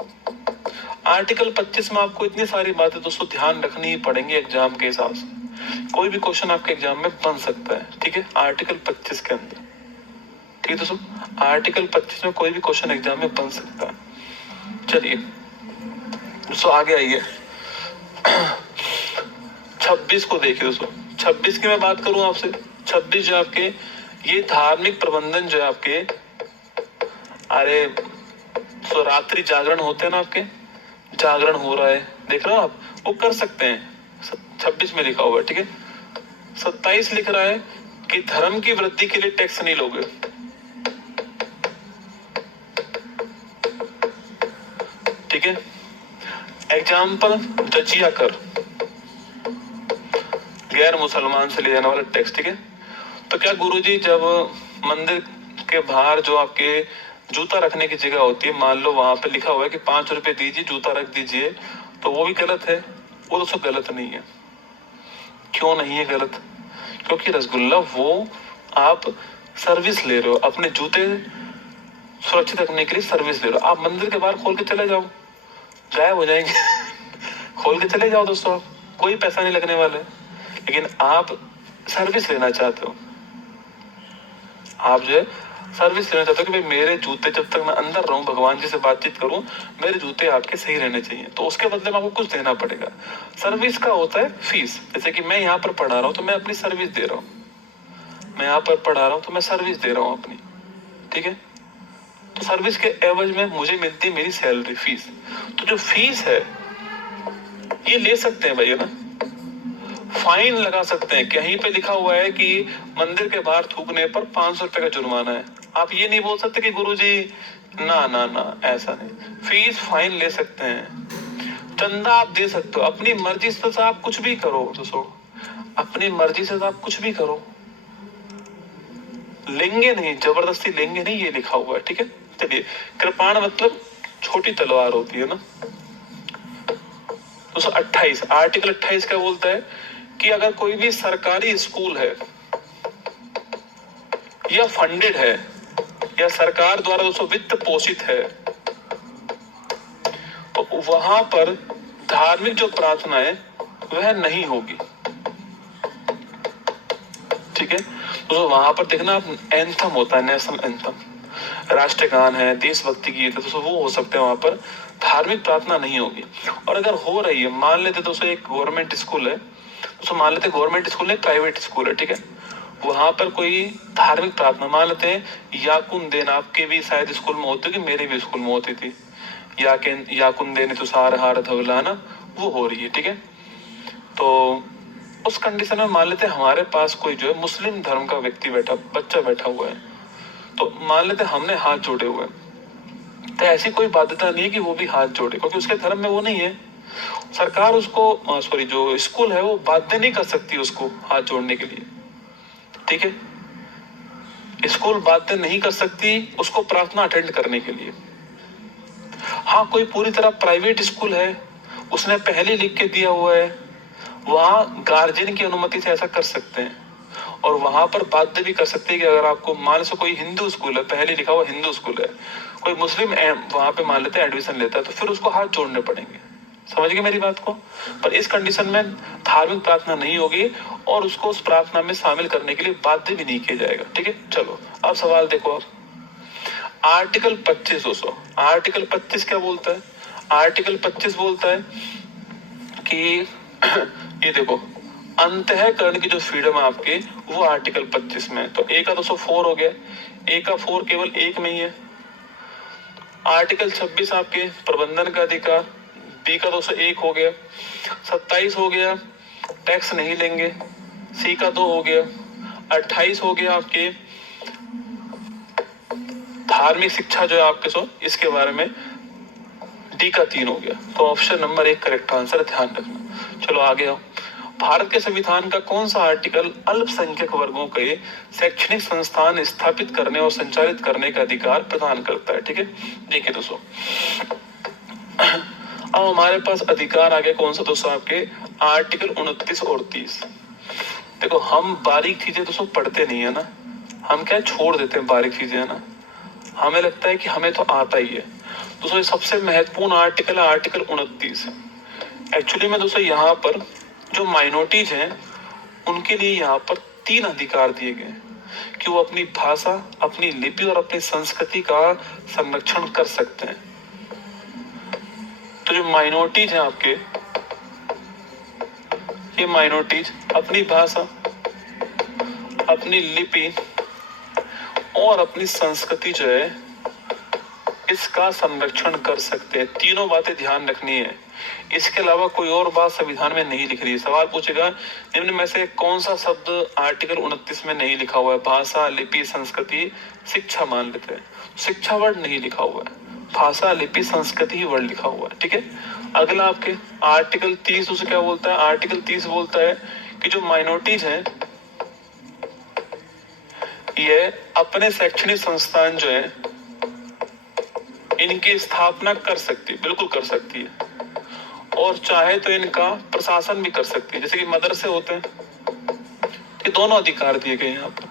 आर्टिकल 25 में आपको इतनी सारी बातें दोस्तों ध्यान रखनी ही पड़ेंगी एग्जाम के हिसाब से। कोई भी क्वेश्चन आपके एग्जाम में बन सकता है, ठीक है, आर्टिकल 25 के अंदर, ठीक है दोस्तों, आर्टिकल 25 में कोई भी क्वेश्चन एग्जाम में बन सकता है। चलिए दोस्तों आगे आइए। 26 को देखिए दोस्तों, 26 की मैं बात करूं आपसे, 26 जो आपके ये धार्मिक प्रबंधन जो है आपके, अरे तो रात्रि जागरण होते हैं ना आपके, जागरण हो रहा है, देख रहे हो आप, वो कर सकते हैं। 26 में लिखा हुआ है, ठीक है। 27 लिख रहा है कि धर्म की वृद्धि के लिए टैक्स नहीं लोगे, ठीक है। एग्जाम्पल जजिया कर, गैर मुसलमान से ले जाने वाला टैक्स, ठीक है। तो क्या गुरुजी जब मंदिर के बाहर जो आपके जूता रखने की जगह होती है, मान लो वहां पे लिखा हुआ है कि 5 रुपए दीजिए जूता रख दीजिए, तो वो भी गलत है? वो दोस्तों गलत नहीं है। क्यों नहीं है गलत? क्योंकि रसगुल्ला वो आप सर्विस ले रहे हो, अपने जूते सुरक्षित रखने के लिए सर्विस ले रहे हो। आप मंदिर के बाहर खोल के चले जाओ, गायब हो जाएंगे। खोल के चले जाओ दोस्तों, आप कोई पैसा नहीं लगने वाला है, लेकिन आप सर्विस लेना चाहते हो, आप जो है सर्विस लेना चाहते हो कि भाई मेरे जूते जब तक मैं अंदर रहूं, भगवान जी से बातचीत करूं, मेरे जूते आपके सही रहने चाहिए, तो उसके बदले में आपको कुछ देना पड़ेगा। सर्विस का होता है फीस, जैसे कि मैं यहाँ पर पढ़ा रहा हूँ तो मैं अपनी सर्विस दे रहा हूँ, मैं यहाँ पर पढ़ा रहा हूँ तो मैं सर्विस दे रहा हूँ अपनी, ठीक है। तो सर्विस के एवज में मुझे मिलती है मेरी सैलरी, फीस। तो जो फीस है ये ले सकते हैं भाई, है ना, फाइन लगा सकते हैं। कहीं पे लिखा हुआ है कि मंदिर के बाहर थूकने पर 500 रुपए का जुर्माना है, आप ये नहीं बोल सकते कि गुरुजी ना ना ना, ऐसा नहीं। फीस फाइन ले सकते हैं, चंदा आप दे सकते हो, अपनी मर्जी से तो आप कुछ भी करो दोस्तों, अपनी मर्जी से तो आप कुछ भी करो, लेंगे नहीं, जबरदस्ती लेंगे नहीं, ये लिखा हुआ है, ठीक है। चलिए, कृपाण मतलब छोटी तलवार होती है ना। 228 आर्टिकल 28 क्या बोलता है कि अगर कोई भी सरकारी स्कूल है या फंडेड है या सरकार द्वारा दोस्तों वित्त पोषित है, तो वहां पर धार्मिक जो प्रार्थना है वह नहीं होगी, ठीक है। तो वहां पर देखना आप, एंथम होता है, नेशनल एंथम, राष्ट्रगान है, देशभक्ति गीत है, तो वो हो सकते हैं, वहां पर धार्मिक प्रार्थना नहीं होगी। और अगर हो रही है, मान लेते दोस्तों एक गवर्नमेंट स्कूल है, दोस्तों मान लेते गवर्नमेंट स्कूल है, प्राइवेट स्कूल है, ठीक है, वहां पर कोई धार्मिक प्रार्थना, मान लेते हैं याकुन देन, आपके भी शायद स्कूल में होती कि मेरे भी स्कूल में होती थी, याकुन देन तुषार हार धवला ना, वो हो रही है, ठीक है। तो उस कंडीशन में मान लेते हमारे पास कोई जो है मुस्लिम धर्म का व्यक्ति बैठा, बच्चा बैठा हुआ है, तो मान लेते हमने हाथ जोड़े हुए हैं, तो ऐसी कोई बाध्यता नहीं है कि वो भी हाथ जोड़े, क्योंकि उसके धर्म में वो नहीं है। सरकार उसको सॉरी जो स्कूल है वो बाध्य नहीं कर सकती उसको हाथ जोड़ने के लिए, ठीक है। स्कूल बाध्य नहीं कर सकती उसको प्रार्थना अटेंड करने के लिए। हाँ, कोई पूरी तरह प्राइवेट स्कूल है, उसने पहले लिख के दिया हुआ है, वहां गार्जियन की अनुमति से ऐसा कर सकते हैं, और वहां पर बाध्य भी कर सकते हैं कि अगर आपको, मान लो कोई हिंदू स्कूल है, पहले लिखा हुआ हिंदू स्कूल है, कोई मुस्लिम वहां पे मान लेते हैं एडमिशन लेता है, तो फिर उसको हाथ जोड़ने पड़ेंगे। समझ गए मेरी बात को? पर इस कंडीशन में धार्मिक प्रार्थना नहीं होगी और उसको उस प्रार्थना में शामिल करने के लिए बाध्य भी नहीं किया जाएगा, ठीक है। चलो अब सवाल देखो आप, आर्टिकल 25 दोस्तों, आर्टिकल 25 क्या बोलता है? आर्टिकल 25 बोलता है कि ये देखो, अंतःकरण की जो फ्रीडम है आपके, वो आर्टिकल 25 में है। तो ए का 204 हो गया, ए का 4 केवल एक में ही है। आर्टिकल 26 आपके प्रबंधन का अधिकार, बी का 201 हो गया, 27 हो गया टैक्स नहीं लेंगे, सी का 2 हो गया, 28 हो गया आपके धार्मिक शिक्षा जो है आपके सो इसके बारे में, डी का 3 हो गया। तो ऑप्शन नंबर 1 करेक्ट आंसर, ध्यान रखना। चलो आगे आओ, भारत के संविधान का कौन सा आर्टिकल अल्पसंख्यक वर्गों के शैक्षणिक संस्थान स्थापित करने और संचालित करने का अधिकार प्रदान करता है? ठीक है, देखिए दोस्तों, अब हमारे पास अधिकार आ गया कौन सा दोस्तों, आपके आर्टिकल 29 और 30। देखो हम बारीक चीजें दोस्तों पढ़ते नहीं है ना, हम क्या छोड़ देते हैं बारीक चीजें, है ना, हमें लगता है कि हमें तो आता ही है। दोस्तों ये सबसे महत्वपूर्ण आर्टिकल है आर्टिकल 29। एक्चुअली में दोस्तों यहाँ पर जो माइनॉरिटीज हैं उनके लिए यहाँ पर 3 अधिकार दिए गए हैं कि वो अपनी भाषा, अपनी लिपि और अपनी संस्कृति का संरक्षण कर सकते हैं। तो जो माइनॉरिटीज हैं आपके, ये माइनॉरिटीज अपनी भाषा, अपनी लिपि और अपनी संस्कृति जो है इसका संरक्षण कर सकते हैं। तीनों बातें ध्यान रखनी है, इसके अलावा कोई और बात संविधान में नहीं लिख रही है। सवाल पूछेगा निम्न में से कौन सा शब्द आर्टिकल 29 में नहीं लिखा हुआ है, भाषा, लिपि, संस्कृति, शिक्षा मान लेते हैं, शिक्षा वर्ड नहीं लिखा हुआ है, भाषा, लिपि, संस्कृति ही वर्ड लिखा हुआ है। ठीक है, अगला आपके आर्टिकल 30 उसे क्या बोलता है, आर्टिकल 30 बोलता है कि जो माइनॉरिटीज हैं ये अपने शैक्षणिक संस्थान जो है इनकी स्थापना कर सकती है, बिल्कुल कर सकती है, और चाहे तो इनका प्रशासन भी कर सकती है, जैसे कि मदरसे होते हैं। ये दोनों अधिकार दिए गए यहाँ पर।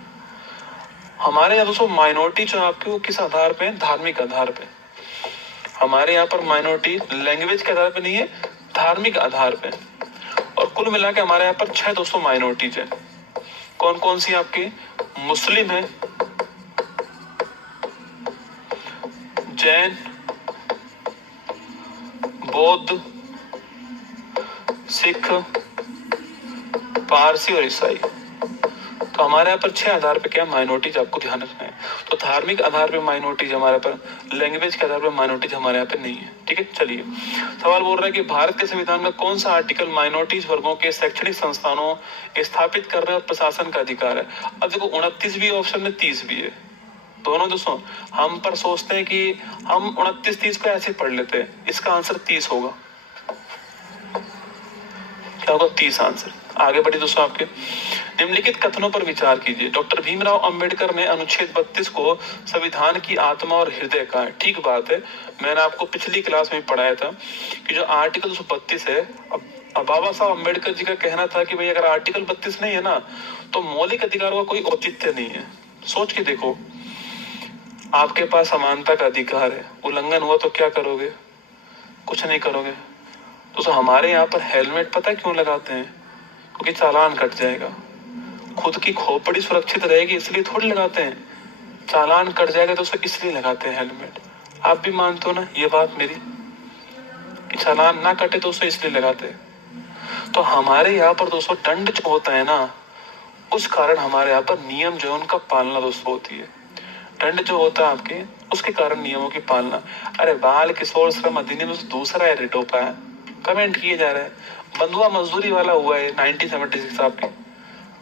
हमारे यहाँ दोस्तों माइनॉरिटी जो आपकी वो किस आधार पे है, धार्मिक आधार पे। हमारे यहाँ पर माइनॉरिटी लैंग्वेज के आधार पे नहीं है, धार्मिक आधार पे। और कुल मिला के हमारे यहाँ पर 6 दोस्तों माइनॉरिटीज है। कौन कौन सी आपकी, मुस्लिम है, जैन, बौद्ध, सिख, पारसी और ईसाई। तो हमारे यहाँ पर 6 आधार पे क्या माइनॉरिटीज आपको ध्यान रखना है। तो धार्मिक आधार पे माइनॉरिटीज हमारे पर, लैंग्वेज के आधार पे माइनॉरिटीज हमारे यहाँ पे नहीं है। ठीक है, चलिए सवाल बोल रहा है कि भारत के संविधान का कौन सा आर्टिकल माइनॉरिटीज वर्गों के शैक्षणिक संस्थानों स्थापित करने और प्रशासन का अधिकार है। अब देखो 29 भी ऑप्शन में, 30 भी है, दोनों दोस्तों। हम पर सोचते हैं कि हम 29-30 को ऐसे पढ़ लेते हैं, इसका आंसर 30 होगा। क्या होगा, 30 आंसर। आगे बढ़े दोस्तों, आपके निम्नलिखित कथनों पर विचार कीजिए। डॉक्टर भीमराव अंबेडकर ने अनुच्छेद 32 को संविधान की आत्मा और हृदय कहा है। ठीक बात है, मैंने आपको पिछली क्लास में पढ़ाया था कि जो आर्टिकल 32 है, अब बाबा साहब अंबेडकर जी का कहना था कि भाई अगर आर्टिकल 32 नहीं है ना तो मौलिक अधिकारों का कोई औचित्य नहीं है। सोच के देखो, आपके पास समानता का अधिकार है, उल्लंघन हुआ तो क्या करोगे, कुछ नहीं करोगे। तो हमारे यहाँ पर हेलमेट पता है क्यों लगाते हैं, क्योंकि चालान कट जाएगा। खुद की खोपड़ी सुरक्षित रहेगी इसलिए थोड़ी लगाते हैं, चालान कट जाएगा तो इसलिए लगाते हैं हेलमेट। आप भी मानते हो ना ये बात मेरी कि चालान ना कटे तो इसलिए लगाते हैं। तो हमारे यहाँ पर दोस्तों दंड जो होता है ना, उस कारण हमारे यहाँ पर नियम जो है उनका पालना दोस्तों होती है। दंड जो होता है आपके, उसके कारण नियमों की पालना। अरे बाल किशोर श्रम अधिनियम दूसरा है, रिटोपा है, कमेंट किए जा रहे हैं। बंधुआ मजदूरी वाला हुआ है 1976 आपके,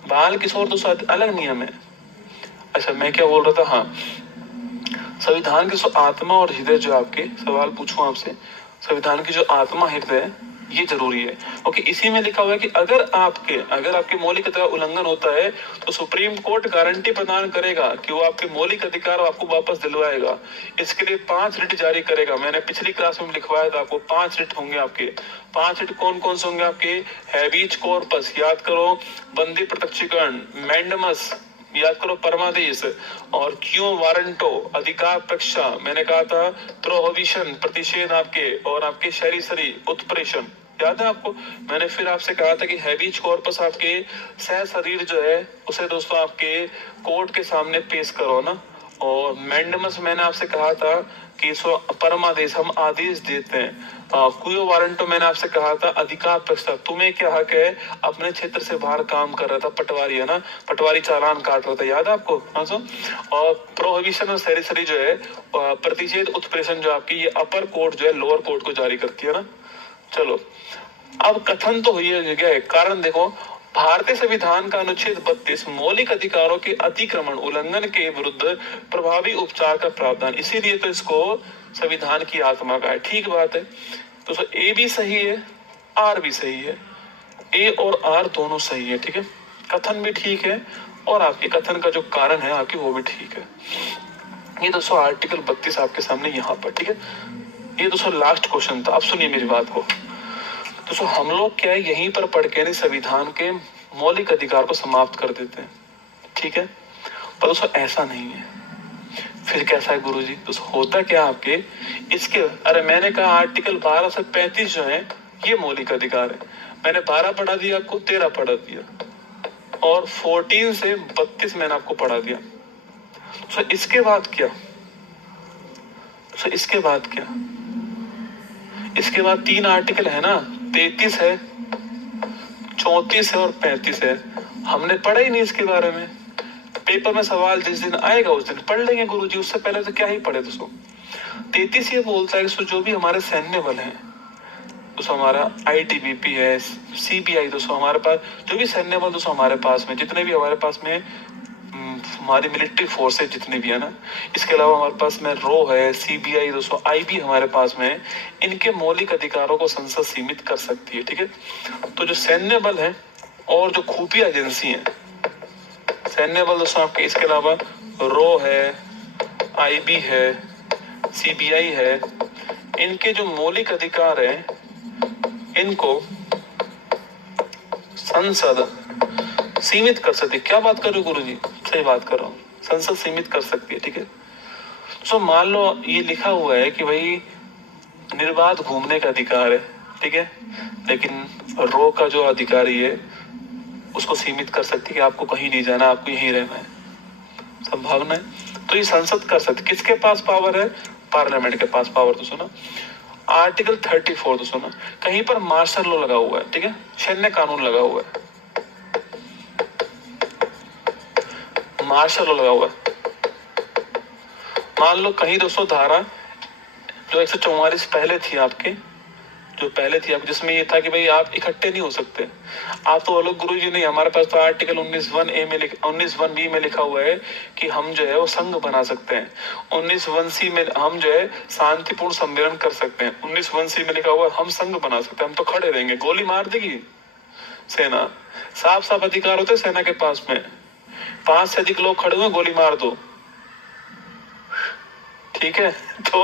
बाल किशोर दोस्तों अलग नियम है। अच्छा मैं क्या बोल रहा था, हाँ, संविधान की जो आत्मा और हृदय जो आपके, सवाल पूछूं आपसे, संविधान की जो आत्मा हृदय है ये जरूरी है, क्योंकि इसी में लिखा हुआ है कि अगर आपके मौलिक अधिकार उल्लंघन होता है तो सुप्रीम कोर्ट गारंटी प्रदान करेगा कि वो आपके मौलिक अधिकार आपको वापस दिलवाएगा। इसके लिए 5 रिट जारी करेगा। मैंने पिछली क्लास में लिखवाया था आपको, 5 रिट होंगे आपके। 5 रिट कौन कौन से होंगे आपके, हैबीज कॉर्पस याद करो, बंदी प्रत्यक्षीकरण, मैंडमस याद करो, परमादेश, और क्यों वारंटो अधिकार परीक्षा, मैंने कहा था प्रोहिबिशन प्रतिषेध आपके, और आपके शहरी सरी उत्प्रेषण याद है आपको। मैंने फिर आपसे कहा था कि हैबीज कॉर्पस आपके सह शरीर जो है उसे दोस्तों आपके कोर्ट के सामने पेश करो ना। और मैंडमस मैंने आपसे कहा था कि सो परमादेश हम आदेश देते हैं। क्वियो वारंटो मैंने आपसे कहा था अधिकार परीक्षा, तुम्हें क्या हक है, अपने क्षेत्र से बाहर काम कर रहा था, पटवारी है ना, पटवारी चालान काट रहा था, याद है आपको। हाँ सो, और प्रोहिबिशन और सरी जो है प्रतिषेध उत्प्रेषण जो आपकी, ये अपर कोर्ट जो है लोअर कोर्ट को जारी करती है ना। चलो अब कथन तो हुई है, कारण देखो, भारतीय संविधान का अनुच्छेद 32 मौलिक अधिकारों के अतिक्रमण उल्लंघन के विरुद्ध प्रभावी उपचार का प्रावधान, इसीलिए तो इसको संविधान की आत्मा का है। ठीक बात है, तो ए भी सही है, आर भी सही है, ए और आर दोनों सही है। ठीक है, कथन भी ठीक है और आपके कथन का जो कारण है आपकी वो भी ठीक है। ये दोस्तों आर्टिकल 32 आपके सामने यहाँ पर। ठीक है, ये दोस्तों लास्ट क्वेश्चन था। अब सुनिए मेरी बात को दोस्तों, हम लोग क्या है यहीं पर पढ़ के नहीं संविधान के मौलिक अधिकार को समाप्त कर देते हैं, ठीक है, पर दोस्तों ऐसा नहीं है। फिर कैसा है गुरुजी? दोस्तों होता क्या आपके इसके, अरे मैंने कहा आर्टिकल 12 से 35 जो है ये मौलिक अधिकार है, मैंने 12 पढ़ा दिया आपको, 13 पढ़ा दिया, और 14 से 32 मैंने आपको पढ़ा दिया। तो इसके बाद क्या? तो इसके बाद क्या? इसके बाद 3 आर्टिकल है ना, 33 है, 34 है और 35 है। हमने पढ़ा ही नहीं इसके बारे में। पेपर में सवाल जिस दिन आएगा उस दिन पढ़ लेंगे गुरुजी, उससे पहले तो क्या ही पढ़े दोस्तों। 33 ये बोलता है कि जो भी हमारे सैन्य बल है, दोस्तों हमारा आईटीबीपी है, सीबीआई, दोस्तों हमारे पास जो भी सैन्य बल दोस्तों हमारे पास में जितने भी हमारे पास में हमारी मिलिट्री फोर्सेज जितनी भी है ना, इसके अलावा हमारे पास में रो है, सीबीआई, दोस्तों आईबी हमारे पास में, इनके मौलिक अधिकारों को संसद सीमित कर सकती है, ठीक है। तो जो सैन्य बल है और जो खुफिया एजेंसी है, सैन्य बल दोस्तों आपके, इसके अलावा रो है, आईबी है, सीबीआई है, इनके जो मौलिक अधिकार है इनको संसद सीमित कर सकती है। क्या बात कर रहे हो गुरुजी? सही बात कर रहा हूँ, संसद सीमित कर सकती है, ठीक है। तो मान लो ये लिखा हुआ है कि भाई निर्बाध घूमने का अधिकार है, ठीक है, लेकिन रो का जो अधिकारी है उसको सीमित कर सकती है कि आपको कहीं नहीं जाना, आपको यहीं रहना है, संभावना है। तो ये संसद कर सकती। किसके पास पावर है? पार्लियामेंट के पास पावर। तो सुना आर्टिकल 34, तो सुना कहीं पर मार्शल लॉ लगा हुआ है, ठीक है, सैन्य कानून लगा हुआ है, मार्शल लॉ लगा हुआ है। मान लो कहीं दोस्तों धारा जो 144 पहले थी आपके, जो पहले थी आपके, जिसमें ये था कि भाई आप इकट्ठे नहीं हो सकते। आप तो अलग गुरु जी नहीं, हमारे पास तो आर्टिकल 19(1)A में 19(1)B में लिखा हुआ है कि हम जो है वो संघ बना सकते हैं। 19(1)C में हम जो है शांतिपूर्ण सम्मेलन कर सकते हैं। 19(1)C में लिखा हुआ है हम संघ बना सकते हैं। हम तो खड़े रहेंगे, गोली मार देगी सेना। साफ साफ अधिकार होते सेना के पास में, 5 से अधिक लोग खड़े हुए, गोली मार दो, ठीक है। तो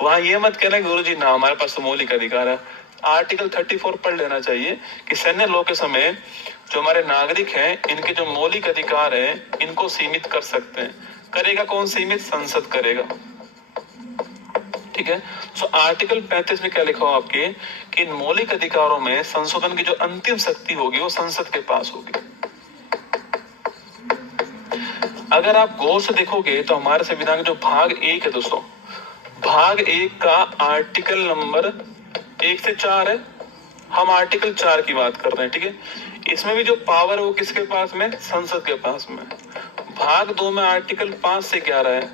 वहां ये मत कहना गुरु जी ना हमारे पास तो मौलिक अधिकार है। आर्टिकल 34 पढ़ लेना चाहिए कि सैन्य लॉ के समय जो हमारे नागरिक हैं इनके जो मौलिक अधिकार है इनको सीमित कर सकते हैं। करेगा कौन सीमित? संसद करेगा, ठीक है। तो आर्टिकल 35 में क्या लिखा हुआ आपके कि इन मौलिक अधिकारों में संशोधन की जो अंतिम शक्ति होगी वो संसद के पास होगी। अगर आप गौर से देखोगे तो हमारे संविधान का जो भाग 1 है दोस्तों, भाग 1 का आर्टिकल नंबर 1 से 4 है। हम आर्टिकल 4 की बात कर रहे हैं, ठीक है। इसमें भी जो पावर है वो किसके पास में? संसद के पास में। भाग 2 में आर्टिकल 5 से 11 है।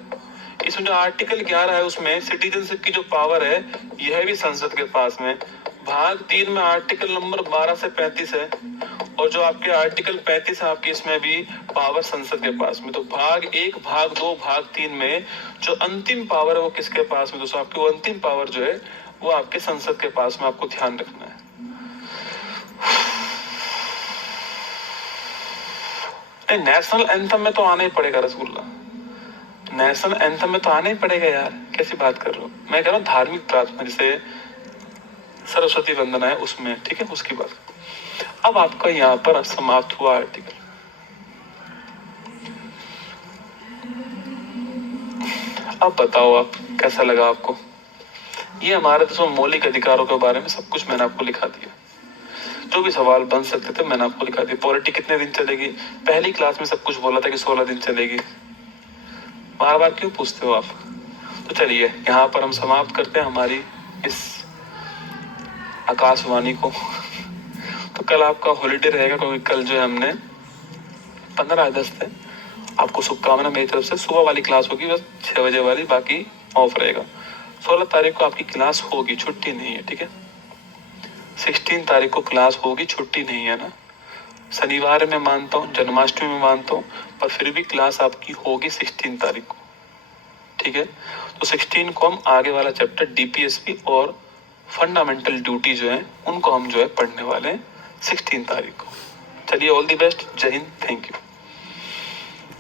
इसमें जो आर्टिकल 11 है उसमें सिटीजनशिप की जो पावर है यह भी संसद के पास में। भाग 3 में आर्टिकल नंबर 12 से 35 है, और जो आपके आर्टिकल 35 है आपके, इसमें भी पावर संसद के पास में। तो भाग 1, भाग 2, भाग 3 में जो अंतिम पावर है वो किसके पास में दोस्तों? आपकी वो अंतिम पावर जो है वो आपके संसद के पास में। आपको ध्यान रखना है। नेशनल एंथम में तो आना ही पड़ेगा रसगुल्ला, नेशनल एंथम में तो आना ही पड़ेगा यार, कैसी बात कर रहे हो? मैं कह रहा हूँ धार्मिक प्रार्थना जैसे सरस्वती वंदना है उसमें, ठीक है, उसकी बात। अब आपका यहाँ पर समाप्त हुआ आर्टिकल। अब बताओ आप कैसा लगा आपको? ये हमारे तो मौलिक अधिकारों के बारे में सब कुछ मैंने आपको लिखा दिया। जो भी सवाल बन सकते थे मैंने आपको लिखा दिया। पॉलिटी कितने दिन चलेगी? पहली क्लास में सब कुछ बोला था कि 16 दिन चलेगी। बार बार क्यों पूछते हो आप? तो चलिए यहाँ पर हम समाप्त करते हैं हमारी इस आकाशवाणी को। तो कल आपका हॉलीडे रहेगा क्योंकि कल जो है हमने 15 अगस्त है। आपको शुभकामना मेरी तरफ से। सुबह वाली क्लास होगी बस 6 बजे वाली, बाकी ऑफ रहेगा। 16 तारीख को आपकी क्लास होगी, छुट्टी नहीं है, ठीक है। 16 तारीख को क्लास होगी, छुट्टी नहीं है ना। शनिवार में मानता हूँ, जन्माष्टमी में मानता हूँ, पर फिर भी क्लास आपकी होगी 16 तारीख को, ठीक है। तो 16 को हम आगे वाला चैप्टर डीपीएसपी और फंडामेंटल ड्यूटी जो है उनको हम जो है पढ़ने वाले हैं 16 तारीख को। चलिए ऑल द बेस्ट, जय हिंद, थैंक यू।